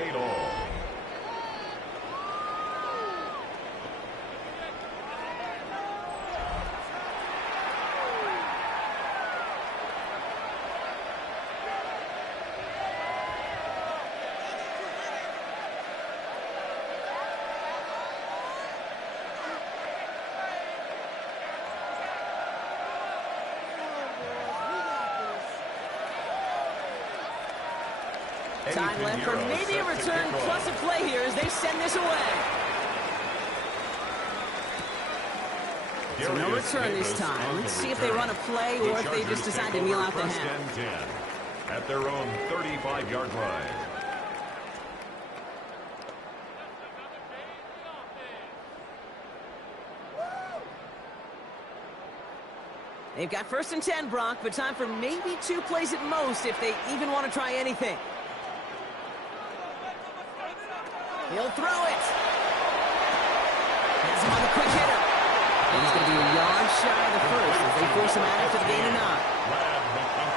Time left for maybe a return plus a play here as they send this away. So no return this time. Let's see if they run a play or if they just decide to kneel out the half. At their own 35-yard line. They've got first and 10, Brock, but time for maybe 2 plays at most if they even want to try anything. He'll throw it. Has him on the quick hitter. And he's going to be a yard shy of the first as they force him out after the gain of 9.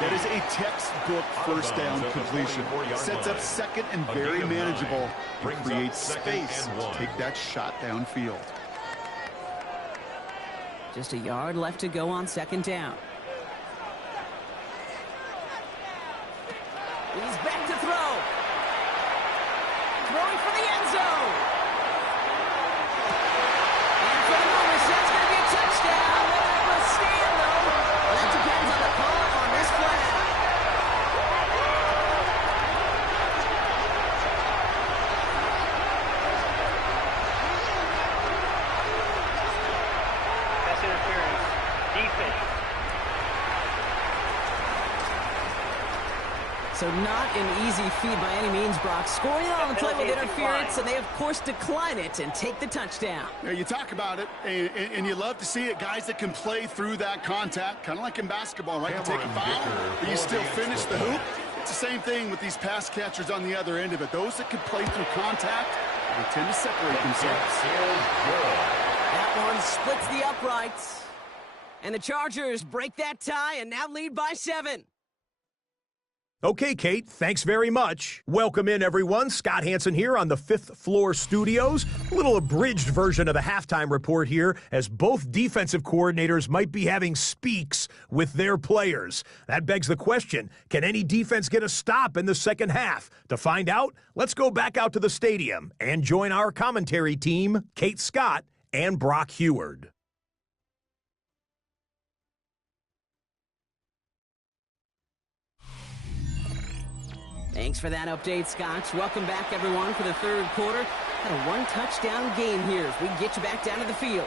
That is a textbook first down completion. Sets up second and very manageable. And creates space to take that shot downfield. Just a yard left to go on second down. He's back to throw. Throwing for the end zone. And for the moment, that's going to be a touchdown. Whether it will stand, though, well, that depends on the call on this play. Pass interference. Defense. So not an easy feat by any means, Brock. Scoring on the play with interference, and they, of course, decline it and take the touchdown. Yeah, you talk about it, and you love to see it. Guys that can play through that contact, kind of like in basketball, right? You take a foul, but you still finish the hoop. It's the same thing with these pass catchers on the other end of it. Those that can play through contact, they tend to separate themselves. That one splits the uprights. And the Chargers break that tie and now lead by 7. Okay, Kate, thanks very much. Welcome in, everyone. Scott Hansen here on the 5th Floor Studios. A little abridged version of the halftime report here, as both defensive coordinators might be having speaks with their players. That begs the question, can any defense get a stop in the second half? To find out, let's go back out to the stadium and join our commentary team, Kate Scott and Brock Heward. Thanks for that update, Scotch. Welcome back, everyone, for the third quarter. Had a one-touchdown game here as we get you back down to the field.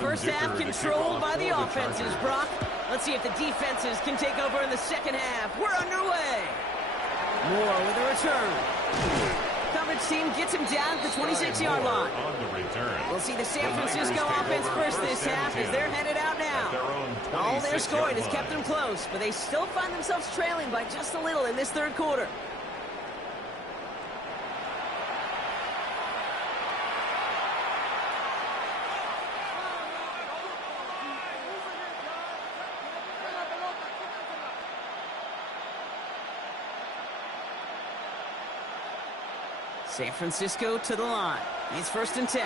First half controlled by the offenses, Brock. Let's see if the defenses can take over in the second half. We're underway. Moore with a return. Coverage team gets him down at the 26-yard line. We'll see the San Francisco offense first this half as they're headed out now. All their scoring has kept them close, but they still find themselves trailing by just a little in this third quarter. San Francisco to the line. It's 1st and 10.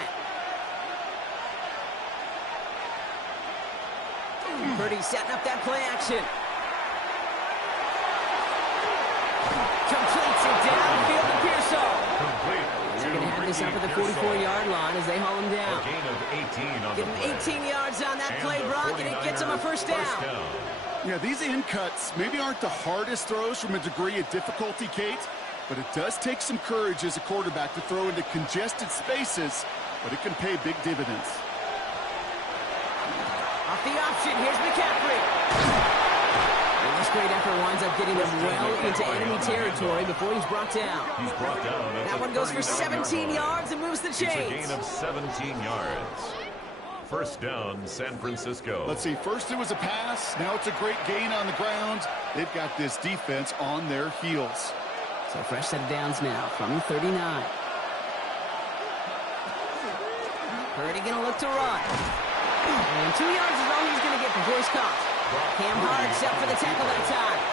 Purdy setting up that play action. Completes it downfield to Pearsall. They're going to have this up at the 44-yard line as they haul him down. Give him 18 yards on that play, Brock, and it gets him a first down. Yeah, these in cuts maybe aren't the hardest throws from a degree of difficulty, Kate. But it does take some courage as a quarterback to throw into congested spaces, but it can pay big dividends. Off the option, here's McCaffrey. And this great effort winds up getting them well into enemy territory before he's brought down. That one goes for 17 yards and moves the chains. It's a gain of 17 yards. First down, San Francisco. Let's see, first it was a pass, now it's a great gain on the ground. They've got this defense on their heels. So fresh set of downs now from the 39. Purdy going to look to run. And 2 yards is all he's going to get before he's caught. Cam hard except for the tackle that time.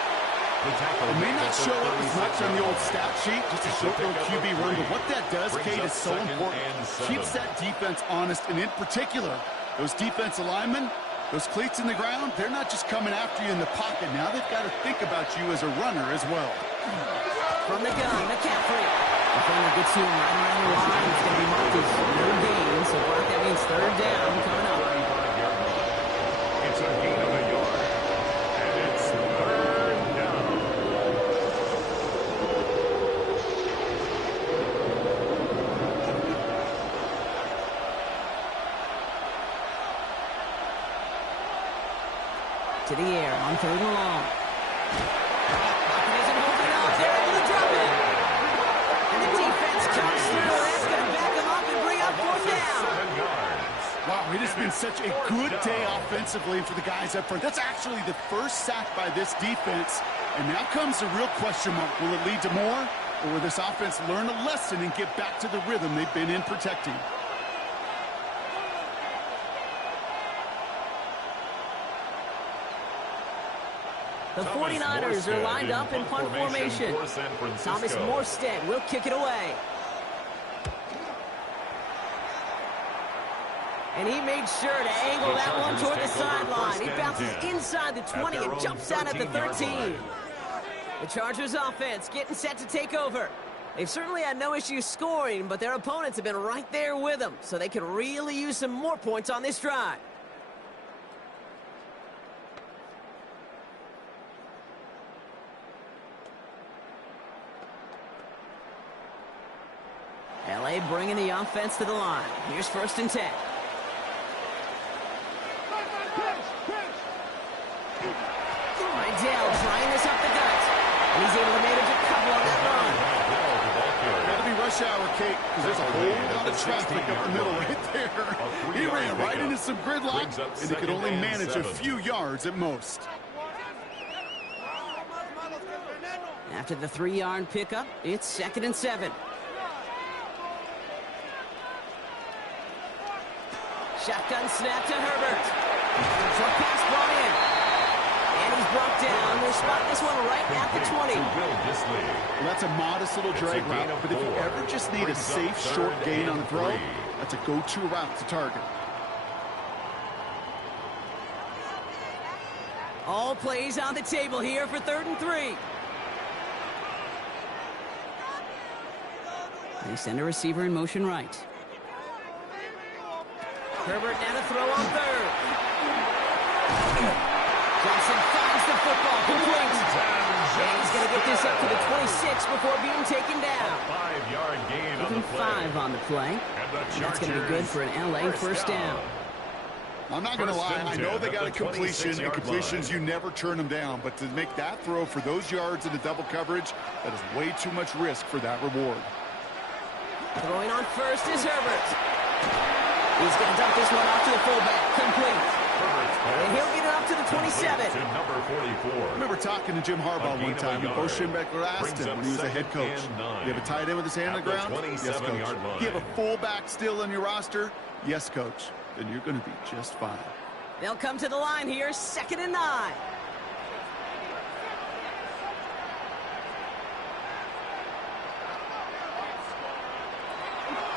It may not show up as much on the old stat sheet, just a short little QB run, but what that does, Kate, is so important. Keeps that defense honest, and in particular, those defensive linemen, those cleats in the ground, they're not just coming after you in the pocket. Now they've got to think about you as a runner as well. From the gun, McCaffrey. Defender gets to him right around the line. It's going to be marked as no gain, so that means third down coming up. It's a gain of a yard, and it's third down. To the air on 3rd and long. Isn't holding up. They're able to drop it. And the defense comes through. That's going to back them up and bring up 4th down. Wow, it has been such a good day offensively for the guys up front. That's actually the first sack by this defense. And now comes the real question mark. Will it lead to more? Or will this offense learn a lesson and get back to the rhythm they've been in protecting? The 49ers are lined up in punt formation. Thomas Morstead will kick it away. And he made sure to angle that one toward the sideline. He bounces inside the 20 and jumps out at the 13. The Chargers offense getting set to take over. They've certainly had no issue scoring, but their opponents have been right there with them, so they could really use some more points on this drive. L.A. bringing the offense to the line. Here's 1st and 10. Rydell trying this up the gut. And he's able to manage a couple on that run. Got to be rush hour, Kate, because there's a whole lot of traffic up the middle right there. He ran right into some gridlock, and he could only manage a few yards at most. After the 3-yard pickup, it's 2nd and 7. Shotgun snap to Herbert. Short pass brought in. And he's brought down. They're spotting this one right at the 20. Well, that's a modest little drag route, but if you ever just need a safe short gain on the throw, that's a go-to route to target. All plays on the table here for 3rd and 3. They send a receiver in motion right. Herbert now to throw on 3rd. Johnson finds the football, complete. And he's going to get this up to the 26 before being taken down. 5-yard gain on the play. 5 on the play. And that's going to be good for an L.A. first down. I'm not going to lie, I know they got a completion, and completions, you never turn them down. But to make that throw for those yards in the double coverage, that is way too much risk for that reward. Throwing on 1st is Herbert. He's going to dump this one off to the fullback. Complete. And he'll get it up to the 27. To number 44. I remember talking to Jim Harbaugh one time, and Bo Schembechler asked him when he was a head coach, you have a tight end with his hand on the ground? Yes, coach. You have a fullback still on your roster? Yes, coach. Then you're going to be just fine. They'll come to the line here, 2nd and 9.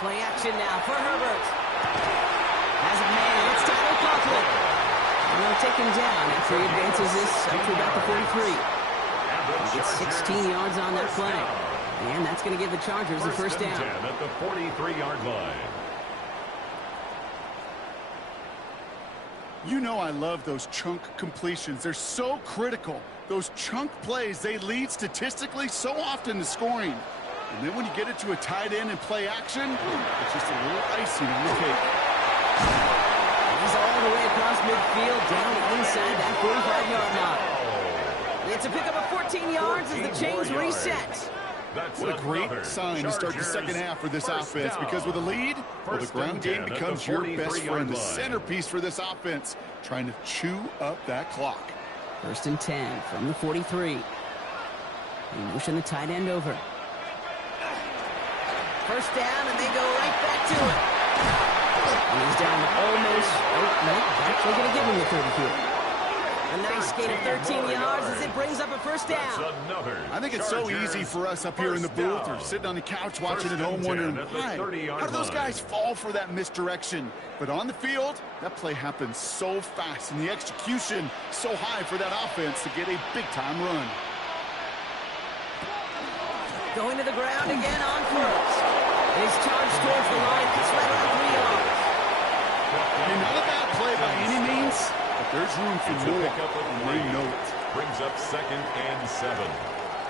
Play action now for Herbert. Has a man, it's Tyler Conklin. And they'll take him down after he advances this up to about the 43. He gets 16 yards on that play. And that's going to give the Chargers the first down. At the 43-yard line. You know I love those chunk completions. They're so critical. Those chunk plays, they lead statistically so often to scoring. And then when you get it to a tight end and play action, it's just a little icing on the cake. He's all the way across midfield, down inside that 45-yard line. It's a pickup of 14 yards as the chains reset. What a great sign to start the second half for this offense, because with a lead, well, the ground game becomes your best friend, the centerpiece for this offense, trying to chew up that clock. 1st and 10 from the 43. They motion the tight end over. First down, and they go right back to it. And he's down to almost, actually going to give him the 30 here. A nice gain of 13 yards as it brings up a first down. I think it's so easy for us up here in the booth or sitting on the couch watching at home wondering, how do those guys fall for that misdirection? But on the field, that play happens so fast, and the execution so high for that offense to get a big-time run. Going to the ground again on 1st. He's charged towards the line. It's right around 3 yards. And not a bad play by any means, but there's room for more, and they know it. Brings up 2nd and 7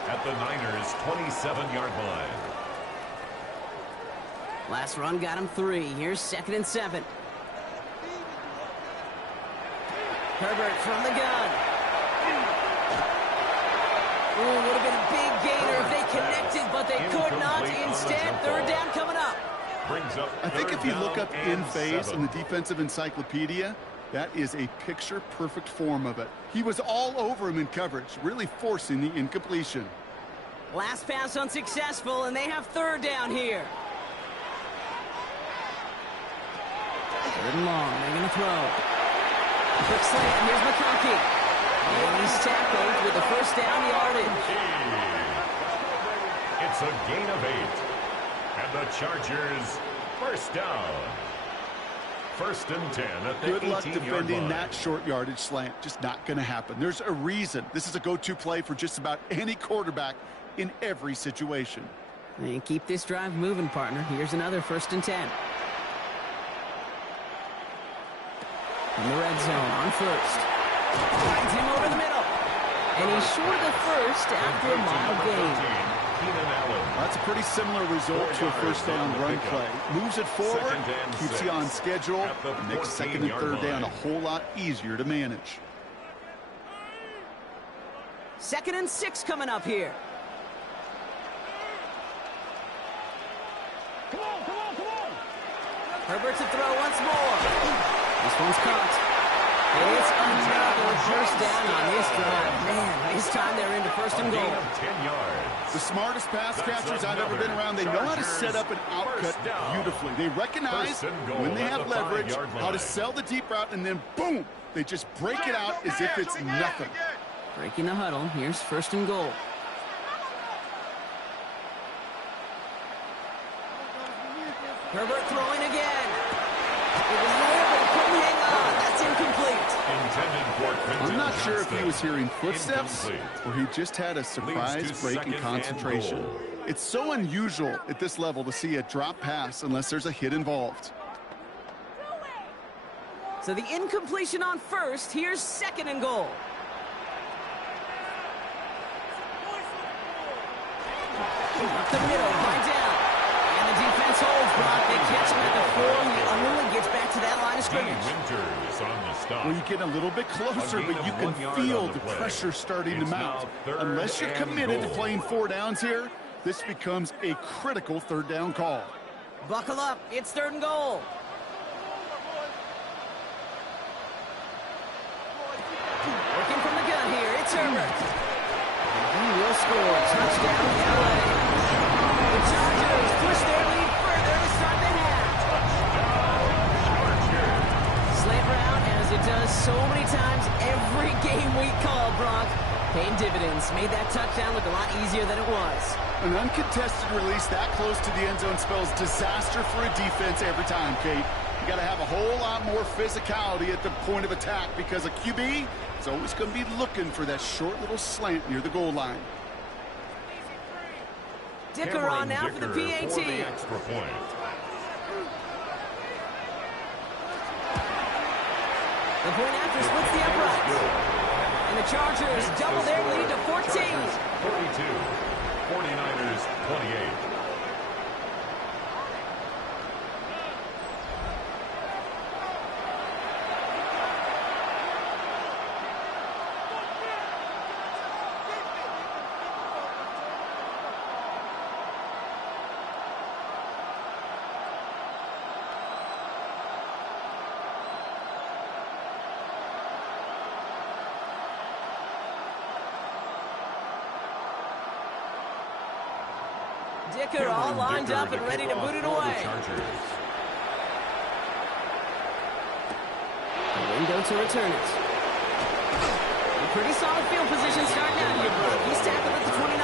at the Niners' 27-yard line. Last run got him 3. Here's 2nd and 7. Herbert from the gun. Ooh, would have been a big gainer if they connected, but they could not. Instead, 3rd down coming up. I think if you look up in phase in the defensive encyclopedia, that is a picture-perfect form of it. He was all over him in coverage, really forcing the incompletion. Last pass unsuccessful, and they have 3rd down here. 3rd and long, they're going to throw. Quick slant, here's McConkey. And he's tackled with the first down yardage. It's a gain of 8. And the Chargers, first down. 1st and 10 at the 18-yard line. Good luck defending that short yardage slant. Just not going to happen. There's a reason. This is a go-to play for just about any quarterback in every situation. And keep this drive moving, partner. Here's another 1st and 10. In the red zone on 1st. Finds him over the middle. And he's short of the 1st after a mile gain. That's a pretty similar result to a first down run play. Moves it forward, keeps you on schedule. Makes second and third down a whole lot easier to manage. 2nd and 6 coming up here. Come on, come on, come on. Herbert to throw once more. This one's caught. And it's another first down on this drive. Man, this time they're into 1st and goal. 10 yards. The smartest pass catchers I've ever been around. They know how to set up an outcut beautifully. They recognize when they have leverage how to sell the deep route, and then boom, they just break it out as if it's nothing. Breaking the huddle. Here's 1st and goal. Herbert throwing again. It was there, but he couldn't hang on. That's incomplete. I'm not sure if he was hearing footsteps or he just had a surprise break in concentration. It's so unusual at this level to see a drop pass unless there's a hit involved. So the incompletion on 1st. Here's 2nd and goal. Up the middle, right down. And the defense holds, Brock. They catch him at the 4. He only gets back to that line of scrimmage. Well, you get a little bit closer, but you can feel the pressure starting to mount. Unless you're committed to playing 4 downs here, this becomes a critical 3rd down call. Buckle up. It's 3rd and goal. Working from the gun here. It's Herbert. And he will score. Touchdown, LA. The Chargers push their lead further to start the half. Slant route, as it does so many times every game we call, Brock. Paying dividends. Made that touchdown look a lot easier than it was. An uncontested release that close to the end zone spells disaster for a defense every time, Kate. You got to have a whole lot more physicality at the point of attack because a QB is always going to be looking for that short little slant near the goal line. Dicker on now for the PAT. For the extra point. The point after splits the uprights. And the Chargers double their lead to 14. 42. 49ers 28. Dicker all lined up and ready to boot it away. The window to return it. A pretty solid field position starting out here, Brock. He's tackled at the 29.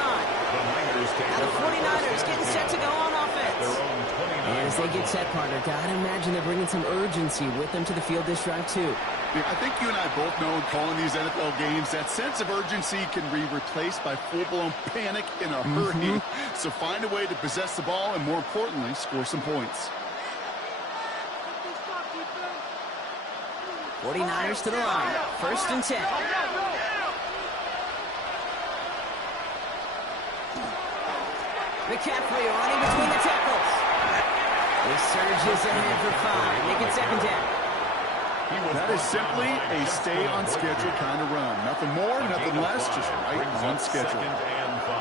Now the 49ers getting set to go on offense. And as they get set, partner, gotta imagine they're bringing some urgency with them to the field this drive, too. I think you and I both know in calling these NFL games, that sense of urgency can be replaced by full-blown panic in a hurry. So find a way to possess the ball and, more importantly, score some points. 49ers to the line. 1st and 10. McCaffrey running between the tackles. He surges ahead for 5. Make it 2nd down. That is simply a stay-on-schedule kind of run. Nothing more, nothing less, just right on schedule. 2nd and 5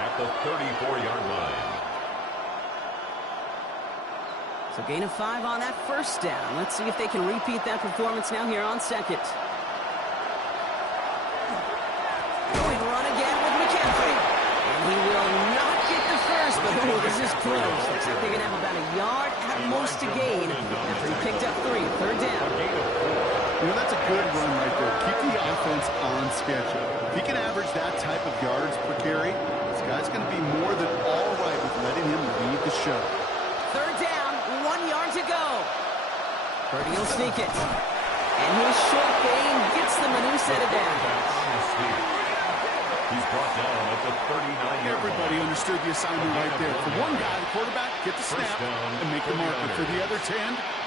at the 34-yard line. So gain of 5 on that 1st down. Let's see if they can repeat that performance now here on 2nd. Going to run again with McCaffrey. And he will not get the first, but oh, this is close. Looks like they're going to have about a yard at most to gain after he picked up 3. 3rd down. You know, that's a good run right there. Keep the offense on schedule. If he can average that type of yards per carry, this guy's going to be more than all right with letting him lead the show. 3rd down, 1 yard to go. Purdy will sneak it. And his short gain gets them a new set of downs. He's brought down at the 39-yard line. Everybody understood the assignment right there. For one guy, the quarterback, get the snap and make the marker. For the other 10,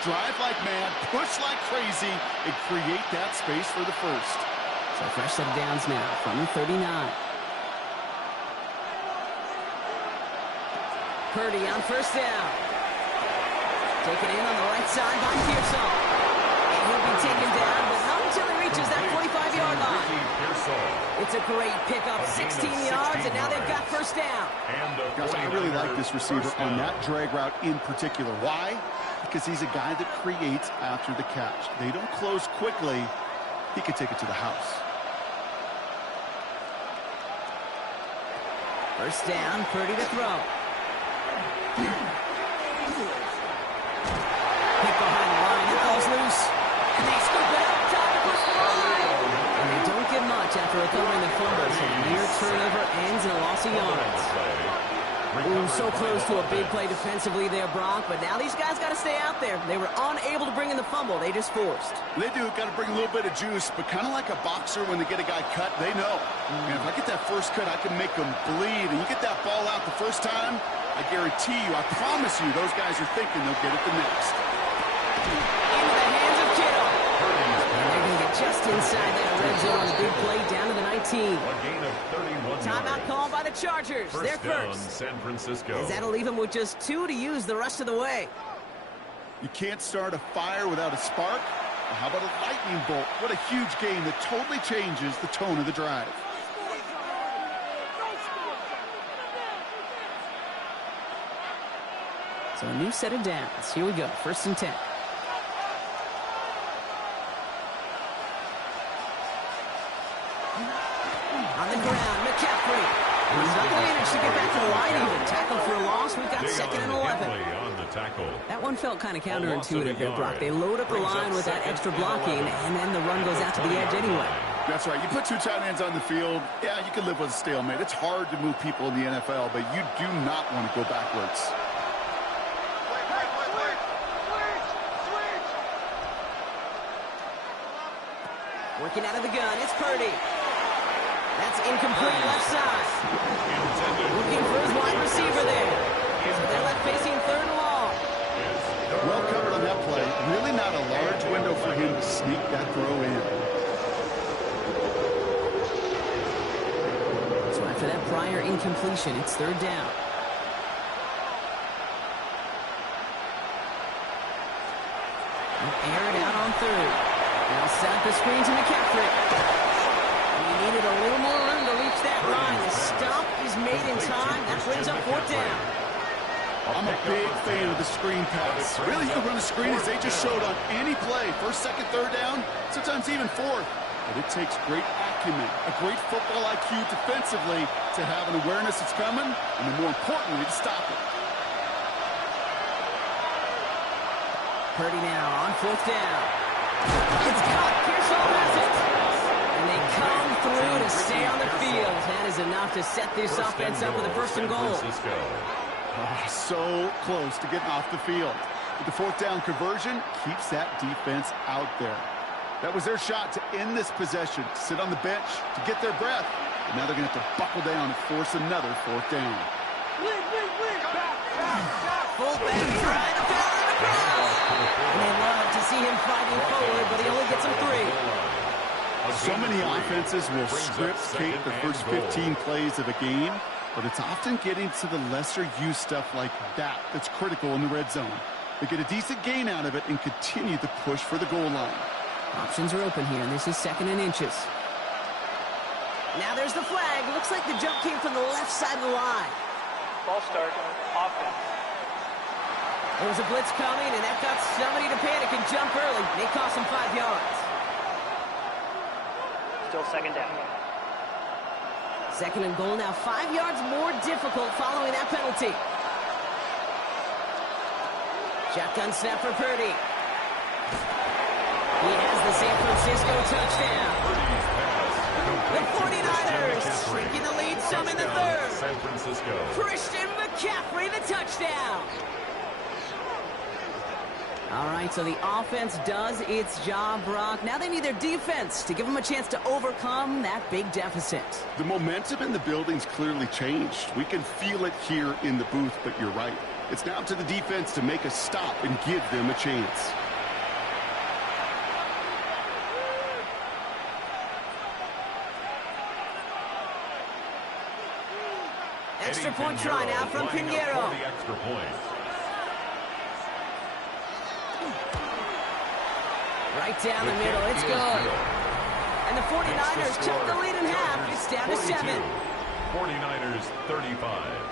drive like mad, push like crazy, and create that space for the first. So fresh set of downs now from the 39. Purdy on first down. Taken in on the right side by Pearsall. And he'll be taken down, but not until he reaches that 45-yard line. It's a great pickup, 16 yards, and now they've got first down. Gosh, I really like this receiver on that drag route in particular. Why? Because he's a guy that creates after the catch. They don't close quickly. He could take it to the house. First down, Purdy to throw. Pick behind the line, it falls loose. And they scoop it up, time to push the line. And they don't get much after recovering the fumble. So the near turnover ends in a loss of yards. Ooh, so close to a big play defensively there, Brock. But now these guys got to stay out there. They were unable to bring in the fumble. They just forced. They do. Got to bring a little bit of juice, but kind of like a boxer when they get a guy cut, they know. And if I get that first cut, I can make them bleed. And you get that ball out the first time, I guarantee you, I promise you, those guys are thinking they'll get it the next. Into the hands of Kittle. And they're going to get just inside that red zone on a big play down to the 19. A gain of 31 Timeout called by the Chargers. They're first. San Francisco. As that'll leave them with just 2 to use the rest of the way. You can't start a fire without a spark. Well, how about a lightning bolt? What a huge game that totally changes the tone of the drive. So a new set of downs. Here we go. First and 10. On the ground, McCaffrey. He's not managed to get back to the line even. Tackle for a loss. We've got second and 11. On the tackle. That one felt kind of counterintuitive there, Brock. They load up the line with that extra blocking, and then the run goes out to the edge anyway. That's right. You put 2 tight ends on the field, yeah, you can live with a stalemate. It's hard to move people in the NFL, but you do not want to go backwards. Working out of the gun, it's Purdy. That's incomplete left side. Looking for his wide receiver there. So they're left facing third and long. Well covered on that play. Really not a large window for him to sneak that throw in. So after that prior incompletion, it's third down. Air it out on third. Now set up the screen to McCaffrey. He needed a little more room to reach that line. The stop is made in time. That brings up fourth down. I'm a big fan of the screen pass. Really, you can run a screen as they just showed on any play. First, second, third down, sometimes even fourth. But it takes great acumen, a great football IQ defensively to have an awareness it's coming, and then more importantly, to stop it. Purdy now on fourth down. It's caught. Pearsall has it. And they come through to stay on the field. That is enough to set this offense up with a first and goal. Oh, so close to getting off the field. But the fourth down conversion keeps that defense out there. That was their shot to end this possession, to sit on the bench, to get their breath. And now they're going to have to buckle down and force another fourth down. Fullback trying to foul on the ground. And they love to see him fighting forward, but he only gets him 3. So many offenses will script Kate the first 15 plays of a game, but it's often getting to the lesser-used stuff like that that's critical in the red zone. They get a decent gain out of it and continue the push for the goal line. Options are open here, and this is second and inches. Now there's the flag. Looks like the jump came from the left side of the line. Ball start, offense. There was a blitz coming, and that got somebody to panic and jump early. They cost him 5 yards. Still second down. Second and goal now, 5 yards more difficult following that penalty. Shotgun snap for Purdy. He has the San Francisco touchdown. The 49ers taking the lead some in the third. San Francisco. Christian McCaffrey, the touchdown. All right, so the offense does its job, Brock. Now they need their defense to give them a chance to overcome that big deficit. The momentum in the building's clearly changed. We can feel it here in the booth, but you're right. It's now up to the defense to make a stop and give them a chance. Extra point try now from Pinheiro. Extra point. Right down the middle. It's good. And the 49ers took the lead in half. It's down to 7. 49ers 35.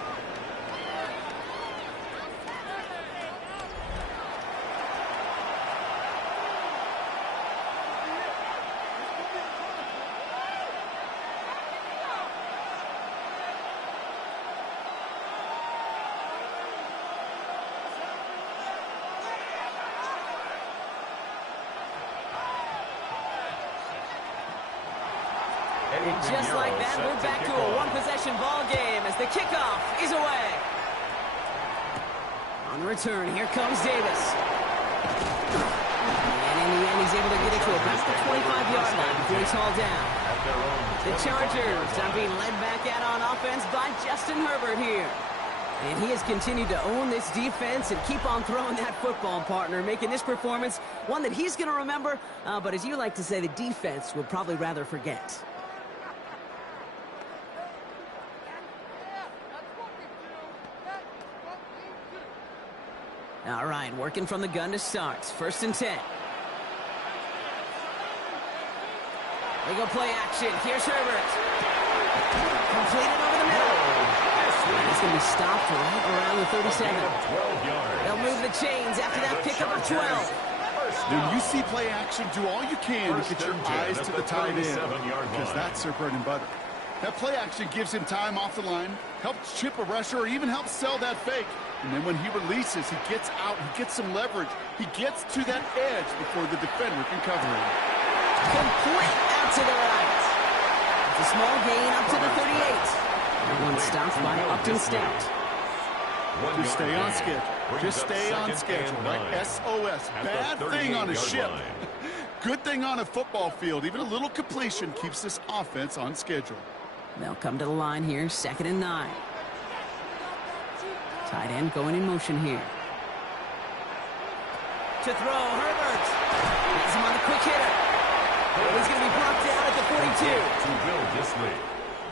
And just like that, we're back to a one-possession ball game as the kickoff is away. On the return, here comes Davis. And in the end, he's able to get it to about the 25-yard line before he's hauled down. The Chargers are being led back out on offense by Justin Herbert here. And he has continued to own this defense and keep on throwing that football, partner, making this performance one that he's going to remember, but as you like to say, the defense would probably rather forget. All right, working from the gun to start. 1st and 10. They go play action. Here's Herbert. Completed over the middle. And it's going to be stopped right around the 37. They'll move the chains after that pickup of 12. When you see play action, do all you can to get your eyes to the tight end, because that's their bread and butter. That play action gives him time off the line, helps chip a rusher, or even helps sell that fake. And then when he releases, he gets out, he gets some leverage. He gets to that edge before the defender can cover him. Complete out to the right. It's a small gain up to the 38. That one stopped by Upton Stout. Just stay on schedule. Just stay on schedule, like SOS. Bad thing on a ship. Good thing on a football field. Even a little completion keeps this offense on schedule. They'll come to the line here, 2nd and 9. Tight end going in motion here. To throw, Herbert. He's him on the quick hitter. He's going to be brought down at the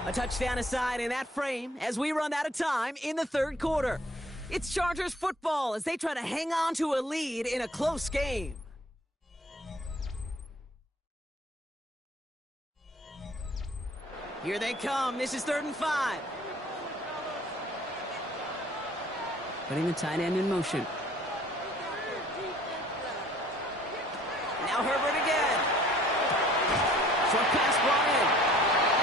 42. A touchdown aside in that frame as we run out of time in the 3rd quarter. It's Chargers football as they try to hang on to a lead in a close game. Here they come. This is 3rd and 5. Putting the tight end in motion. Now Herbert again. Short pass brought in.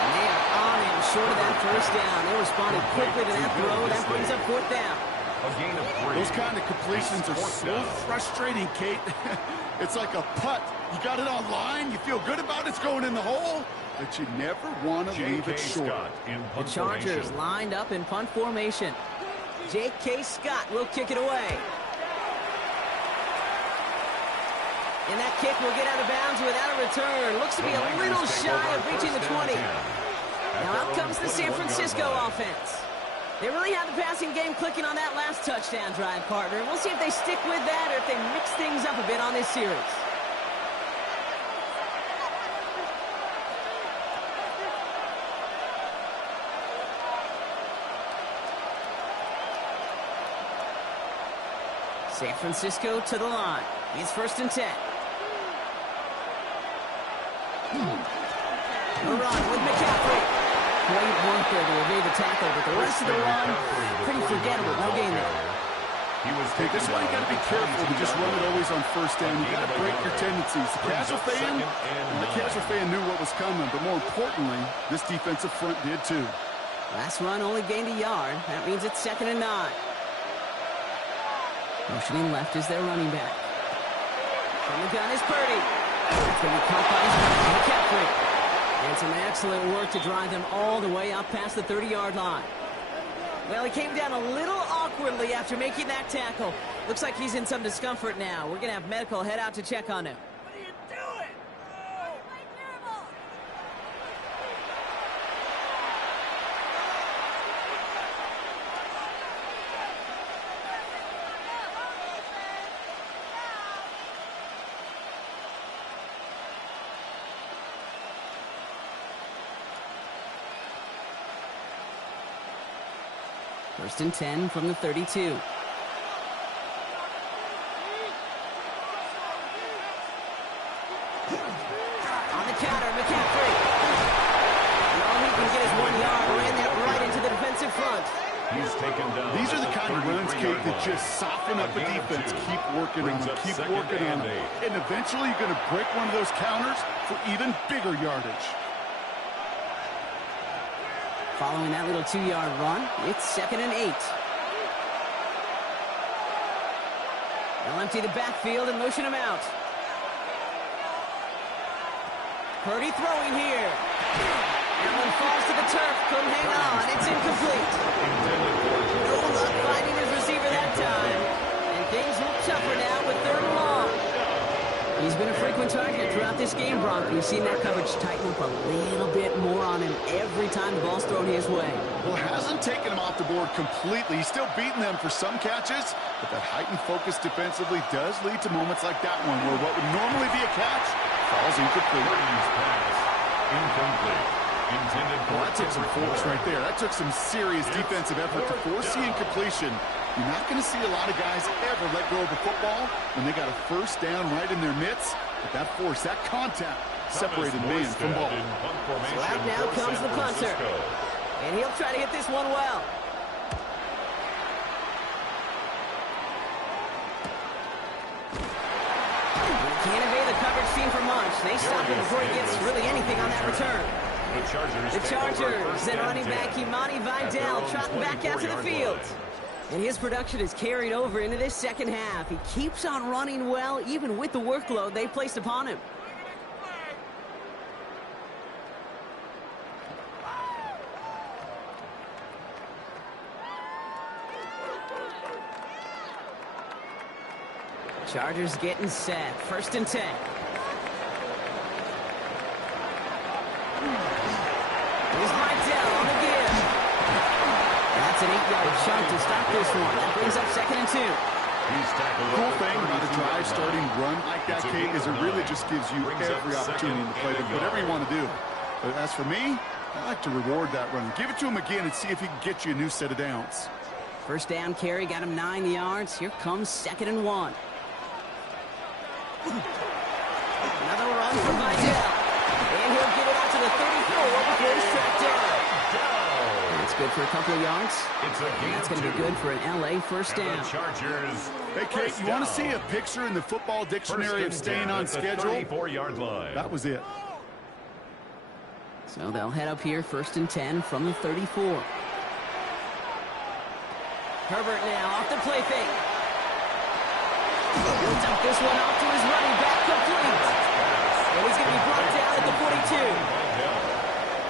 And they are on him short of that 1st down. They responded quickly to that throw. That brings up 4th down. Those kind of completions are so frustrating, Kate. It's like a putt. You got it on line. You feel good about it's going in the hole, but you never want to leave it short. The Chargers lined up in punt formation. J.K. Scott will kick it away. And that kick will get out of bounds without a return. Looks to be a little shy of reaching the 20. Now out comes the San Francisco offense. They really have the passing game clicking on that last touchdown drive, partner. We'll see if they stick with that or if they mix things up a bit on this series. San Francisco to the line. It's 1st and 10. A run with McCaffrey. Great work there to evade the tackle, but the rest of the run, pretty forgettable. No gain there. Hey, this is why you got to be careful to just run it always on 1st down. You got to break your tendencies. The casual fan knew what was coming, but more importantly, this defensive front did too. Last run only gained a yard. That means it's 2nd and 9. Motioning left is their running back. From the gun is Purdy. It's going to be caught by McCaffrey. And some excellent work to drive them all the way up past the 30-yard line. Well, he came down a little awkwardly after making that tackle. Looks like he's in some discomfort now. We're going to have medical head out to check on him. What are you doing? First and 10 from the 32. On the counter, McCaffrey. And all he can get is 1 yard. Ran that right into the defensive front. He's taken down. These are the kind of runs, Kate, that just soften up a defense. Keep working on them. Keep working on them. And eventually you're going to break one of those counters for even bigger yardage. Following that little 2-yard run, it's 2nd and 8. They'll empty the backfield and motion him out. Purdy throwing here. Allen falls to the turf. Couldn't hang on. It's incomplete. No luck finding his receiver that time. And things look tougher now with 3rd and long. He's been a frequent target throughout this game, Bronk. We've seen that coverage tighten up a little bit more on him every time the ball's thrown his way. Well, it hasn't taken him off the board completely. He's still beating them for some catches, but that heightened focus defensively does lead to moments like that one where what would normally be a catch falls incomplete. Incomplete. Well, that took some force right there. That took some serious defensive effort to force the incompletion. You're not going to see a lot of guys ever let go of the football when they got a first down right in their midst. But that force, that contact, separated man from ball. So out now comes the punter. And he'll try to hit this one well. Can't evade the coverage team for much. They stop him before he gets really anything on that return. The Chargers and running back Imani Vidal trotting back out to the field. And his production is carried over into this second half. He keeps on running well, even with the workload they placed upon him. Chargers getting set. 1st and 10. Here's Vidal on the give. That's an 8-yard chunk to stop this one. That brings up 2nd and 2. The cool thing about a drive starting run like that, Kate, is it really just gives you every opportunity to play whatever you want to do. But as for me, I like to reward that run. Give it to him again and see if he can get you a new set of downs. First down carry got him 9 yards. Here comes 2nd and 1. Another run for Vidal. And he'll get it out to the 34 before he's tracked down. That's good for a couple of yards. And that's going to be good for an LA first down. Hey, Kate, you want to see a picture in the football dictionary of staying on schedule? That was it. So they'll head up here 1st and 10 from the 34. Herbert now off the play fake. He'll dump this one off to his running back, complete. And he's going to be brought down at the 42.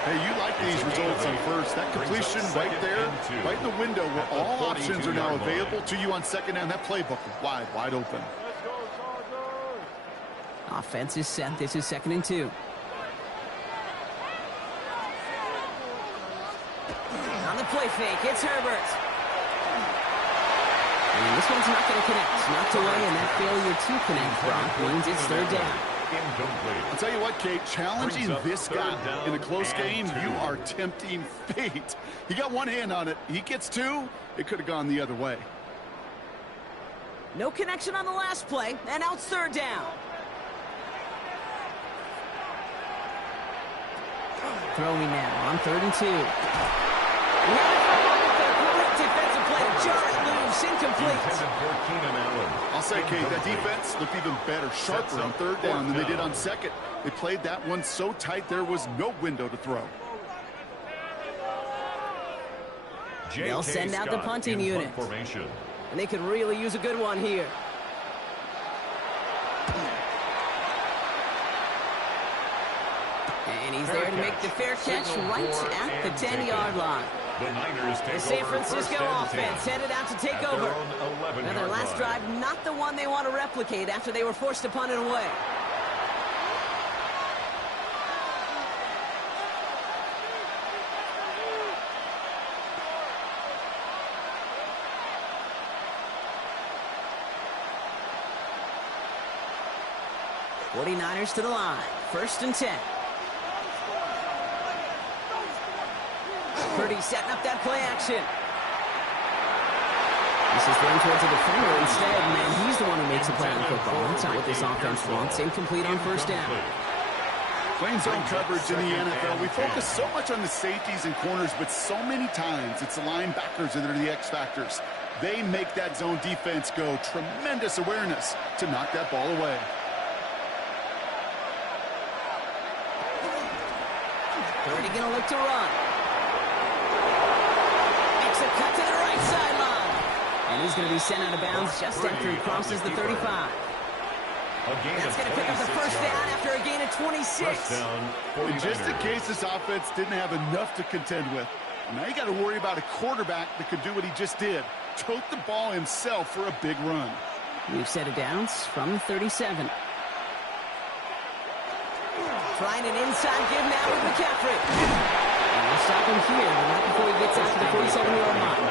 Hey, you like these results on first. That completion right there, right in the window where all options are now available to you on 2nd down. That playbook wide open. Offense is set. This is 2nd and 2. On the play fake, it's Herbert. And this one's not going to connect. Knocked away, and that failure to connect, Brock, means it's 3rd down. Incomplete. I'll tell you what, Kate, challenging this guy in a close game, you are tempting fate. He got one hand on it. He gets 2. It could have gone the other way. No connection on the last play, and now it's 3rd down. Throwing now on 3rd and 2. Defensive play, jar it loose, incomplete. I'll say, Kate, that defense looked even better, sharper on 3rd down than they did on 2nd. They played that one so tight there was no window to throw. They'll send out the punting unit. And they could really use a good one here. And he's there to make the fair catch right at the 10-yard line. The San Francisco offense headed out to take over. Now their last drive, not the one they want to replicate after they were forced to punt it away. '49ers to the line. 1st and 10. Purdy setting up that play action. This is thrown towards the defender instead. Man, he's the one who makes a play on football. That's not what this offense wants. Incomplete on first down. Playing zone coverage in the NFL, we focus so much on the safeties and corners, but so many times it's the linebackers that are the X factors. They make that zone defense go. Tremendous awareness to knock that ball away. Purdy going to look to run. Makes a cut to the right sideline. And he's going to be sent out of bounds just after he crosses the 35. That's going to pick up the first down after a gain of 26. And just in case this offense didn't have enough to contend with, now you got to worry about a quarterback that could do what he just did. Tote the ball himself for a big run. We've set it down from the 37. Trying an inside give now with McCaffrey. And we'll stop him here, but not before he gets out to the 47-yard line.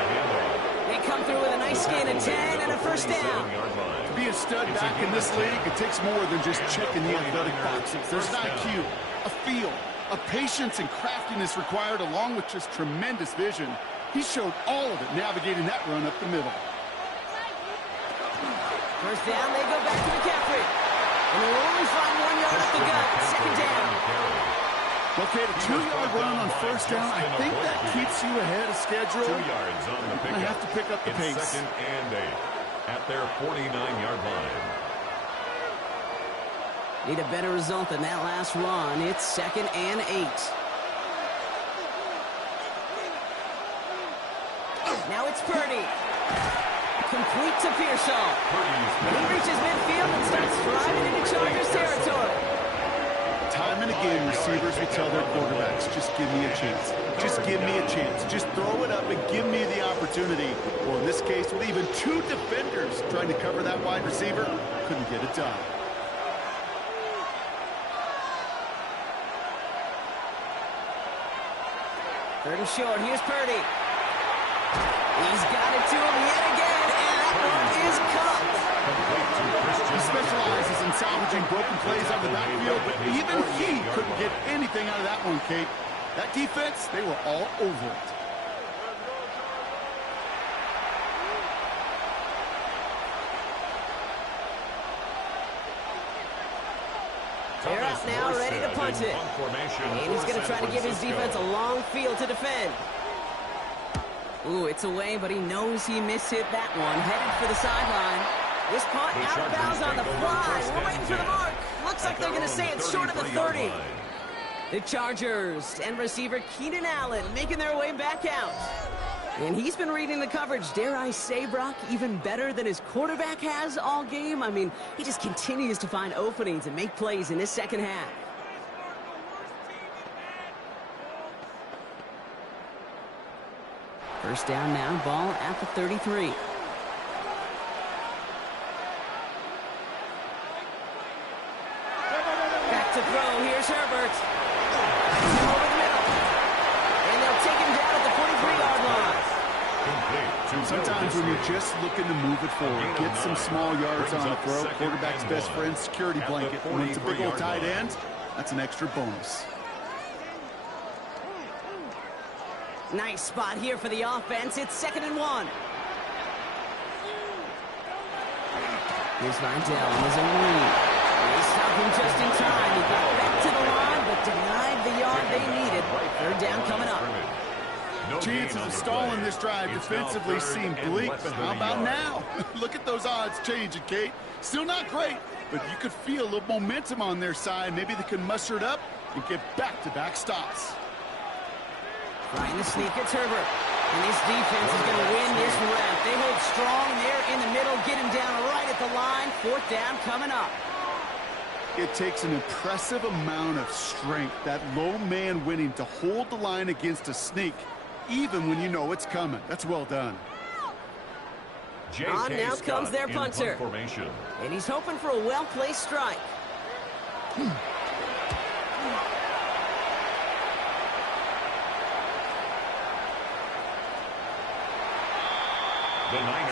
They come through with a nice gain of 10 and a first down. To be a stud back in this league, it takes more than just checking the athletic boxes. There's an IQ, a feel, a patience and craftiness required along with just tremendous vision. He showed all of it navigating that run up the middle. First down, they go back to McCaffrey. And they'll only find 1 yard up the gut. Second down. Okay, a 2-yard run on first down. I think that keeps you ahead of schedule. 2 yards on the pickup. I have to pick up the pace. Second and 8 at their 49-yard line. Need a better result than that last run. It's second and 8. Now it's Purdy. Complete to Pearsall. He reaches midfield and starts driving into Chargers territory. Time and again, receivers will tell their quarterbacks, just give me a chance. Just give me a chance. Just throw it up and give me the opportunity. Well, in this case, with even 2 defenders trying to cover that wide receiver, couldn't get it done. Third and short. Here's Purdy. He's got it to him yet again, and that one is caught. He specializes in salvaging broken plays on the backfield, but even he couldn't get anything out of that one, Kate. That defense, they were all over it. They're up now, ready to punt it. And he's going to try to give his defense a long field to defend. Ooh, it's away, but he knows he mishit that one. Headed for the sideline. This punt out of bounds on the fly. We're waiting for the mark. Looks like they're going to say it's short of the 30. The Chargers and receiver Keenan Allen making their way back out. And he's been reading the coverage, dare I say, Brock, even better than his quarterback has all game. I mean, he just continues to find openings and make plays in this second half. First down now, ball at the 33. Back to throw, here's Herbert. Over the middle. And they'll take him down at the 43-yard line. Sometimes when you're just looking to move it forward, get some small yards on a throw, quarterback's best friend, security blanket. When it's a big old tight end, that's an extra bonus. Nice spot here for the offense. It's 2nd and 1. Here's Vidal on his own read. They stop him just in time. He got back to the line, but denied the yard they needed. Third down coming up. Chances of stalling this drive defensively seem bleak, but how about now? Look at those odds changing, Kate. Still not great, but you could feel a little momentum on their side. Maybe they can muster it up and get back-to-back stops. Trying to sneak at Herbert. And this defense is going to win this rep. They hold strong there in the middle, get him down right at the line. Fourth down coming up. It takes an impressive amount of strength, that low man winning, to hold the line against a sneak, even when you know it's coming. That's well done. On now comes their punter. And he's hoping for a well-placed strike.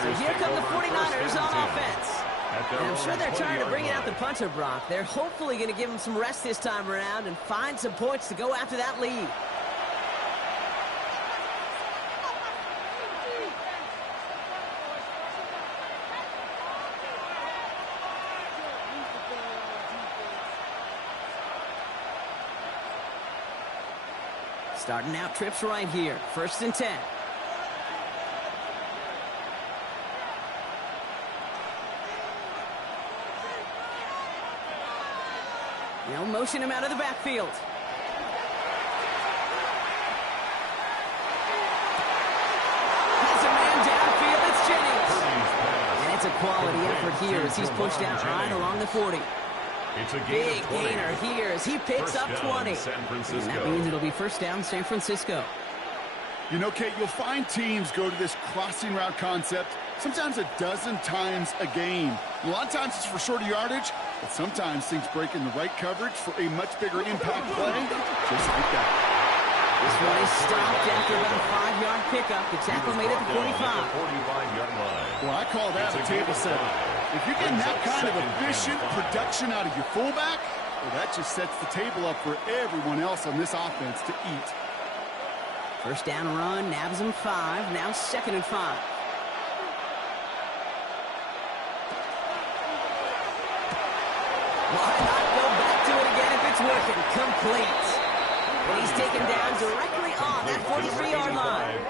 So here come the 49ers on offense. And I'm sure they're trying to bring out the punter, Brock. They're hopefully going to give him some rest this time around and find some points to go after that lead. Starting out trips right here. 1st and 10. They'll motion him out of the backfield. Has a man downfield. It's Jennings. And it's a quality effort here as he's pushed out right along the 40. It's a Big gainer here as he picks up 20. And that means it'll be 1st down San Francisco. You know, Kate, you'll find teams go to this crossing route concept sometimes a dozen times a game. A lot of times it's for shorter yardage, but sometimes things break in the right coverage for a much bigger impact play, just like that. This one is stopped after about a 5-yard pickup. The tackle made at the 45. 45-yard line. Well, I call that a table setter. If you're getting that kind of efficient production out of your fullback, well, that just sets the table up for everyone else on this offense to eat. 1st down run, nabs him 5. Now 2nd and 5. Why not go back to it again if it's working? Complete. And he's taken down directly on that 43-yard line.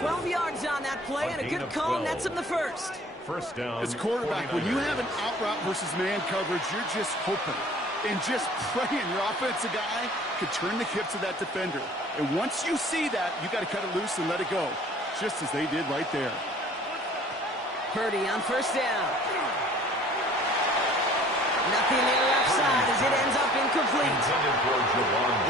12 yards on that play, and a good call nets him the 1st. 1st down. As quarterback, when you have an out route versus man coverage, you're just hoping and just praying your offensive guy could turn the hips of that defender. And once you see that, you got to cut it loose and let it go, just as they did right there. Purdy on 1st down. Nothing there left side as it ends up incomplete.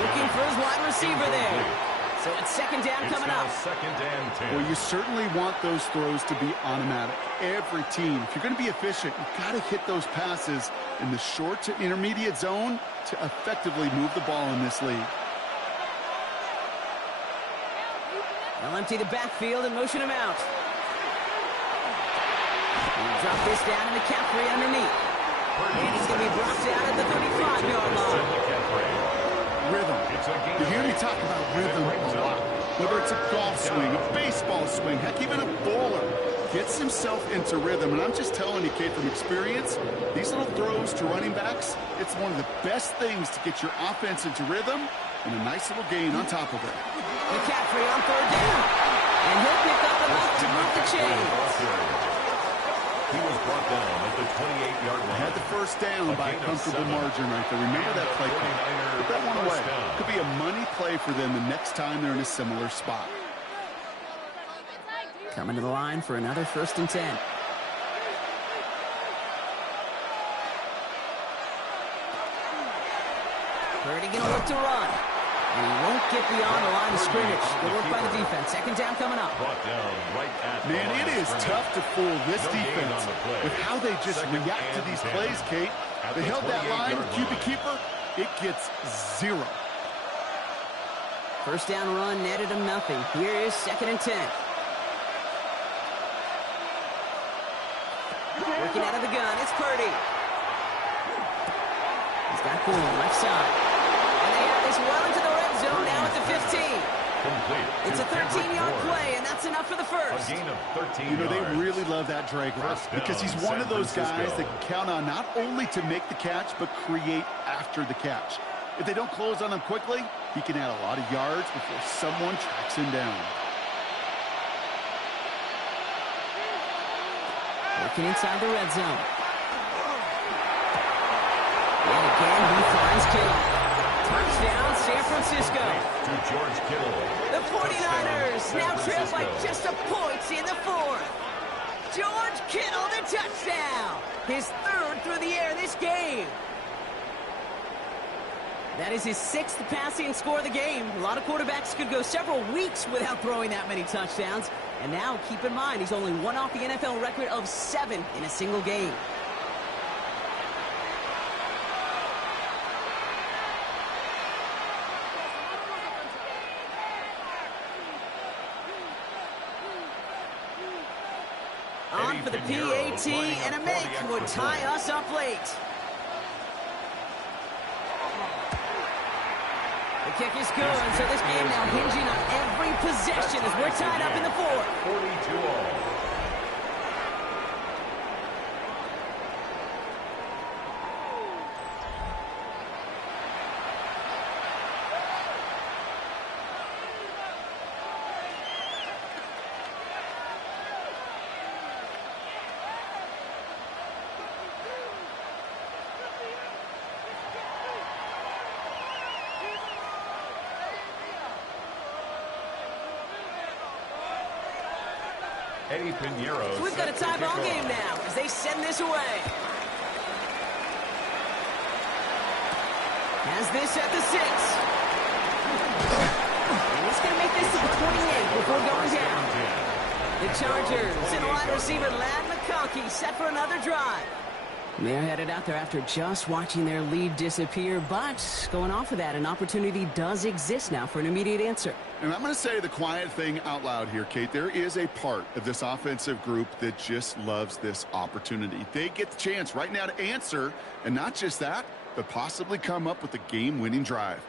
Looking for his wide receiver there. So it's 2nd down coming up. 2nd and 10. Well, you certainly want those throws to be automatic. Every team, if you're going to be efficient, you've got to hit those passes in the short to intermediate zone to effectively move the ball in this league. They'll empty the backfield and motion him out. He'll drop this down in the McCaffrey underneath. And he's going to be brought down at the 35-yard line. Rhythm. You hear me talk about rhythm a lot. Whether it's a golf swing, a baseball swing, heck, even a bowler gets himself into rhythm. And I'm just telling you, Kate, from experience, these little throws to running backs, it's one of the best things to get your offense into rhythm and a nice little gain on top of it. McCaffrey on 3rd down. And he'll pick up enough to move the chains. He was brought down at the 28-yard line. Had the 1st down by a comfortable margin right there. Remember that play. Put that one away. Could be a money play for them the next time they're in a similar spot. Coming to the line for another 1st and 10. Purdy gonna look to run. And he won't get beyond the line of scrimmage. Good work by the defense. 2nd down coming up. Man, it is tough to fool this defense with how they just react to these plays, Kate. They held that line, QB keeper, it gets 0. 1st down run netted him nothing. Here is 2nd and 10. Working out of the gun, it's Purdy. He's got Bourne left side. And they have this well into the red zone now at the 15. It's a 13-yard play, and that's enough for the 1st. A gain of 13 You know, they yards. really love that drag route because he's one of those guys that can count on not only to make the catch, but create after the catch. If they don't close on him quickly, he can add a lot of yards before someone tracks him down. Working inside the red zone. And again, he finds Kittle. Touchdown, San Francisco. To George Kittle. The 49ers now trail by just a point in the 4th. George Kittle, the touchdown. His 3rd through the air this game. That is his 6th passing score of the game. A lot of quarterbacks could go several weeks without throwing that many touchdowns. And now, keep in mind, he's only one off the NFL record of 7 in a single game. On for the PAT, and a make would tie us up late. The kick is good, so this game now hinging on every possession as we're tied up in the 4th. 42-all. Eddie Pinheiro. So we've got a tie ball game now as they send this away. Has this at the 6. And he's going to make this to the 28 before going down. The Chargers and wide receiver Ladd McConkey set for another drive. They're headed out there after just watching their lead disappear, but going off of that, an opportunity does exist now for an immediate answer. And I'm going to say the quiet thing out loud here, Kate. There is a part of this offensive group that just loves this opportunity. They get the chance right now to answer, and not just that, but possibly come up with a game-winning drive.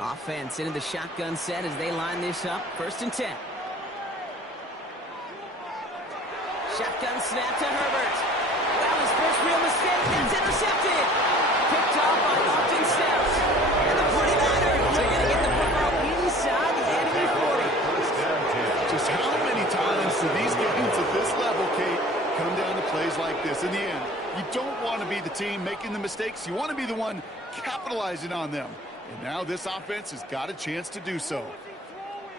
Offense into the shotgun set as they line this up. 1st and 10. Shotgun snap to Herbert. That was first real mistake. That's intercepted. Picked off by Austin Steps. And the 49ers are going to get the football inside the enemy 40. Just how many times do these games at this level, Kate, come down to plays like this? In the end, you don't want to be the team making the mistakes. You want to be the one capitalizing on them. And now this offense has got a chance to do so.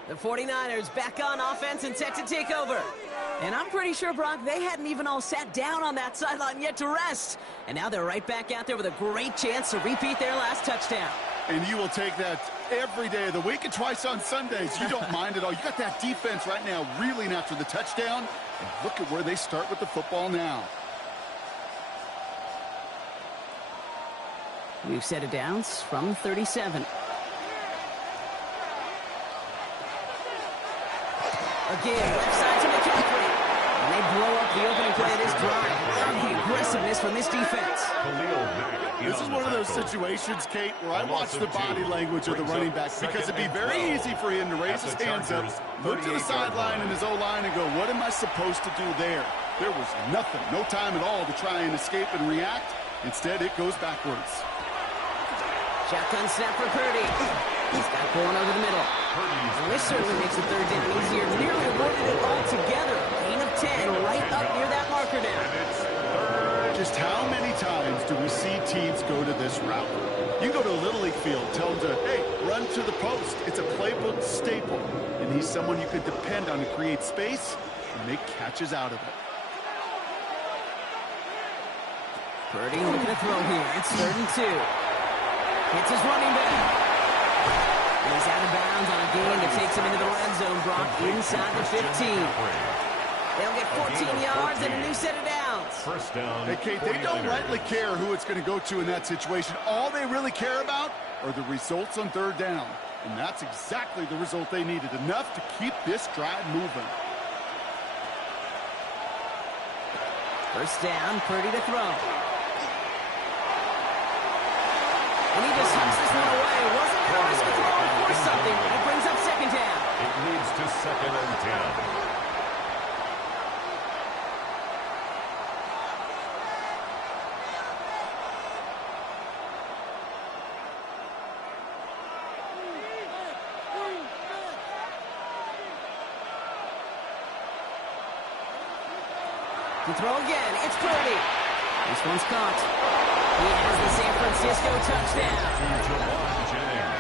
The 49ers back on offense and set to take over. And I'm pretty sure, Brock, they hadn't even all sat down on that sideline yet to rest. And now they're right back out there with a great chance to repeat their last touchdown. And you will take that every day of the week and twice on Sundays. You don't mind at all. You got that defense right now reeling after the touchdown. And look at where they start with the football now. We've set it down from 37. Again, left side to McCaffrey. And they blow up the opening play of this drive. Love the aggressiveness from this defense. This is one of those situations, Kate, where I watch the body language of the running back because it'd be very easy for him to raise his hands up, look to the sideline in his O-line and go, what am I supposed to do there? There was nothing, no time at all to try and escape and react. Instead, it goes backwards. Shotgun snap for Purdy. He's got going over the middle. And this certainly makes the 3rd down easier. Nearly avoided it altogether. Gain of 10 right up near that marker now. Just how many times do we see teams go to this route? You go to a Little League field, tell them to, hey, run to the post. It's a playbook staple. And he's someone you can depend on to create space and make catches out of it. Purdy looking to throw here. It's 3rd and 2. Hits his running back. And he's out of bounds on a gain that takes him into the red zone, Brock, inside the 15. They'll get 14 yards and a new set of downs. 1st down. Hey, Kate, they don't rightly care who it's going to go to in that situation. All they really care about are the results on 3rd down. And that's exactly the result they needed, enough to keep this drive moving. 1st down, Purdy to throw. And he just hucks this one away. Wasn't going to risk a throw and force something. It brings up 2nd down. It leads to 2nd and 10. To throw again, it's Purdy. This one's caught. He has the San Francisco touchdown.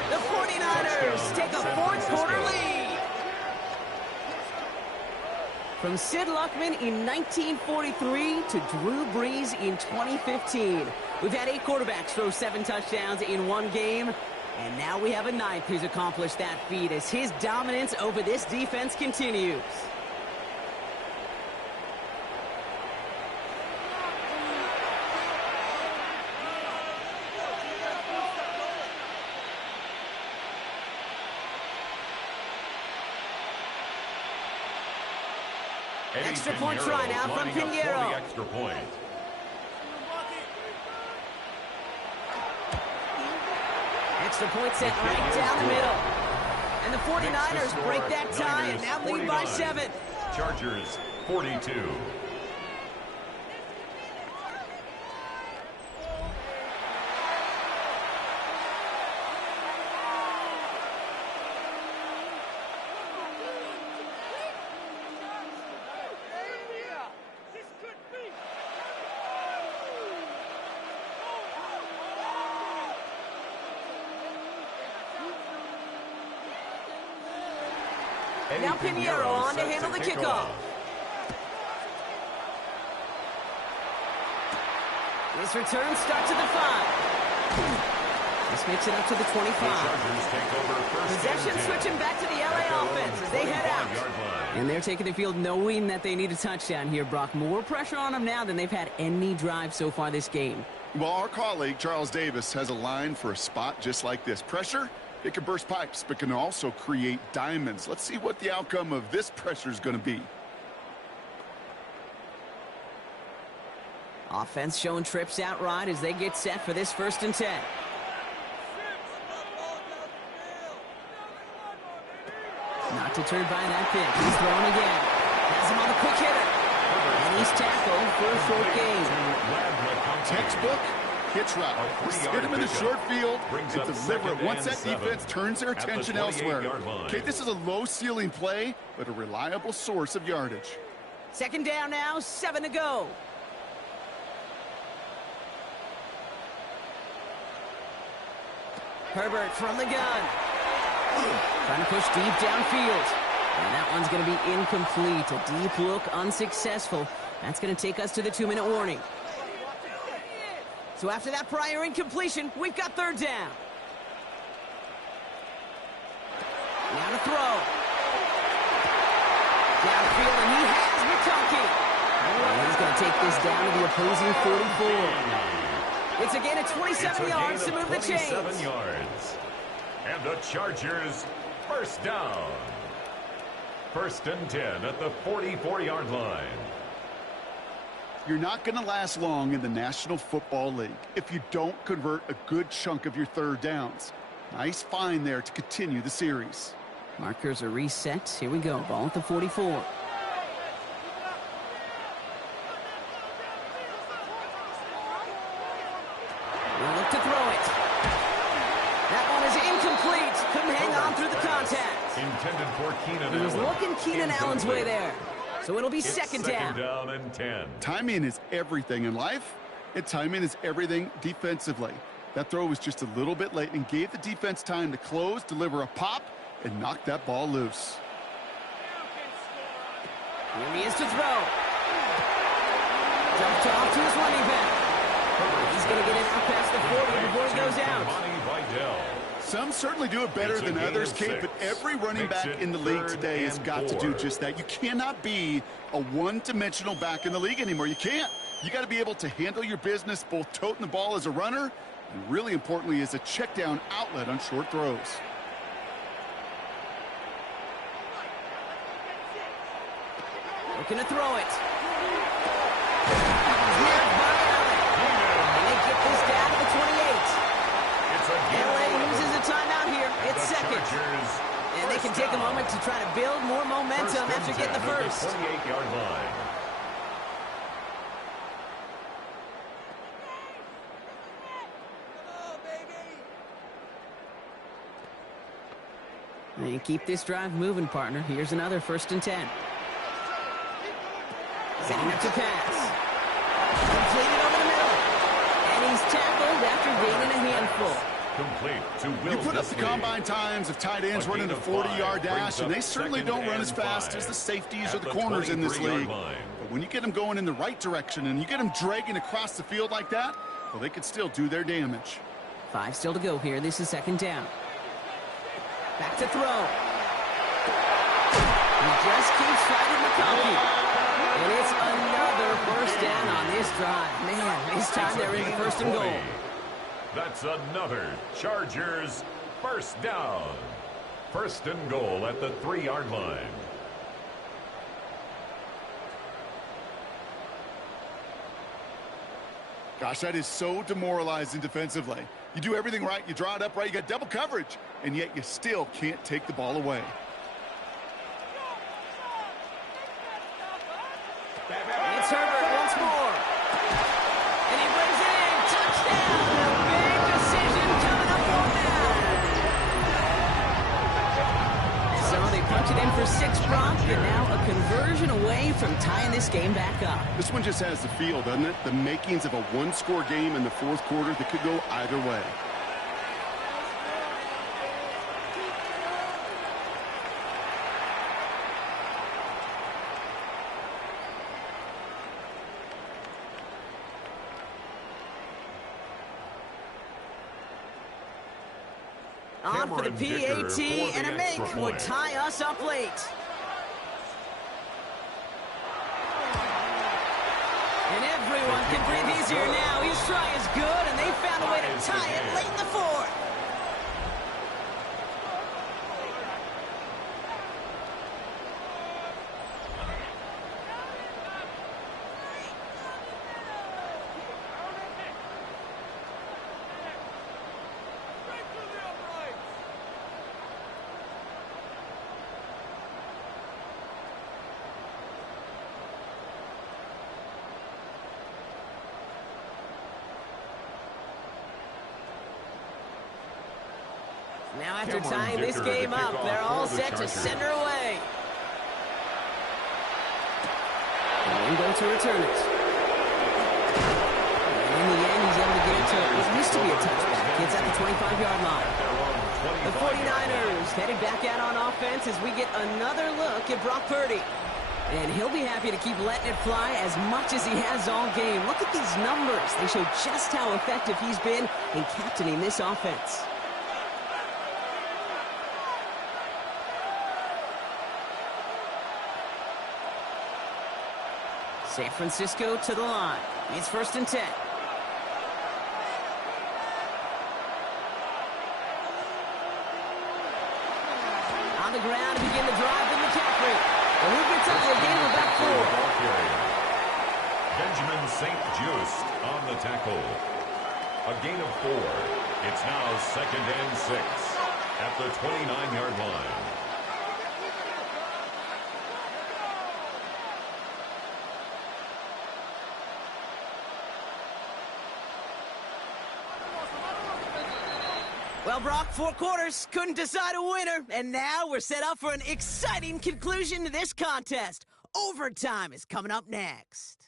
The 49ers take a 4th quarter lead. From Sid Luckman in 1943 to Drew Brees in 2015. We've had 8 quarterbacks throw 7 touchdowns in one game. And now we have a 9th who's accomplished that feat as his dominance over this defense continues. Extra point try now from Pinheiro. Extra point. Extra point set right down the middle. And the 49ers break that tie and now lead by 7. Chargers 42. Now Pinheiro on to handle the kickoff. This return starts at the 5. This makes it up to the 25. Possession switching back to the LA offense as they head out. And they're taking the field knowing that they need a touchdown here, Brock. More pressure on them now than they've had any drive so far this game. Well, our colleague, Charles Davis, has a line for a spot just like this. Pressure, it can burst pipes, but can also create diamonds. Let's see what the outcome of this pressure is going to be. Offense showing trips out right as they get set for this 1st and 10. Not deterred by that pitch. He's throwing again. Has him on the quick hitter. And he's tackled for a short gain. Textbook hitch route. Just hit him in the short field and deliver it once that defense turns their attention elsewhere. Okay, this is a low-ceiling play, but a reliable source of yardage. 2nd down now, 7 to go. Herbert from the gun. Trying to push deep downfield. And that one's going to be incomplete. A deep look, unsuccessful. That's going to take us to the 2-minute warning. So after that prior incompletion, we've got 3rd down. Now to throw. Downfield, and he has McConkey. And he's going to take this down to the opposing 44. It's again at 27 yards to move the chains. 27 yards. And the Chargers, 1st down. 1st and 10 at the 44-yard line. You're not going to last long in the National Football League if you don't convert a good chunk of your 3rd downs. Nice find there to continue the series. Markers are reset. Here we go. Ball at the 44. We'll look to throw it. That one is incomplete. Couldn't hang on through the contact. Intended for Keenan Allen. He was looking Keenan Allen's way there. So it'll be second down. 2nd down and 10. Timing is everything in life, and timing is everything defensively. That throw was just a little bit late and gave the defense time to close, deliver a pop, and knock that ball loose. Here he is to throw. Jumped off to his running back. He's going to get it out past the 40 before he goes out. Some certainly do it better than others, Kate, but every running back in the league today has got to do just that. You cannot be a one-dimensional back in the league anymore. You can't. You got to be able to handle your business, both toting the ball as a runner and really importantly as a check down outlet on short throws. Looking to throw it. Snapped by Allen. And they get this down to the 28. LA uses a timeout here. It's second. And they can take a moment to try to build more momentum after getting the first. 28-yard line. And keep this drive moving, partner. Here's another 1st and 10. Setting up to pass. Completed over the middle. And he's tackled after gaining a handful. Complete to Will You put up the combine times of tight ends running a 40-yard dash, and they certainly don't run as fast as the safeties or the corners in this league. But when you get them going in the right direction and you get them dragging across the field like that, well, they can still do their damage. 5 still to go here. This is second down. Back to throw. He just keeps fighting McConkey. And it's another first down on this drive. Man, this time they're in 1st and goal. That's another Chargers 1st down. 1st and goal at the 3-yard line. Gosh, that is so demoralizing defensively. You do everything right, you draw it up right, you got double coverage, and yet you still can't take the ball away. It's Herbert once more. And he brings it in. Touchdown. A big decision coming up on now. So they punch it in for 6, Brock, and now a conversion away from tying this game back up. This one just has the feel, doesn't it? The makings of a one-score game in the 4th quarter that could go either way. On for the PAT, and a make would tie us up late. And everyone can breathe easier now. His try is good, and they found a way to tie it late in the fourth. Now after tying this game up, they're all set to send her away. And go to return it. And in the end, he's able to get it to what used to be a touchback. It's at the 25-yard line. The 49ers headed back out on offense as we get another look at Brock Purdy. And he'll be happy to keep letting it fly as much as he has all game. Look at these numbers. They show just how effective he's been in captaining this offense. San Francisco to the line. It's 1st and 10. On the ground to begin the drive with McCaffrey. And who gets up for a gain of about 4? Benjamin St. Just on the tackle. A gain of 4. It's now 2nd and 6 at the 29-yard line. Well, Brock, 4 quarters, couldn't decide a winner, and now we're set up for an exciting conclusion to this contest. Overtime is coming up next.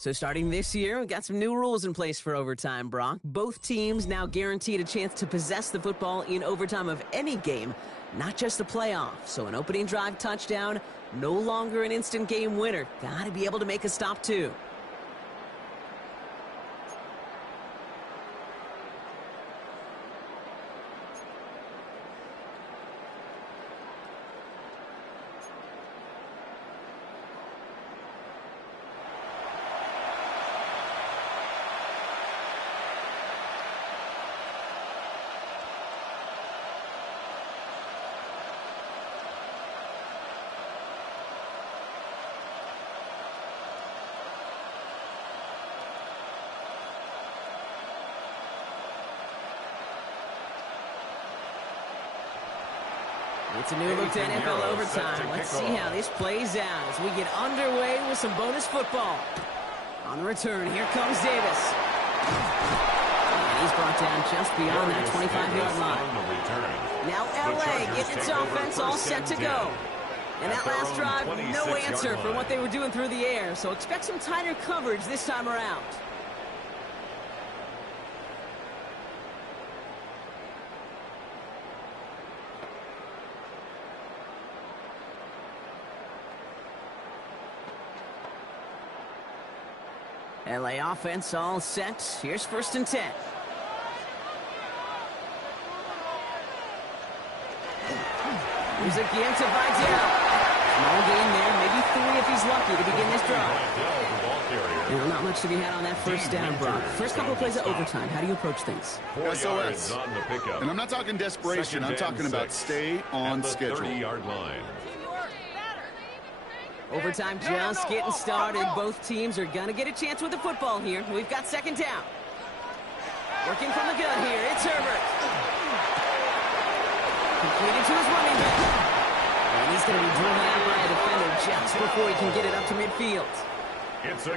So starting this year, we've got some new rules in place for overtime, Brock. Both teams now guaranteed a chance to possess the football in overtime of any game, not just the playoff. So an opening drive touchdown, no longer an instant game winner. Got to be able to make a stop, too. It's a new look to NFL overtime. Let's see how this plays out as we get underway with some bonus football. On the return, here comes Davis. And he's brought down just beyond that 25-yard line. Now LA getting its offense all set to go. And that last drive, no answer for what they were doing through the air. So expect some tighter coverage this time around. LA offense all set. Here's 1st and 10. Here's again to Vidal. Small gain there, maybe 3 if he's lucky to begin this drive. Not much to be had on that first down, Brock. First couple of plays of overtime. How do you approach things? SOS. And I'm not talking desperation. I'm talking about stay on schedule. Overtime just getting started. Both teams are going to get a chance with the football here. We've got 2nd down. Working from the gun here. It's Herbert. Completed to his running back. And he's going to be driven out by a defender just before he can get it up to midfield.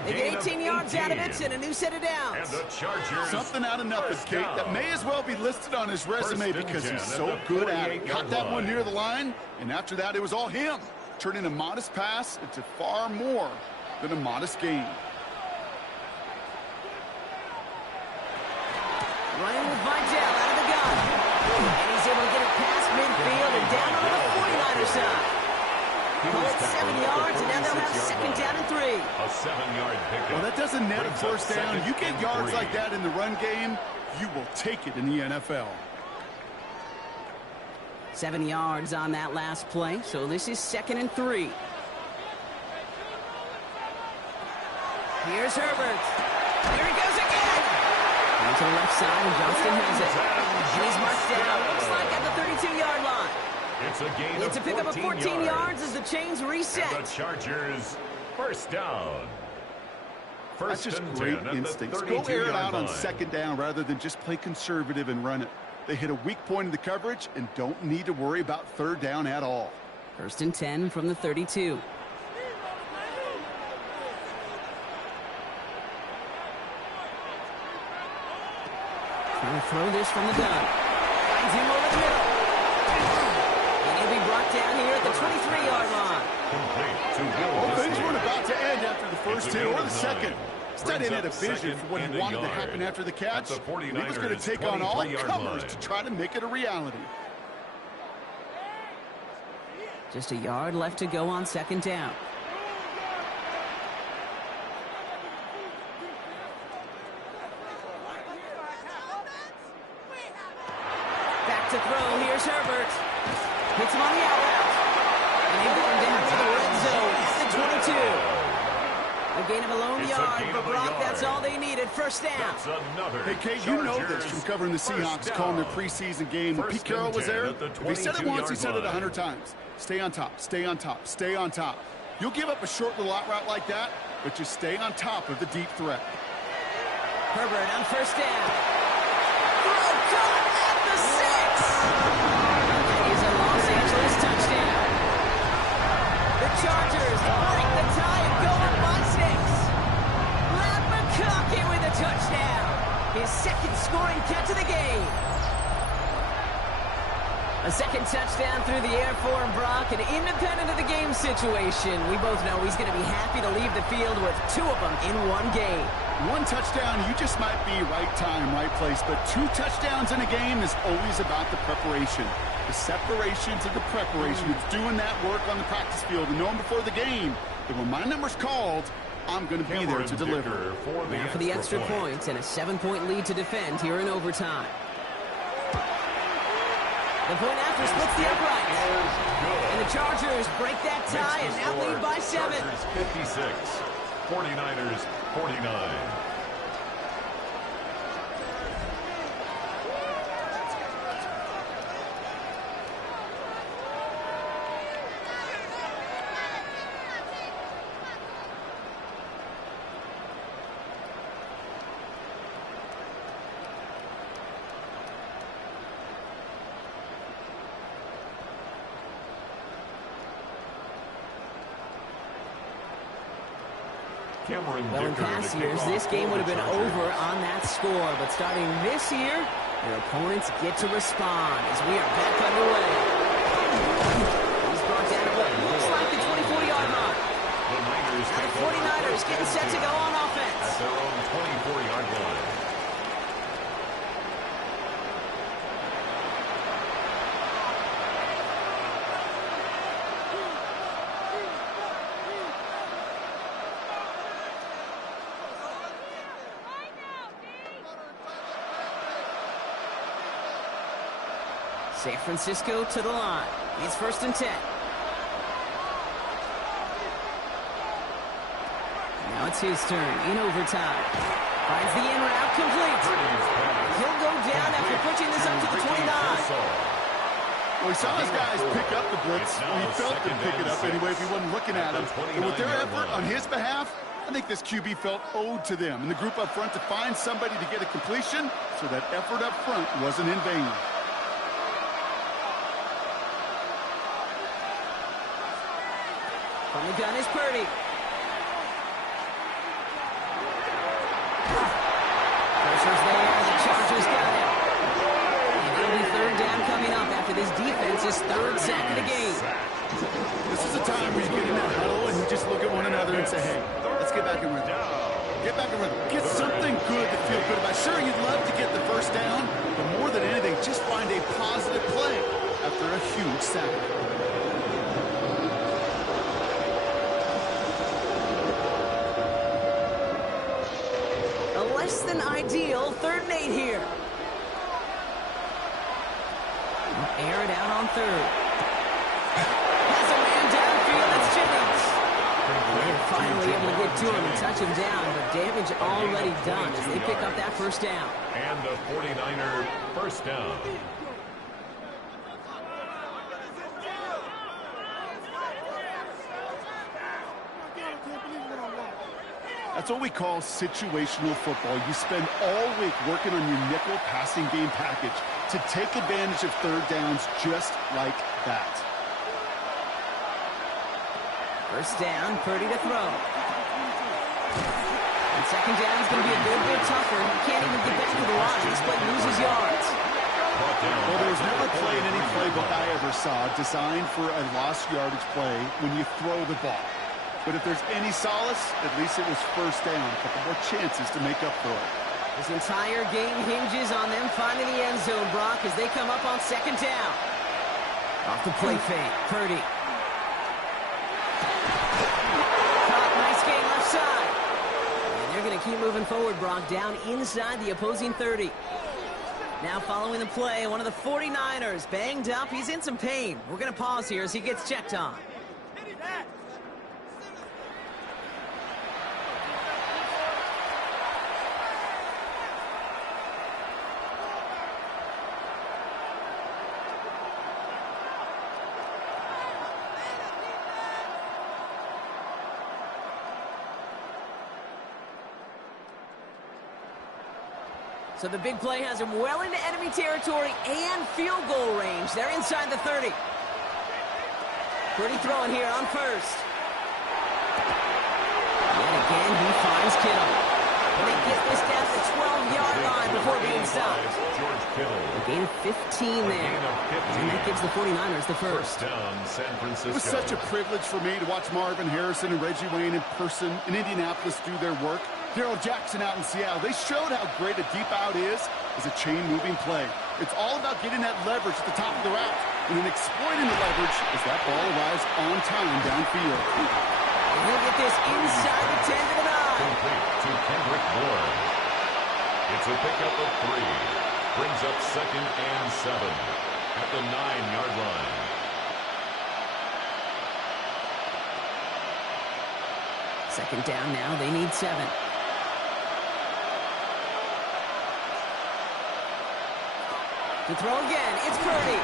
They get 18 yards out of it and a new set of downs. And the Chargers. Something out of nothing, Kate, that may as well be listed on his resume because he's so good at it. Cut that one near the line, and after that, it was all him. Turning a modest pass into far more than a modest gain. Running with Vidal out of the gun. And he's able to get it other side. Call it 7 yards, and now they'll have second down and 3. A 7-yard pickup. Well, that doesn't net a first down. You get yards like that in the run game, you will take it in the NFL. 7 yards on that last play, so this is 2nd and 3. Here's Herbert. Here he goes again. Down to the left side, and Johnston has it. And he's marked down, looks like at the 32-yard line. It's a gain It's a pickup of 14 yards as the chains reset. And the Chargers, first down. That's just great instincts. Go air it out on second down rather than just play conservative and run it. They hit a weak point in the coverage and don't need to worry about third down at all. 1st and 10 from the 32. Trying to throw this from the gun. Finds him over the middle. And he'll be brought down here at the 23-yard line. Well, things weren't about to end after the first hit or the second. Stettin had a vision for what he wanted to happen after the catch. He was going to take on all comers to try to make it a reality. Just a yard left to go on second down. Back to throw. Here's Herbert. Hits him on the out route. And he's going down to the red zone at the 22. A gain of a lone yard for Brock. That's all they needed. First down. Hey, Kate, you know this from covering the Seahawks, calling their preseason game. When Pete Carroll was there, if he said it once, he said it 100 times. Stay on top, stay on top, stay on top. You'll give up a short little out route like that, but just stay on top of the deep threat. Herbert on first down. Throw caught at the 6. That is a Los Angeles touchdown. The Chargers break the tie and go up by 6. Matt McConkey with a touchdown. His second scoring catch of the game. A second touchdown through the air for Brock, and independent of the game situation, we both know he's going to be happy to leave the field with 2 of them in one game. One touchdown, you just might be right time, right place, but 2 touchdowns in a game is always about the preparation. The separation to the preparation. It's doing that work on the practice field and knowing before the game that when my number's called, I'm going to be there to deliver. Now for the extra points and a 7-point lead to defend here in overtime. The point after splits the uprights. And the Chargers break that tie and now lead by 7. Chargers 56, 49ers 49. Well, in past years, this game would have been over on that score. But starting this year, their opponents get to respond as we are back underway. He's brought down to what looks like the 24-yard line. Now the 49ers getting set to go on offense. At their own 24-yard line. San Francisco to the line. It's 1st and 10. Now it's his turn in overtime. Finds the in route complete. He'll go down after pushing this up to the 29. Well, we saw his guys pick up the blitz. Well, he felt them pick it up anyway if he wasn't looking at him. But with their effort on his behalf, I think this QB felt owed to them and the group up front to find somebody to get a completion so that effort up front wasn't in vain. From the gun is Purdy. Pressure's there, and the Chargers got it. And it'll be third down coming up after this defense's 3rd sack of the game. This is a time where you get in that huddle and you just look at one another and say, hey, let's get back in rhythm. Get back in rhythm. Get something good to feel good about. Sure, you'd love to get the first down, but more than anything, just find a positive play after a huge sack. less than ideal 3rd and 8 here. Air it out on 3rd. Has a man downfield. It's Jennings. They're finally able to get to him and touch him down, but damage already done as they pick up that 1st down. And the 49er 1st down. That's what we call situational football. You spend all week working on your nickel passing game package to take advantage of 3rd downs just like that. 1st down, Purdy to throw. And 2nd down is going to be a good bit tougher. He can't even get back to the line. This play loses yards. Well, there was never a play in any playbook I ever saw designed for a lost yardage play when you throw the ball. But if there's any solace, at least it was 1st down. A couple more chances to make up for it. This entire game hinges on them finding the end zone, Brock, as they come up on 2nd down. Off the play fake, Purdy. Caught, nice game left side. And they're going to keep moving forward, Brock, down inside the opposing 30. Now following the play, one of the 49ers banged up. He's in some pain. We're going to pause here as he gets checked on. So the big play has him well into enemy territory and field goal range. They're inside the 30. Pretty throwing here on 1st. And again, he finds Kittle. And they get this down to the 12-yard line before being stopped. A gain of 15 there. And that gives the 49ers the 1st. Down, San Francisco. It was such a privilege for me to watch Marvin Harrison and Reggie Wayne in person in Indianapolis do their work. Darrell Jackson out in Seattle. They showed how great a deep out is as a chain-moving play. It's all about getting that leverage at the top of the route and then exploiting the leverage as that ball arrives on time downfield. And he'll get this inside the 10 to the 9. Complete to Kendrick Bourne. It's a pickup of 3. Brings up 2nd and 7 at the 9-yard line. Second down now. They need 7. To throw again, it's Purdy.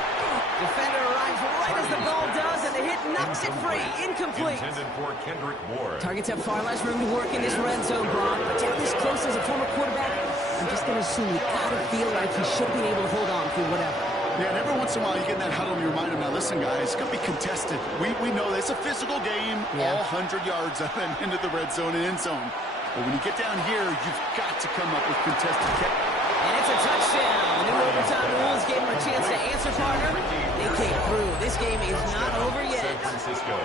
Defender arrives right as the ball does, and the hit knocks it free. Incomplete. Intended for Kendrick Ward. Targets have far less room to work in this red zone, Brock. But down this close as a former quarterback, I'm just going to assume you gotta feel like he should be able to hold on through whatever. Yeah, and every once in a while you get in that huddle and you remind him, now listen guys, it's going to be contested. We know it's a physical game, all 100 yards of them into the red zone and end zone. But when you get down here, you've got to come up with contested catch. And it's a touchdown. New overtime rules gave him a chance to answer, partner. They came through. This game is not over yet. San Francisco.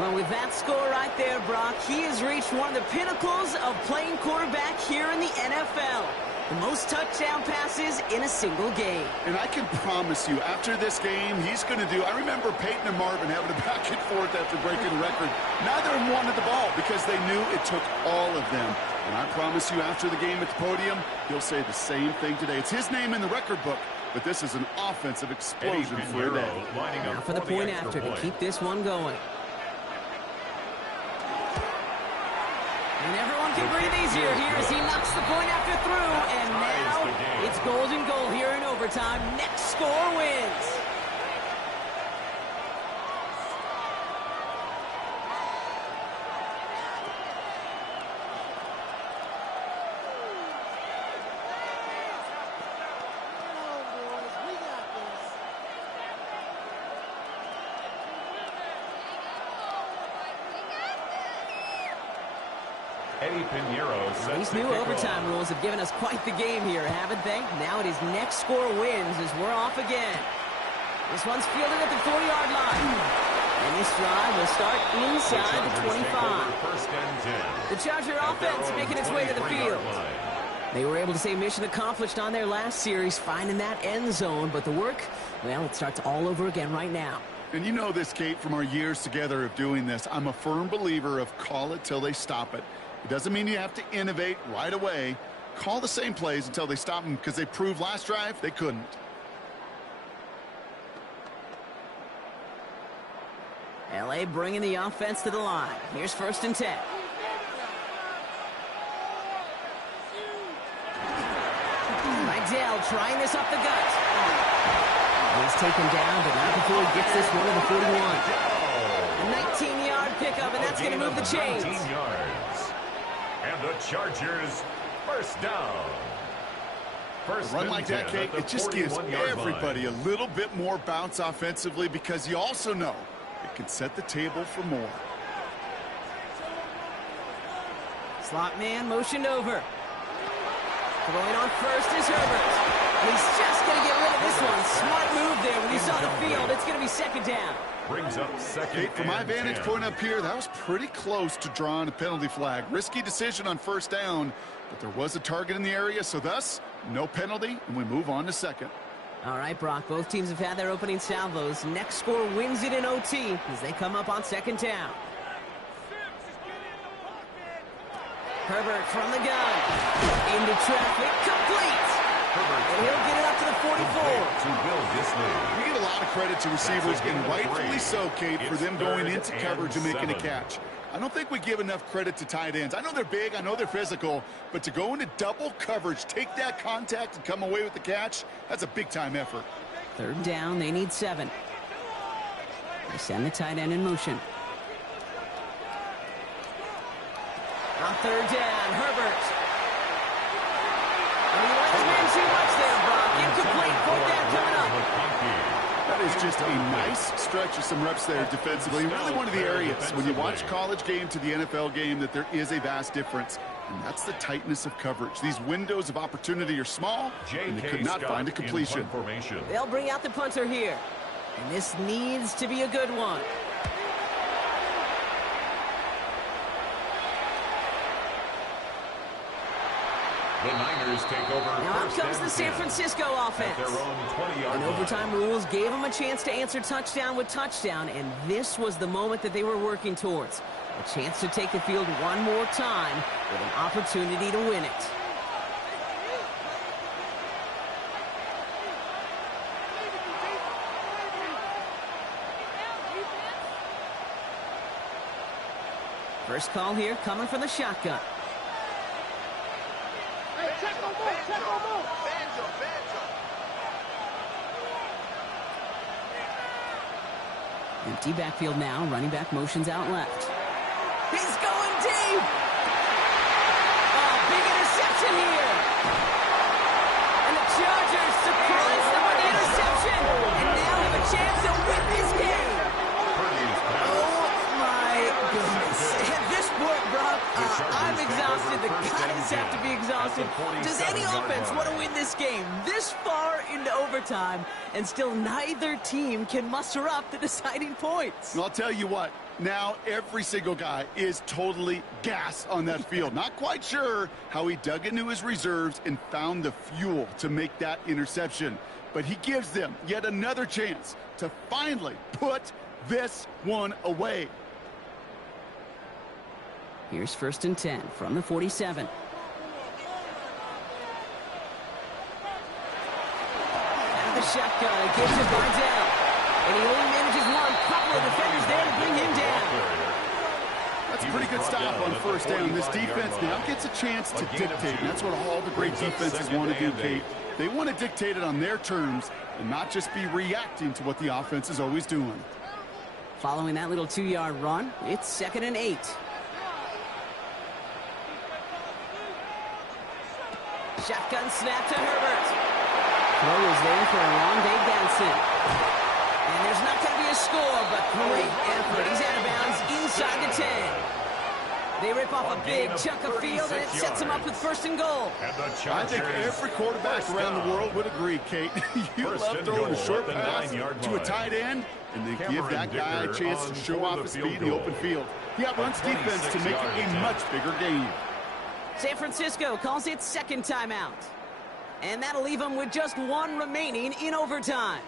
Well, with that score right there, Brock, he has reached one of the pinnacles of playing quarterback here in the NFL. The most touchdown passes in a single game. And I can promise you, after this game, he's going to do... I remember Peyton and Marvin having a back and forth after breaking the record. Neither of them wanted the ball because they knew it took all of them. And I promise you, after the game at the podium, he'll say the same thing today. It's his name in the record book, but this is an offensive explosion for a day. Now for the point after to keep this one going. And everyone can breathe easier here as he knocks the point after through. And now it's golden goal here in overtime. Next score wins. These new overtime rules have given us quite the game here, haven't they? Now it is next score wins as we're off again. This one's fielded at the 40-yard line. And this drive will start inside the 25. The Charger offense making its way to the field. They were able to say mission accomplished on their last series, finding that end zone. But the work, well, it starts all over again right now. And you know this, Kate, from our years together of doing this. I'm a firm believer of call it till they stop it. It doesn't mean you have to innovate right away. Call the same plays until they stop them, because they proved last drive they couldn't. LA bringing the offense to the line. Here's 1st and 10. Vidal trying this up the gut. He's taken down, but not before he gets this one to the 41. A 19-yard pickup, and that's going to move the chains. 19 yards. And the Chargers, first down. A run like that, Kate, it just gives everybody a little bit more bounce offensively, because you also know it can set the table for more. Slot man motioned over. Throwing on first is Herbert. And he's just going to get rid of this one. Smart move there. When you saw the field, it's going to be 2nd down. Brings up 2nd. Kate, from my vantage point up here, that was pretty close to drawing a penalty flag. Risky decision on 1st down, but there was a target in the area, so thus, no penalty, and we move on to 2nd. All right, Brock, both teams have had their opening salvos. Next score wins it in OT as they come up on 2nd down. Herbert from the gun. Into traffic, complete. And he'll get it up to the 44. We get a lot of credit to receivers, and rightfully so, Kate, for them going into coverage and making a catch. I don't think we give enough credit to tight ends. I know they're big, I know they're physical, but to go into double coverage, take that contact, and come away with the catch, that's a big-time effort. 3rd down, they need 7. They send the tight end in motion. On 3rd down, Herbert. And he let him in too much there, Brock. Incomplete, 4th down coming up. That is just a nice stretch of some reps there defensively. Really one of the areas, when you watch college game to the NFL game, that there is a vast difference. And that's the tightness of coverage. These windows of opportunity are small, and they could not find a completion. They'll bring out the punter here. And this needs to be a good one. The Niners take over. Now out comes the San Francisco offense. And overtime rules gave them a chance to answer touchdown with touchdown, and this was the moment that they were working towards. A chance to take the field one more time with an opportunity to win it. First call here coming from the shotgun. Empty backfield now. Running back motions out left. He's going deep. Oh, big interception here. And the Chargers surprise them with the interception. And now have a chance to win this game. Oh, my goodness. At this point, Brock, I'm exhausted. The guys have to be exhausted. Does any offense want to win this game this far into overtime, and still neither team can muster up the deciding points? And I'll tell you what, now every single guy is totally gassed on that field. Not quite sure how he dug into his reserves and found the fuel to make that interception. But he gives them yet another chance to finally put this one away. Here's 1st and 10 from the 47. Out of the shotgun, it gives to Vidal. And he only manages one. Couple of defenders there to bring him down. That's a pretty good stop on 1st down. This defense now gets a chance to dictate. And that's what all the great defenses want to do, Kate. They want to dictate it on their terms and not just be reacting to what the offense is always doing. Following that little 2-yard run, it's 2nd and 8. Shotgun snap to Herbert. Throw is there for a long Dave Ganson. And there's not going to be a score, but great effort. He's out of bounds inside the 10. They rip off a big chunk of field, and it sets them up with 1st and goal. I think every quarterback around the world would agree, Kate. You love throwing a short pass to a tight end, and they give that guy a chance to show off his speed in the open field. He outruns defense to make it a much bigger game. San Francisco calls it 2nd timeout. And that'll leave them with just one remaining in overtime.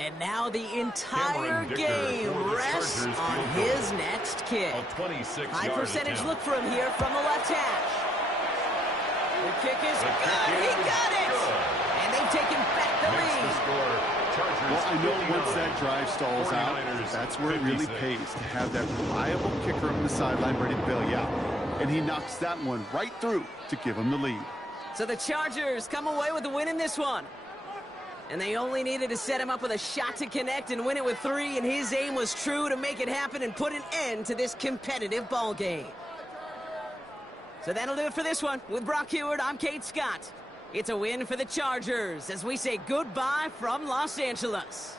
And now the entire game rests on his next kick. High percentage look for him here from the left hash. The kick is good. He got it. And they've taken back the lead. Well, I know once that drive stalls out, that's where it really pays to have that reliable kicker on the sideline ready to bail you out. And he knocks that one right through to give him the lead. So the Chargers come away with the win in this one. And they only needed to set him up with a shot to connect and win it with 3, and his aim was true to make it happen and put an end to this competitive ball game. So that'll do it for this one. With Brock Heward, I'm Kate Scott. It's a win for the Chargers as we say goodbye from Los Angeles.